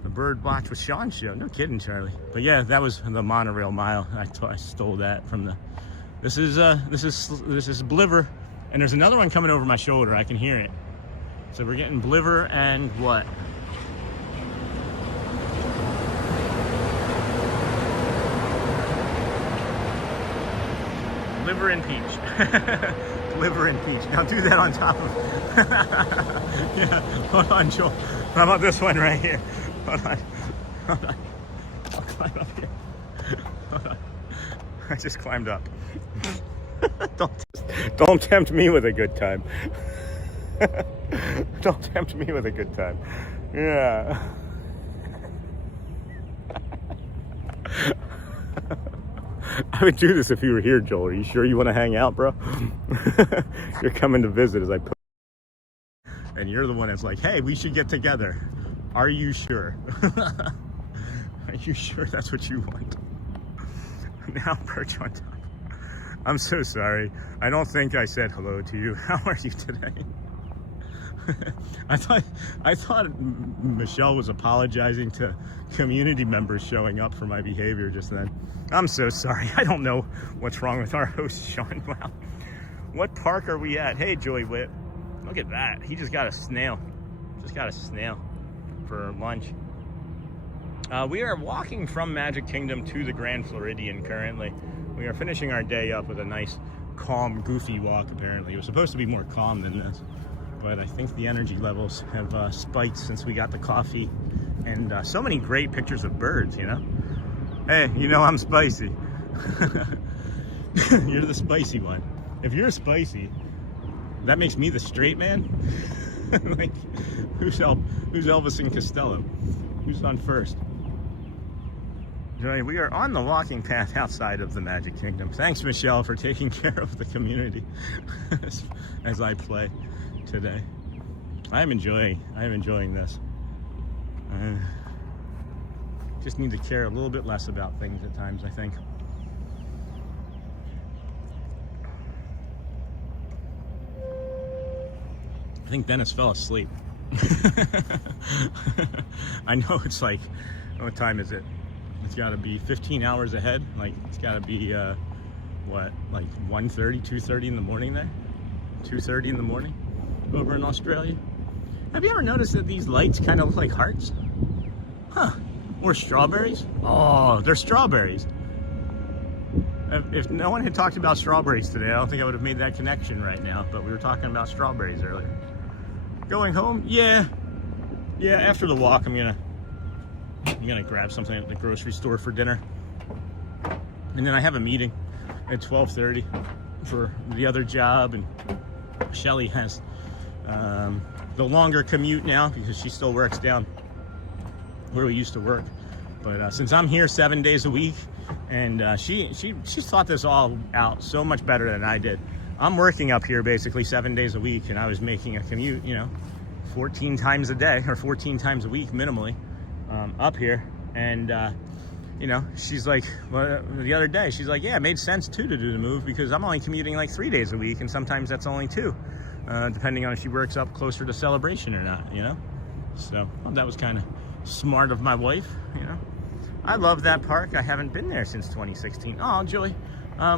Bird Watch with Sean show. No kidding, Charlie. But yeah, that was the Monorail Mile. I stole that from the, this is Bliver. And there's another one coming over my shoulder. I can hear it. So we're getting Bliver and what? Liver and peach. Liver and peach. Now do that on top of yeah, hold on, Joel. How about this one right here? Hold on. Hold on. I'll climb up here. Hold on. I just climbed up. Don't tempt me with a good time. Don't tempt me with a good time. Yeah. I would do this if you were here, Joel. Are you sure you want to hang out, bro? You're coming to visit as I put, and you're the one that's like, hey, we should get together. Are you sure? Are you sure that's what you want? Now perch on top. I'm so sorry. I don't think I said hello to you. How are you today? I thought Michelle was apologizing to community members showing up for my behavior just then. I'm so sorry. I don't know what's wrong with our host, Sean. Wow. What park are we at? Hey, Joey Whip. Look at that. He just got a snail. Just got a snail for lunch. We are walking from Magic Kingdom to the Grand Floridian currently. We are finishing our day up with a nice, calm, goofy walk, apparently. It was supposed to be more calm than this, but I think the energy levels have spiked since we got the coffee, and so many great pictures of birds, you know? Hey, you know I'm spicy. You're the spicy one. If you're spicy, that makes me the straight man. Like, who's Elvis and Costello? Who's on first? Right, we are on the walking path outside of the Magic Kingdom. Thanks, Michelle, for taking care of the community as I play today. I'm enjoying this. Just need to care a little bit less about things at times, I think. I think Dennis fell asleep. I know it's like, what time is it? It's got to be 15 hours ahead. Like, it's got to be, what, like 1:30, 2:30 in the morning there? 2:30 in the morning over in Australia. Have you ever noticed that these lights kind of look like hearts? Huh. Or strawberries? Oh, they're strawberries. If no one had talked about strawberries today, I don't think I would have made that connection right now, but we were talking about strawberries earlier. Going home? Yeah. Yeah, after the walk, I'm gonna grab something at the grocery store for dinner. And then I have a meeting at 12:30 for the other job, and Shelly has the longer commute now because she still works down where we used to work. But since I'm here 7 days a week, and she thought this all out so much better than I did. I'm working up here basically 7 days a week, and I was making a commute, 14 times a day or 14 times a week minimally up here. And she's like, well, the other day she's like, yeah, it made sense too to do the move because I'm only commuting like 3 days a week, and sometimes that's only 2, depending on if she works up closer to Celebration or not. So well, that was kind of smart of my wife. I love that park. I haven't been there since 2016. Oh, Joey.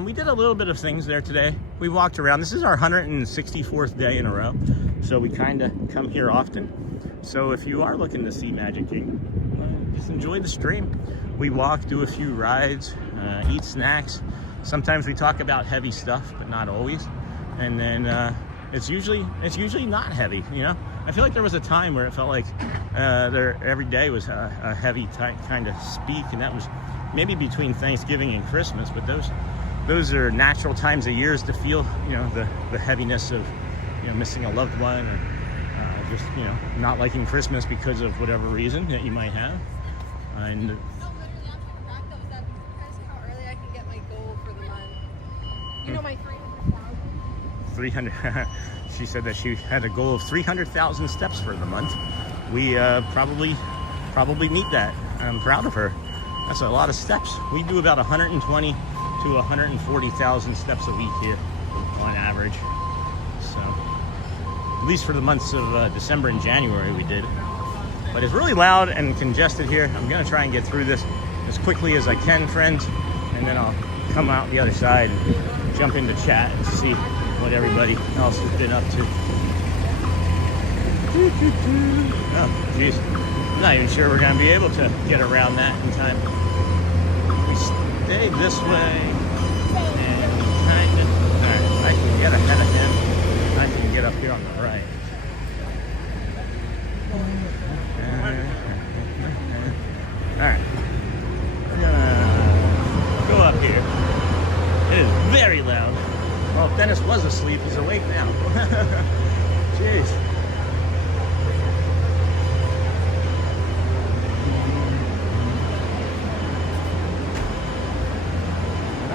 We did a little bit of things there today. We walked around. This is our 164th day in a row, so we kind of come here often. So if you are looking to see Magic Kingdom, just enjoy the stream. We walk, do a few rides, eat snacks. Sometimes we talk about heavy stuff, but not always. And then it's usually not heavy. I feel like there was a time where it felt like every day was a heavy kind of speak, and that was maybe between Thanksgiving and Christmas. But those are natural times of years to feel, the heaviness of, missing a loved one, or just, not liking Christmas because of whatever reason that you might have. And how early I can get my goal for the month. My 300,000. She said that she had a goal of 300,000 steps for the month. We probably meet that. I'm proud of her. That's a lot of steps. We do about 120 to 140,000 steps a week here on average. So at least for the months of December and January we did. But it's really loud and congested here. I'm gonna try and get through this as quickly as I can, friends, and then I'll come out the other side and jump into chat and see what everybody else has been up to. Oh, geez. I'm not even sure we're gonna be able to get around that in time. We stayed this way, and we kinda, alright, I can get ahead of him. I can get up here on the right. Alright, we're gonna go up here. It is very loud. Well, if Dennis was asleep, he's awake now. Jeez.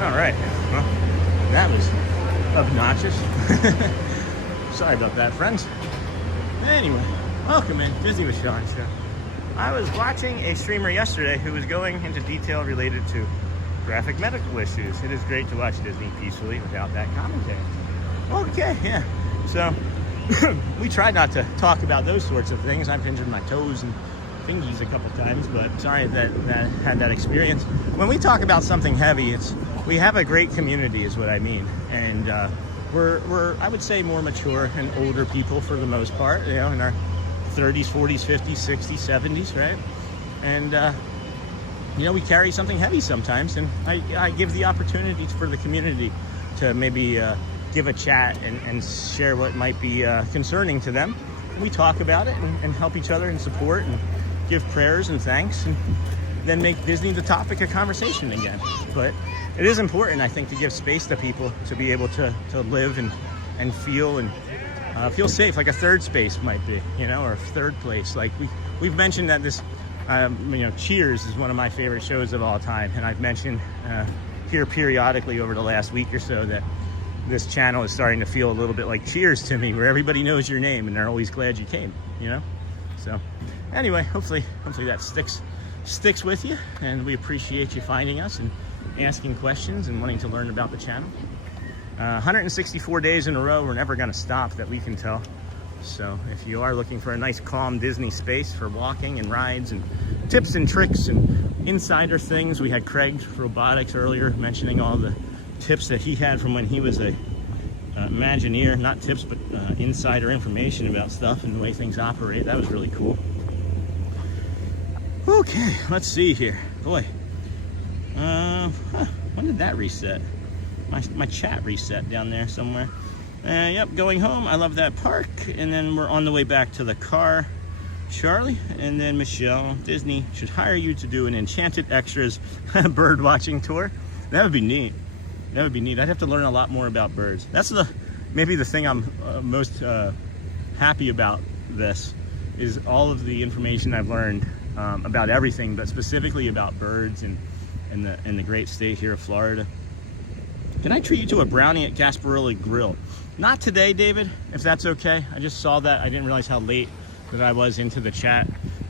All right. Well, that was obnoxious. Sorry about that, friends. Anyway, welcome in Disney with Sean Show. I was watching a streamer yesterday who was going into detail related to graphic medical issues. It is great to watch Disney peacefully without that commentary. Okay, yeah. So we try not to talk about those sorts of things. I've injured my toes and fingies a couple times, but sorry that had that experience. When we talk about something heavy, we have a great community is what I mean. And we're I would say more mature and older people for the most part, in our 30s, 40s, 50s, 60s, 70s, right? And you know, we carry something heavy sometimes, and I give the opportunity for the community to maybe give a chat and share what might be concerning to them. We talk about it and help each other and support and give prayers and thanks, and then make Disney the topic of conversation again. But it is important, I think, to give space to people to be able to live and feel and feel safe, like a third space might be, you know, or a third place. Like we've mentioned that this, you know, Cheers is one of my favorite shows of all time, and I've mentioned here periodically over the last week or so that this channel is starting to feel a little bit like Cheers to me, where everybody knows your name and they're always glad you came, you know? So anyway, hopefully that sticks with you, and we appreciate you finding us and asking questions and wanting to learn about the channel. 164 days in a row, we're never gonna stop that we can tell. So if you are looking for a nice calm Disney space for walking and rides and tips and tricks and insider things, we had Craig Robotics earlier mentioning all the tips that he had from when he was a Imagineer, not tips, but insider information about stuff and the way things operate. That was really cool. Okay, let's see here. Boy, when did that reset? My chat reset down there somewhere. Yep, going home. I love that park. And then we're on the way back to the car. Charlie, and then Michelle. Disney should hire you to do an Enchanted Extras bird watching tour. That would be neat. That would be neat. I'd have to learn a lot more about birds. That's maybe the thing I'm most happy about this, is all of the information I've learned about everything, but specifically about birds and the great state here of Florida. Can I treat you to a brownie at Gasparilla Grill? Not today, David, if that's okay. I just saw that. I didn't realize how late that I was into the chat.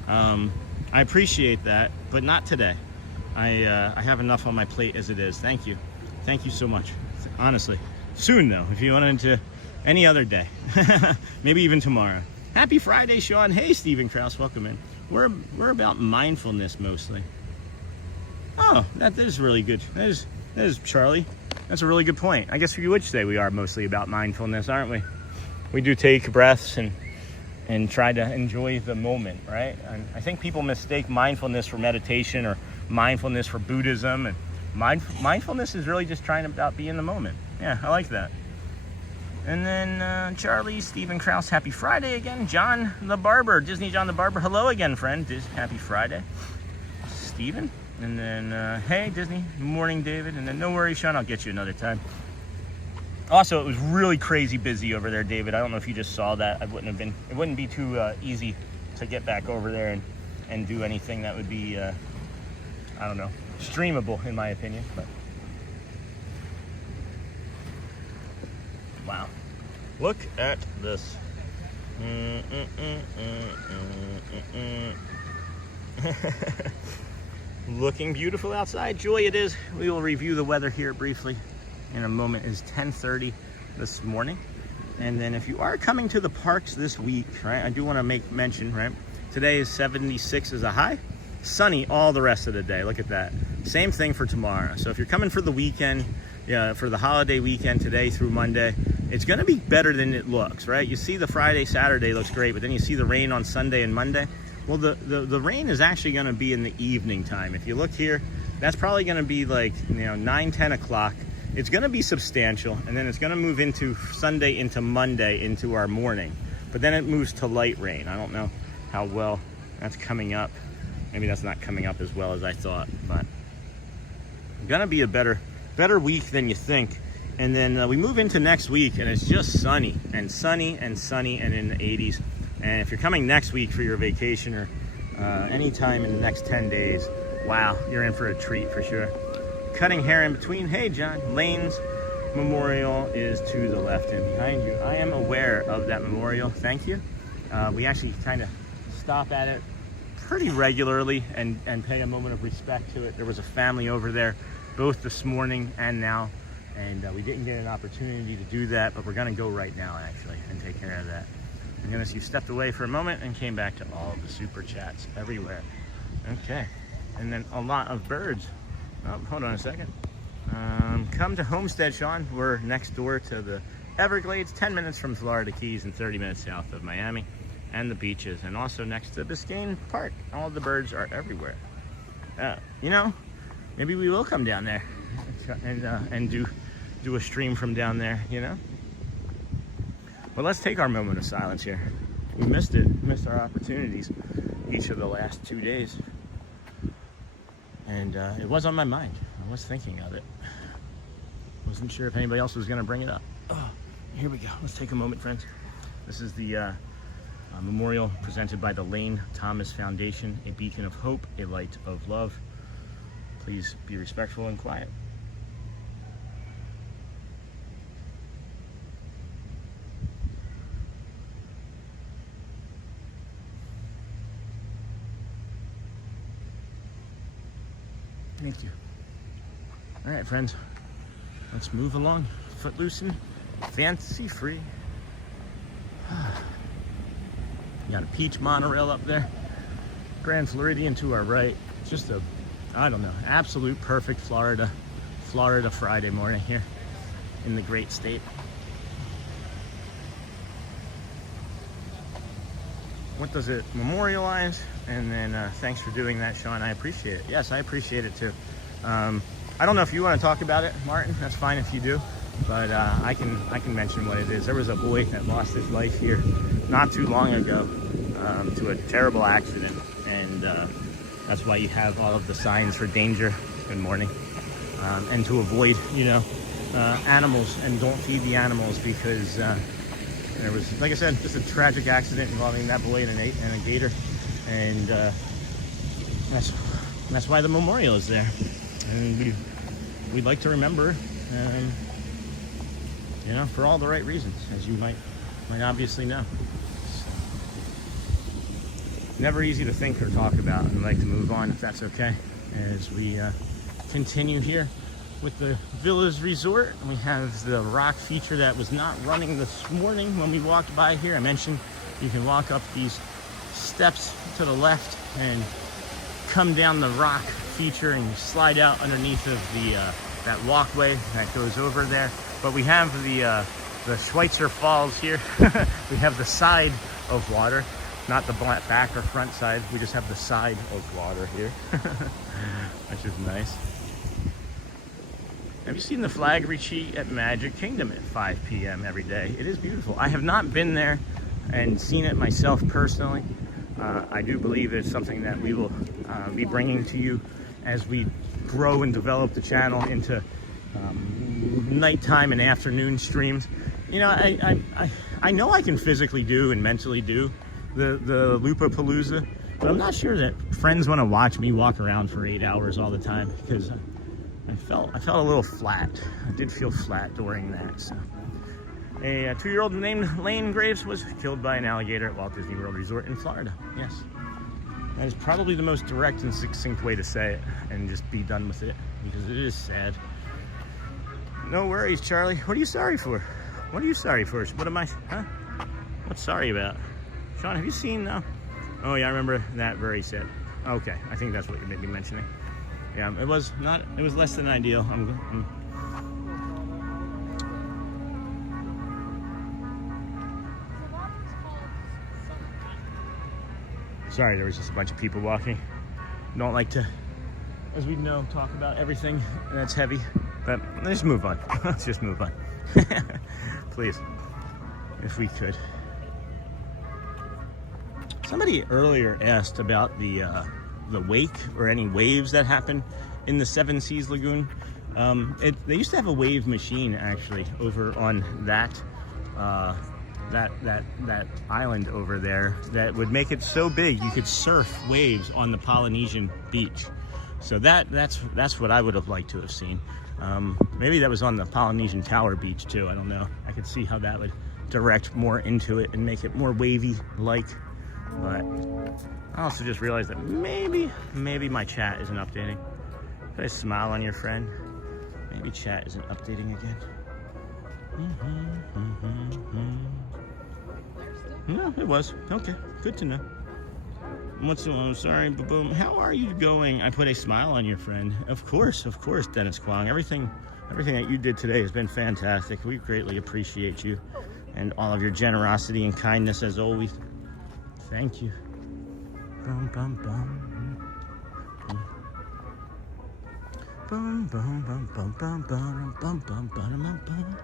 I appreciate that, but not today. I have enough on my plate as it is. Thank you. Thank you so much. Honestly. Soon, though, if you want to, any other day. Maybe even tomorrow. Happy Friday, Sean. Hey, Stephen Krause, welcome in. We're about mindfulness mostly. Oh, that is really good. That is Charlie. That's a really good point. I guess you would say we are mostly about mindfulness, aren't we? We do take breaths and try to enjoy the moment, right? And I think people mistake mindfulness for meditation or mindfulness for Buddhism, and mindfulness is really just trying to be in the moment. Yeah, I like that. And then Charlie, Stephen Krause, happy Friday again. John the Barber, Disney John the Barber, hello again, friend. Happy Friday. Stephen. And then, hey, Disney, good morning, David. And then, no worries, Sean, I'll get you another time. Also, it was really crazy busy over there, David. I don't know if you just saw that. It wouldn't be too easy to get back over there and do anything that would be, I don't know, streamable, in my opinion. But wow, look at this. Looking beautiful outside. Joy it is. We will review the weather here briefly in a moment. It's 10:30 this morning. And then if you are coming to the parks this week, right, I do want to make mention, right, today is 76 as a high, sunny all the rest of the day. Look at that. Same thing for tomorrow. So if you're coming for the weekend, for the holiday weekend today through Monday, it's going to be better than it looks, right? You see the Friday, Saturday looks great, but then you see the rain on Sunday and Monday. Well, the rain is actually going to be in the evening time. If you look here, that's probably going to be like, 9, 10 o'clock. It's going to be substantial, and then it's going to move into Sunday, into Monday, into our morning. But then it moves to light rain. I don't know how well that's coming up. Maybe that's not coming up as well as I thought, but going to be a better week than you think. And then we move into next week, and it's just sunny and sunny and sunny and in the 80s. And if you're coming next week for your vacation or anytime in the next 10 days, wow, you're in for a treat for sure. Cutting hair in between. Hey, John. Lane's Memorial is to the left and behind you. I am aware of that memorial. Thank you. We actually kind of stop at it pretty regularly and pay a moment of respect to it. There was a family over there both this morning and now, and we didn't get an opportunity to do that, but we're going to go right now, actually, and take care of that. And notice you stepped away for a moment and came back to all of the super chats everywhere. Okay, and then a lot of birds. Oh, hold on a second. Come to Homestead, Sean. We're next door to the Everglades, 10 minutes from Florida Keys and 30 minutes south of Miami and the beaches, and also next to Biscayne Park. All the birds are everywhere. you know, maybe we will come down there and do a stream from down there, you know. But let's take our moment of silence here. We missed our opportunities each of the last 2 days. And it was on my mind. I was thinking of it. Wasn't sure if anybody else was going to bring it up. Oh, here we go. Let's take a moment, friends. This is the memorial presented by the Lane Thomas Foundation, a beacon of hope, a light of love. Please be respectful and quiet. Thank you. All right, friends, let's move along. Footloose and fancy free. You got a peach monorail up there. Grand Floridian to our right. Just a, I don't know, absolute perfect Florida Friday morning here in the great state. What does it memorialize? And then thanks for doing that, Sean. I appreciate it. Yes, I appreciate it too. I don't know if you want to talk about it, Martin. That's fine if you do. But I can mention what it is. There was a boy that lost his life here not too long ago to a terrible accident, and that's why you have all of the signs for danger. Good morning, and to avoid, you know, animals, and don't feed the animals, because there was, like I said, just a tragic accident involving that boy and a gator, and that's why the memorial is there, and we'd like to remember. You know, for all the right reasons, as you might obviously know. So, never easy to think or talk about, and I'd like to move on, if that's okay, as we continue here with the Villas Resort. We have the rock feature that was not running this morning when we walked by here. I mentioned you can walk up these steps to the left and come down the rock feature, and you slide out underneath of the that walkway that goes over there. But we have the Schweitzer Falls here. We have the side of water, not the back or front side. We just have the side of water here, which is nice. Have you seen the flag retreat at Magic Kingdom at 5 p.m. every day? It is beautiful. I have not been there and seen it myself personally. I do believe it's something that we will be bringing to you as we grow and develop the channel into nighttime and afternoon streams. You know, I know I can physically do and mentally do the Loopapalooza, but I'm not sure that friends want to watch me walk around for 8 hours all the time, because I felt a little flat. I did feel flat during that. So, a 2-year-old named Lane Graves was killed by an alligator at Walt Disney World Resort in Florida. Yes, that is probably the most direct and succinct way to say it, and just be done with it, because it is sad. No worries, Charlie. What are you sorry for? What are you sorry for? What am I, huh? What's sorry about? Sean, have you seen now? Oh yeah, I remember that very sad. Okay, I think that's what you may be mentioning. Yeah, it was less than ideal. Sorry, there was just a bunch of people walking. Don't like to, as we know, talk about everything that's heavy, but let's move on. Let's just move on. Please, if we could. Somebody earlier asked about the wake or any waves that happen in the Seven Seas Lagoon. They used to have a wave machine actually over on that island over there that would make it so big you could surf waves on the Polynesian beach. So that's what I would have liked to have seen. Maybe that was on the Polynesian Tower beach too. I don't know. I could see how that would direct more into it and make it more wavy like. But I also just realized that maybe my chat isn't updating. Put a smile on your friend. Maybe chat isn't updating again. No, it was. Okay, good to know. I'm sorry, boom. How are you going? I put a smile on your friend. Of course, Dennis Kwong. Everything that you did today has been fantastic. We greatly appreciate you and all of your generosity and kindness as always. Thank you. Bum, bum, bum. Bum, bum, bum, bum, bum, bum, bum, bum, bum, bum, bum.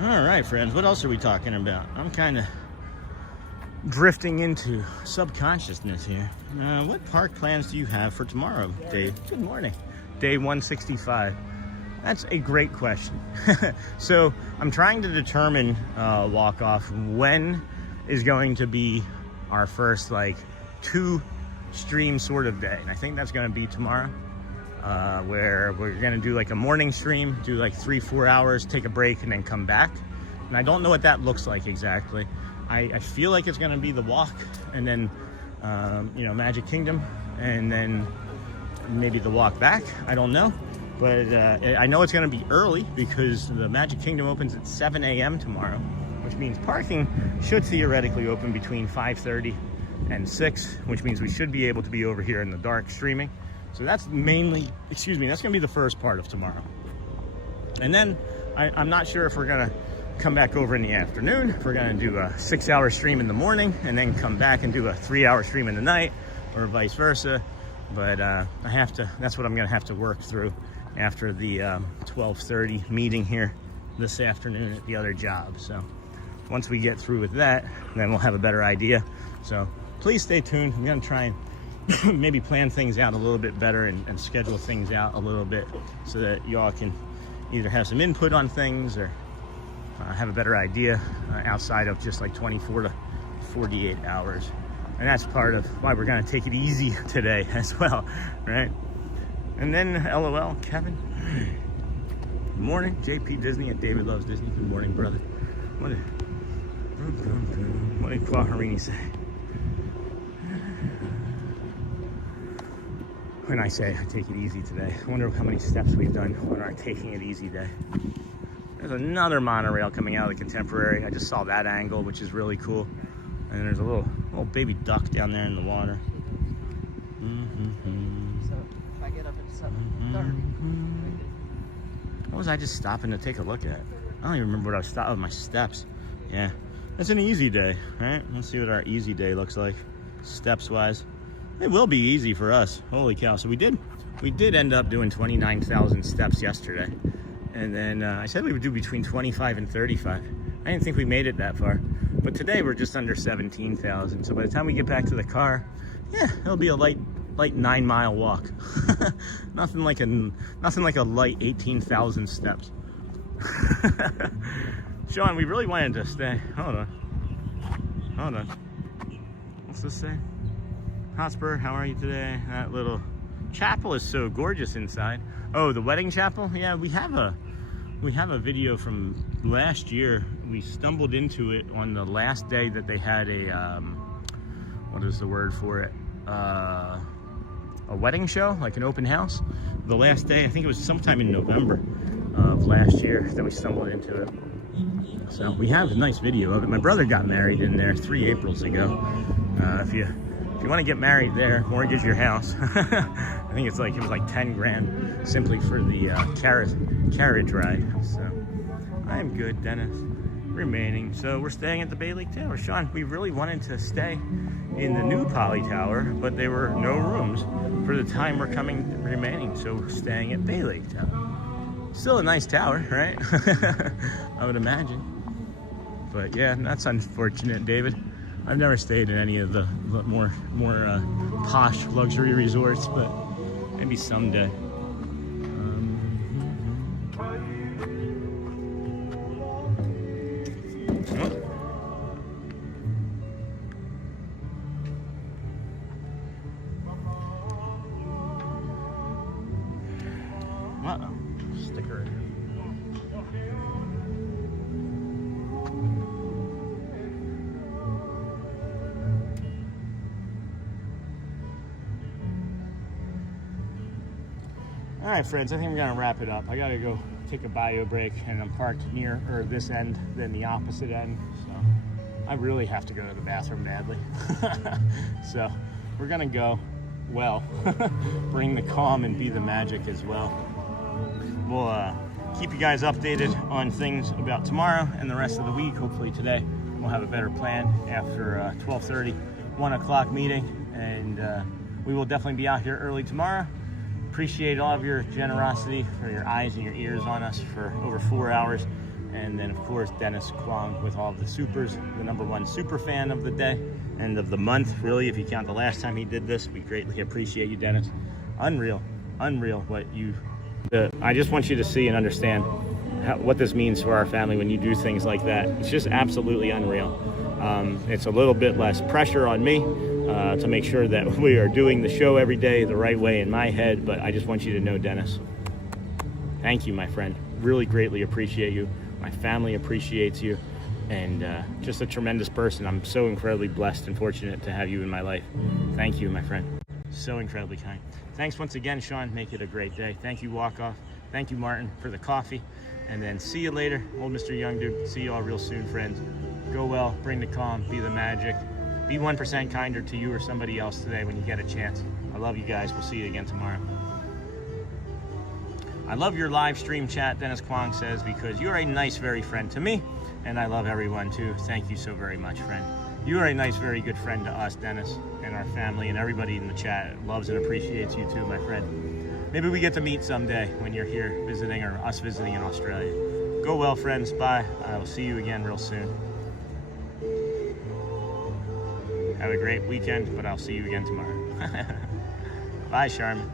All right, friends, what else are we talking about? I'm kind of drifting into subconsciousness here. What park plans do you have for tomorrow, Dave? Good morning. Day 165. That's a great question. So I'm trying to determine, walk off, when is going to be our first like 2 stream sort of day. And I think that's going to be tomorrow, where we're going to do like a morning stream, do like 3-4 hours, take a break, and then come back. And I don't know what that looks like exactly. I feel like it's going to be the walk, and then, you know, Magic Kingdom, and then maybe the walk back. I don't know. But I know it's going to be early because the Magic Kingdom opens at 7 a.m. tomorrow, which means parking should theoretically open between 5:30 and 6, which means we should be able to be over here in the dark streaming. So that's mainly, that's going to be the first part of tomorrow. And then I'm not sure if we're going to come back over in the afternoon, if we're going to do a 6-hour stream in the morning and then come back and do a 3-hour stream in the night, or vice versa. But that's what I'm going to have to work through after the 12:30 meeting here this afternoon at the other job. So once we get through with that, then we'll have a better idea. So please stay tuned. I'm going to try and maybe plan things out a little bit better and schedule things out a little bit so that y'all can either have some input on things or have a better idea outside of just like 24 to 48 hours. And that's part of why we're going to take it easy today as well, right? And then LOL, Kevin. Good morning, JP Disney at David Loves Disney. Good morning, brother. What did Quaharini say? When I say I take it easy today, I wonder how many steps we've done on our taking it easy day. There's another monorail coming out of the Contemporary. I just saw that angle, which is really cool. And then there's a little baby duck down there in the water. So if I get up at 7 dark. What was I just stopping to take a look at? I don't even remember what I was stopping. My steps. Yeah, it's an easy day, right? Let's see what our easy day looks like, steps wise. It will be easy for us. Holy cow! So we did end up doing 29,000 steps yesterday, and then I said we would do between 25 and 35. I didn't think we made it that far, but today we're just under 17,000. So by the time we get back to the car, yeah, it'll be a light 9-mile walk. nothing like a light 18,000 steps. Sean, we really wanted to stay. Hold on. What's this say? Hotspur, how are you today? That little chapel is so gorgeous inside. Oh, the wedding chapel? Yeah, we have a video from last year. We stumbled into it on the last day that they had a what is the word for it? A wedding show, like an open house. The last day, I think it was sometime in November of last year that we stumbled into it. So we have a nice video of it. My brother got married in there 3 Aprils ago. If you want to get married there, mortgage your house. I think it was like 10 grand simply for the carriage ride. So I am good, Dennis. Remaining. So we're staying at the Bay Lake Tower. Sean, we really wanted to stay in the new Poly Tower, but there were no rooms for the time we're remaining. So we're staying at Bay Lake Tower. Still a nice tower, right? I would imagine. But yeah, that's unfortunate, David. I've never stayed in any of the more posh luxury resorts, but maybe someday. Sticker. All right, friends, I think we're gonna wrap it up. I gotta go take a bio break, and I'm parked near this end than the opposite end. So I really have to go to the bathroom badly. So we're gonna go. Well, bring the calm and be the magic as well. We'll keep you guys updated on things about tomorrow and the rest of the week. Hopefully today we'll have a better plan after 12:30, 1 o'clock meeting, and we will definitely be out here early tomorrow. Appreciate all of your generosity, for your eyes and your ears on us for over 4 hours. And then of course Dennis Kwong with all of the supers, the #1 super fan of the day and of the month, really, if you count the last time he did this. We greatly appreciate you, Dennis. Unreal what you I just want you to see and understand what this means for our family when you do things like that. It's just absolutely unreal. It's a little bit less pressure on me to make sure that we are doing the show every day the right way in my head, but I just want you to know, Dennis, thank you, my friend. Really greatly appreciate you. My family appreciates you, and just a tremendous person. I'm so incredibly blessed and fortunate to have you in my life. Thank you, my friend. So incredibly kind. Thanks once again, Sean. Make it a great day. Thank you, Walk Off. Thank you, Martin, for the coffee. And then see you later, old Mr. Young Dude. See you all real soon, friends. Go well, bring the calm, be the magic. Be 1% kinder to you or somebody else today when you get a chance. I love you guys. We'll see you again tomorrow. I love your live stream chat, Dennis Kwong says, because you're a nice, very friend to me, and I love everyone too. Thank you so very much, friend. You are a nice, very good friend to us, Dennis, and our family, and everybody in the chat loves and appreciates you too, my friend. Maybe we get to meet someday when you're here visiting, or us visiting in Australia. Go well, friends. Bye. I will see you again real soon. Have a great weekend, but I'll see you again tomorrow. Bye, Charmin.